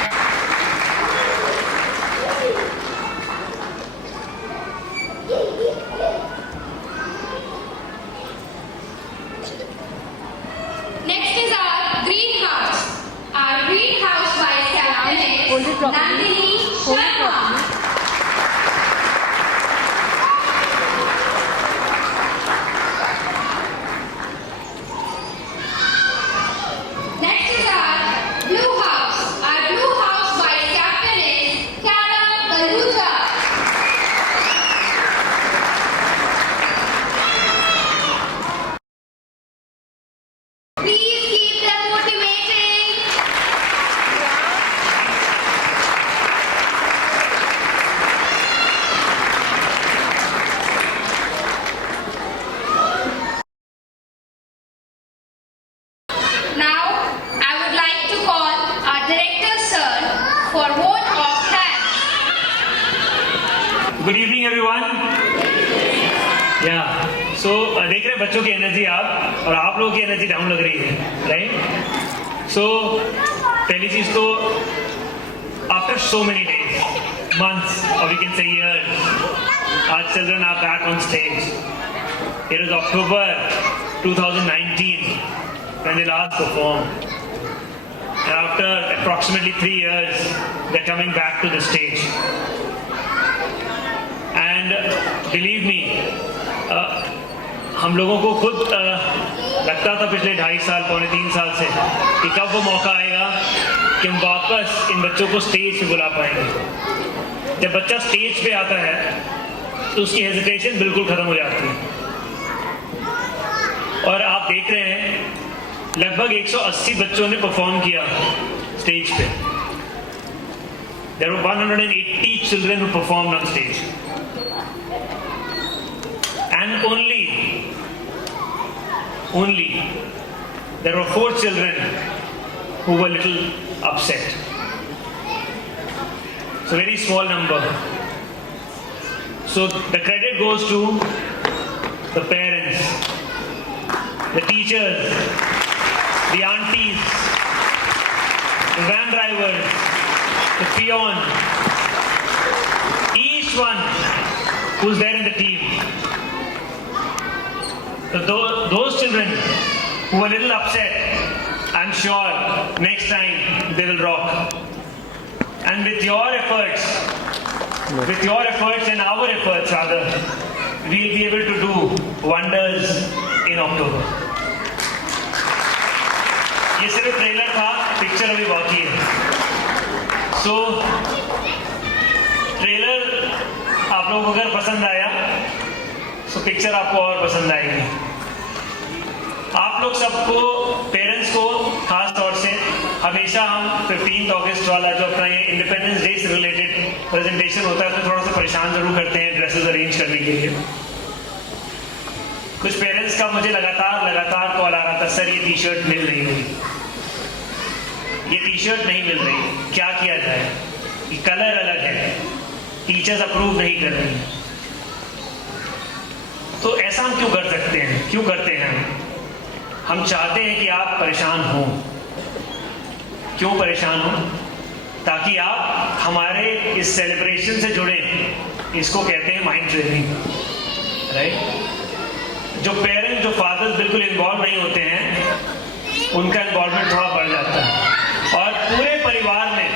Next is our green house. Our green house vice captain is Nandini Sharma. Next is our blue house. Our blue house vice captain is Kara Galuja. सो देख रहे हैं बच्चों की energy आप, और आप लोगों की एनर्जी डाउन लग रही है, राइट? सो पहली चीज तो after so many days, months, or we can say years, our children are back on stage. It is October 2019 when they last performed. And after approximately 3 years, they're coming back to the stage. And believe me, हम लोगों को खुद लगता था पिछले 2.5 साल, पौने 3 साल से कि कब वो मौका आएगा कि हम वापस इन बच्चों को स्टेज पे बुला पाएंगे। जब बच्चा स्टेज पे आता है तो उसकी हेजिटेशन बिल्कुल खत्म हो जाती है। और आप देख रहे हैं लगभग 180 बच्चों ने परफॉर्म किया स्टेज पे। There were 180 children who performed on stage. And only there were 4 children who were little upset. So very small number. So the credit goes to the parents, the teachers, the aunties, the van drivers, the peon, each one who's there in the team. So those children who were a little upset, I'm sure next time they will rock. And with your efforts and our efforts rather, we'll be able to do wonders in October. ये सिर्फ trailer था, picture अभी बाकी है। So trailer आप लोगों को अगर पसंद आया तो पिक्चर आपको और पसंद आएगी। आप लोग सबको, पेरेंट्स को खास तौर से, हमेशा हम 15th अगस्त वाला जो अपना ये इंडिपेंडेंस डे से रिलेटेड प्रेजेंटेशन होता है उसमें थोड़ा सा परेशान जरूर करते हैं ड्रेसेस अरेंज करने के लिए। कुछ पेरेंट्स का मुझे लगातार कॉल आ रहा था, सर ये टी शर्ट मिल नहीं रही, ये टी शर्ट नहीं मिल रही, क्या किया जाए, ये कलर अलग है, टीचर्स अप्रूव नहीं कर रही। तो ऐसा हम क्यों कर सकते हैं, क्यों करते हैं हम चाहते हैं कि आप परेशान हो। क्यों परेशान हो? ताकि आप हमारे इस सेलिब्रेशन से जुड़े। इसको कहते हैं माइंड ट्रेनिंग, राइट? जो पेरेंट्स, जो फादर्स बिल्कुल इन्वॉल्व नहीं होते हैं, उनका इन्वॉल्वमेंट थोड़ा बढ़ जाता है और पूरे परिवार में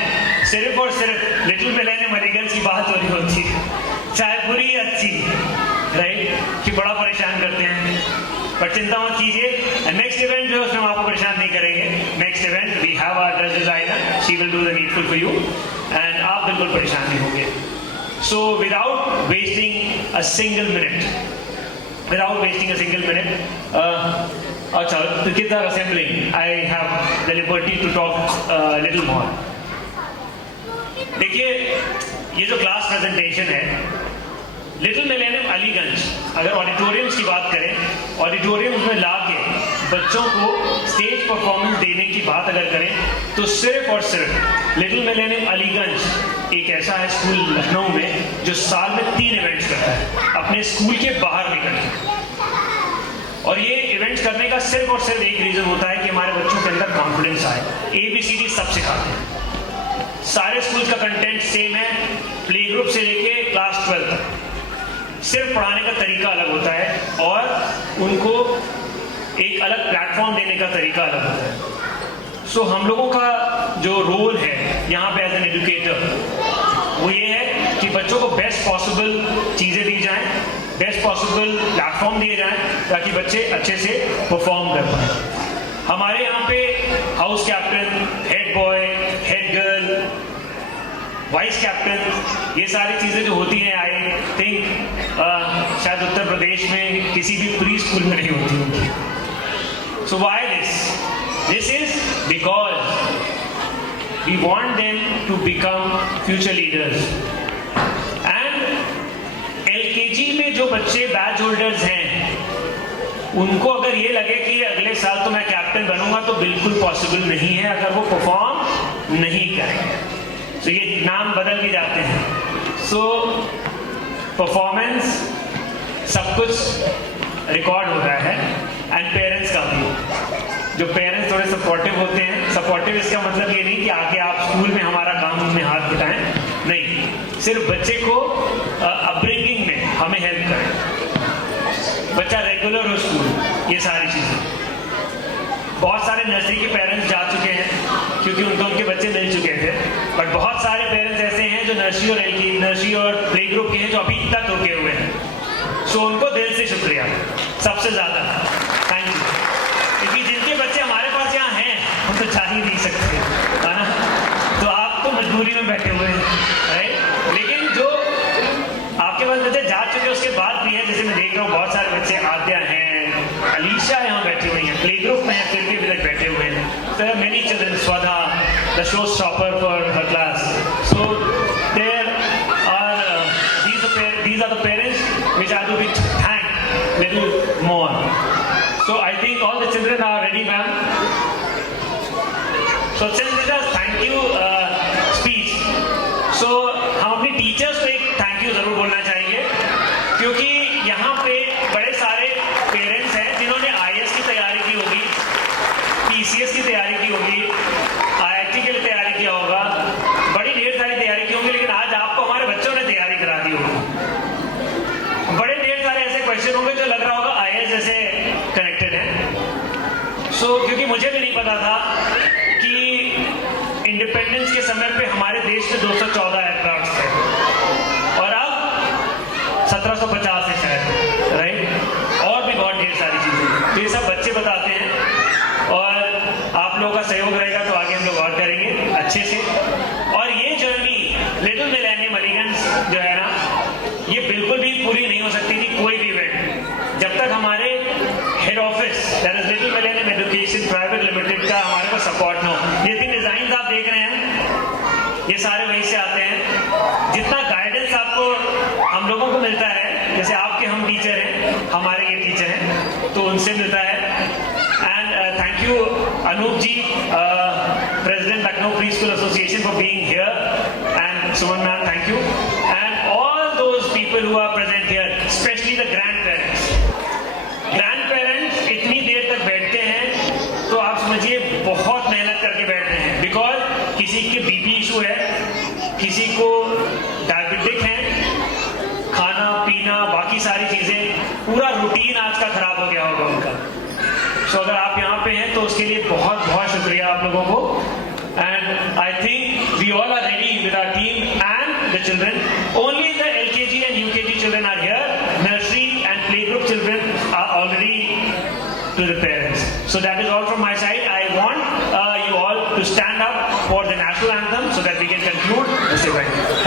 सिर्फ और सिर्फ लिटिल मिलेनियम अलीगंज की बात हो रही होती है, चाहे बुरी या अच्छी, राइट? कि बड़ा परेशान करते हैं। पर चिंता मत कीजिए, नेक्स्ट इवेंट जो है उसमें हम आपको परेशान नहीं करेंगे। Next event we have our dress designer, she will do the needful for you and आप बिल्कुल परेशान नहीं होंगे। So without wasting a single minute, अच्छा, the kids are assembling. I have the liberty to talk a little more. देखिए, ये जो class presentation है, लिटिल मिलेनियम अलीगंज, अगर ऑडिटोरियम्स की बात करें, ऑडिटोरियम्स में ला के बच्चों को स्टेज परफॉर्मेंस देने की बात अगर करें, तो सिर्फ और सिर्फ लिटिल मिलेनियम अलीगंज एक ऐसा है स्कूल लखनऊ में जो साल में 3 इवेंट्स करता है अपने स्कूल के बाहर निकल के। और ये इवेंट्स करने का सिर्फ और सिर्फ एक रीजन होता है कि हमारे बच्चों के अंदर कॉन्फिडेंस आए। ABCD सब सिखाते हैं, सारे स्कूल का कंटेंट सेम है, प्ले ग्रुप से लेके क्लास 12 तक। सिर्फ पढ़ाने का तरीका अलग होता है और उनको एक अलग प्लेटफॉर्म देने का तरीका अलग होता है। सो हम लोगों का जो रोल है यहाँ पे एज एन एजुकेटर, वो ये है कि बच्चों को बेस्ट पॉसिबल चीज़ें दी जाएं, बेस्ट पॉसिबल प्लेटफॉर्म दिए जाएं, ताकि बच्चे अच्छे से परफॉर्म कर पाएं। हमारे यहाँ पे house captain, head boy, head girl, vice captain, ये सारी चीज़ें जो होती हैं, आई थिंक शायद उत्तर प्रदेश में किसी भी प्री स्कूल में नहीं होती होंगी। So why this is because we want them to become future leaders. And LKG में जो बच्चे बैच होल्डर्स हैं, उनको अगर ये लगे कि अगले साल तो मैं कैप्टन बनूंगा, तो बिल्कुल पॉसिबल नहीं है अगर वो परफॉर्म नहीं करेंगे। तो ये नाम बदल के जाते हैं। सो परफॉर्मेंस सब कुछ रिकॉर्ड हो रहा है, एंड पेरेंट्स का भी। जो पेरेंट्स थोड़े सपोर्टिव होते हैं, सपोर्टिव इसका मतलब ये नहीं कि आके आप स्कूल में हमारा काम में हाथ बटाएं, नहीं, सिर्फ बच्चे को अपब्रिंगिंग में हमें हेल्प करें, बच्चा रेगुलर हो स्कूल, ये सारी चीज़ें। बहुत सारे नर्सरी के पेरेंट्स जा चुके हैं क्योंकि उनको उनके बच्चे मिल चुके थे, बट बहुत सारे पेरेंट्स ऐसे हैं जो नर्सरी और प्ले ग्रुप के हैं जो अभी तक रुके हुए हैं। सो उनको दिल से शुक्रिया, सबसे ज़्यादा थैंक यू, क्योंकि जिनके बच्चे हमारे पास यहाँ हैं हम तो चाह ही नहीं सकते, है ना। तो आप तो मजबूरी में बैठे हुए हैं, राइट। लेकिन जो आपके पास बच्चे जा चुके हैं उसके बाद भी है, जैसे मैं देख रहा हूँ बहुत सारे बच्चे आद्या हैं, अलीशा यहाँ बैठी हुई हैं, प्ले ग्रुप में फिर भी अभी तक बैठे हुए हैं। There are many children, Swadha, the showstopper for her class. So there are these are the parents which I have to be thanked little more. So I think all the children are ready, ma'am. So since it is thank you speech, so हम अपनी teachers को एक thank you जरूर बोलना चाहेंगे, क्योंकि यहाँ पे बड़े सारे पेरेंट्स हैं जिन्होंने IAS की तैयारी की होगी, PCS की तैयारी की होगी, IIT के लिए तैयारी किया होगा, बड़ी ढेर सारी तैयारी की होगी, लेकिन आज आपको हमारे बच्चों ने तैयारी करा दी होगी। बड़े ढेर सारे ऐसे क्वेश्चन होंगे जो लग रहा होगा IAS से कनेक्टेड है। सो क्योंकि मुझे भी नहीं पता था कि इंडिपेंडेंस के समय पे हमारे देश में 214 एयरक्राफ्ट थे और अब 1750 है शायद, राइट। और भी बहुत ढेर सारी चीजें, तो ये सब बच्चे बताते हैं और आप लोगों का सहयोग रहेगा तो आगे हम लोग और करेंगे अच्छे से। और ये जर्नी लिटिल मिलेनियम अलीगंज जो है ना, ये बिल्कुल भी पूरी नहीं हो सकती थी कोई भी इवेंट जब तक हमारे head office that is little millennium education private limited का हमारे को सपोर्ट ना हो। ये 3 डिजाइन आप देख रहे हैं, ये सारे वहीं से आते हैं। जितना गाइडेंस आपको हम लोगों को मिलता है, जैसे आपके हम टीचर हैं, हमारे ये टीचर हैं, तो उनसे मिलता है। And thank you Anoop ji, president Lucknow pre school association for being here, and Suman ma'am thank you, and all those people who are present here, specially the grand parents. Grand parents इतनी देर तक बैठते हैं तो आप समझिए बहुत मेहनत करके बैठ रहे हैं, बिकॉज किसी के बीपी इशू है, किसी को डायबिटिक है, खाना पीना बाकी सारी चीजें, पूरा रूटीन आज का खराब हो गया होगा उनका। सो अगर आप यहाँ पे हैं तो उसके लिए बहुत बहुत शुक्रिया आप लोगों को। And I think we all are ready with our team and the children. Only the LKG and UKG children are here. Nursery and playgroup children are already to the parents. So that is all from my side. I want you all to stand up for the national anthem so that we can conclude this event.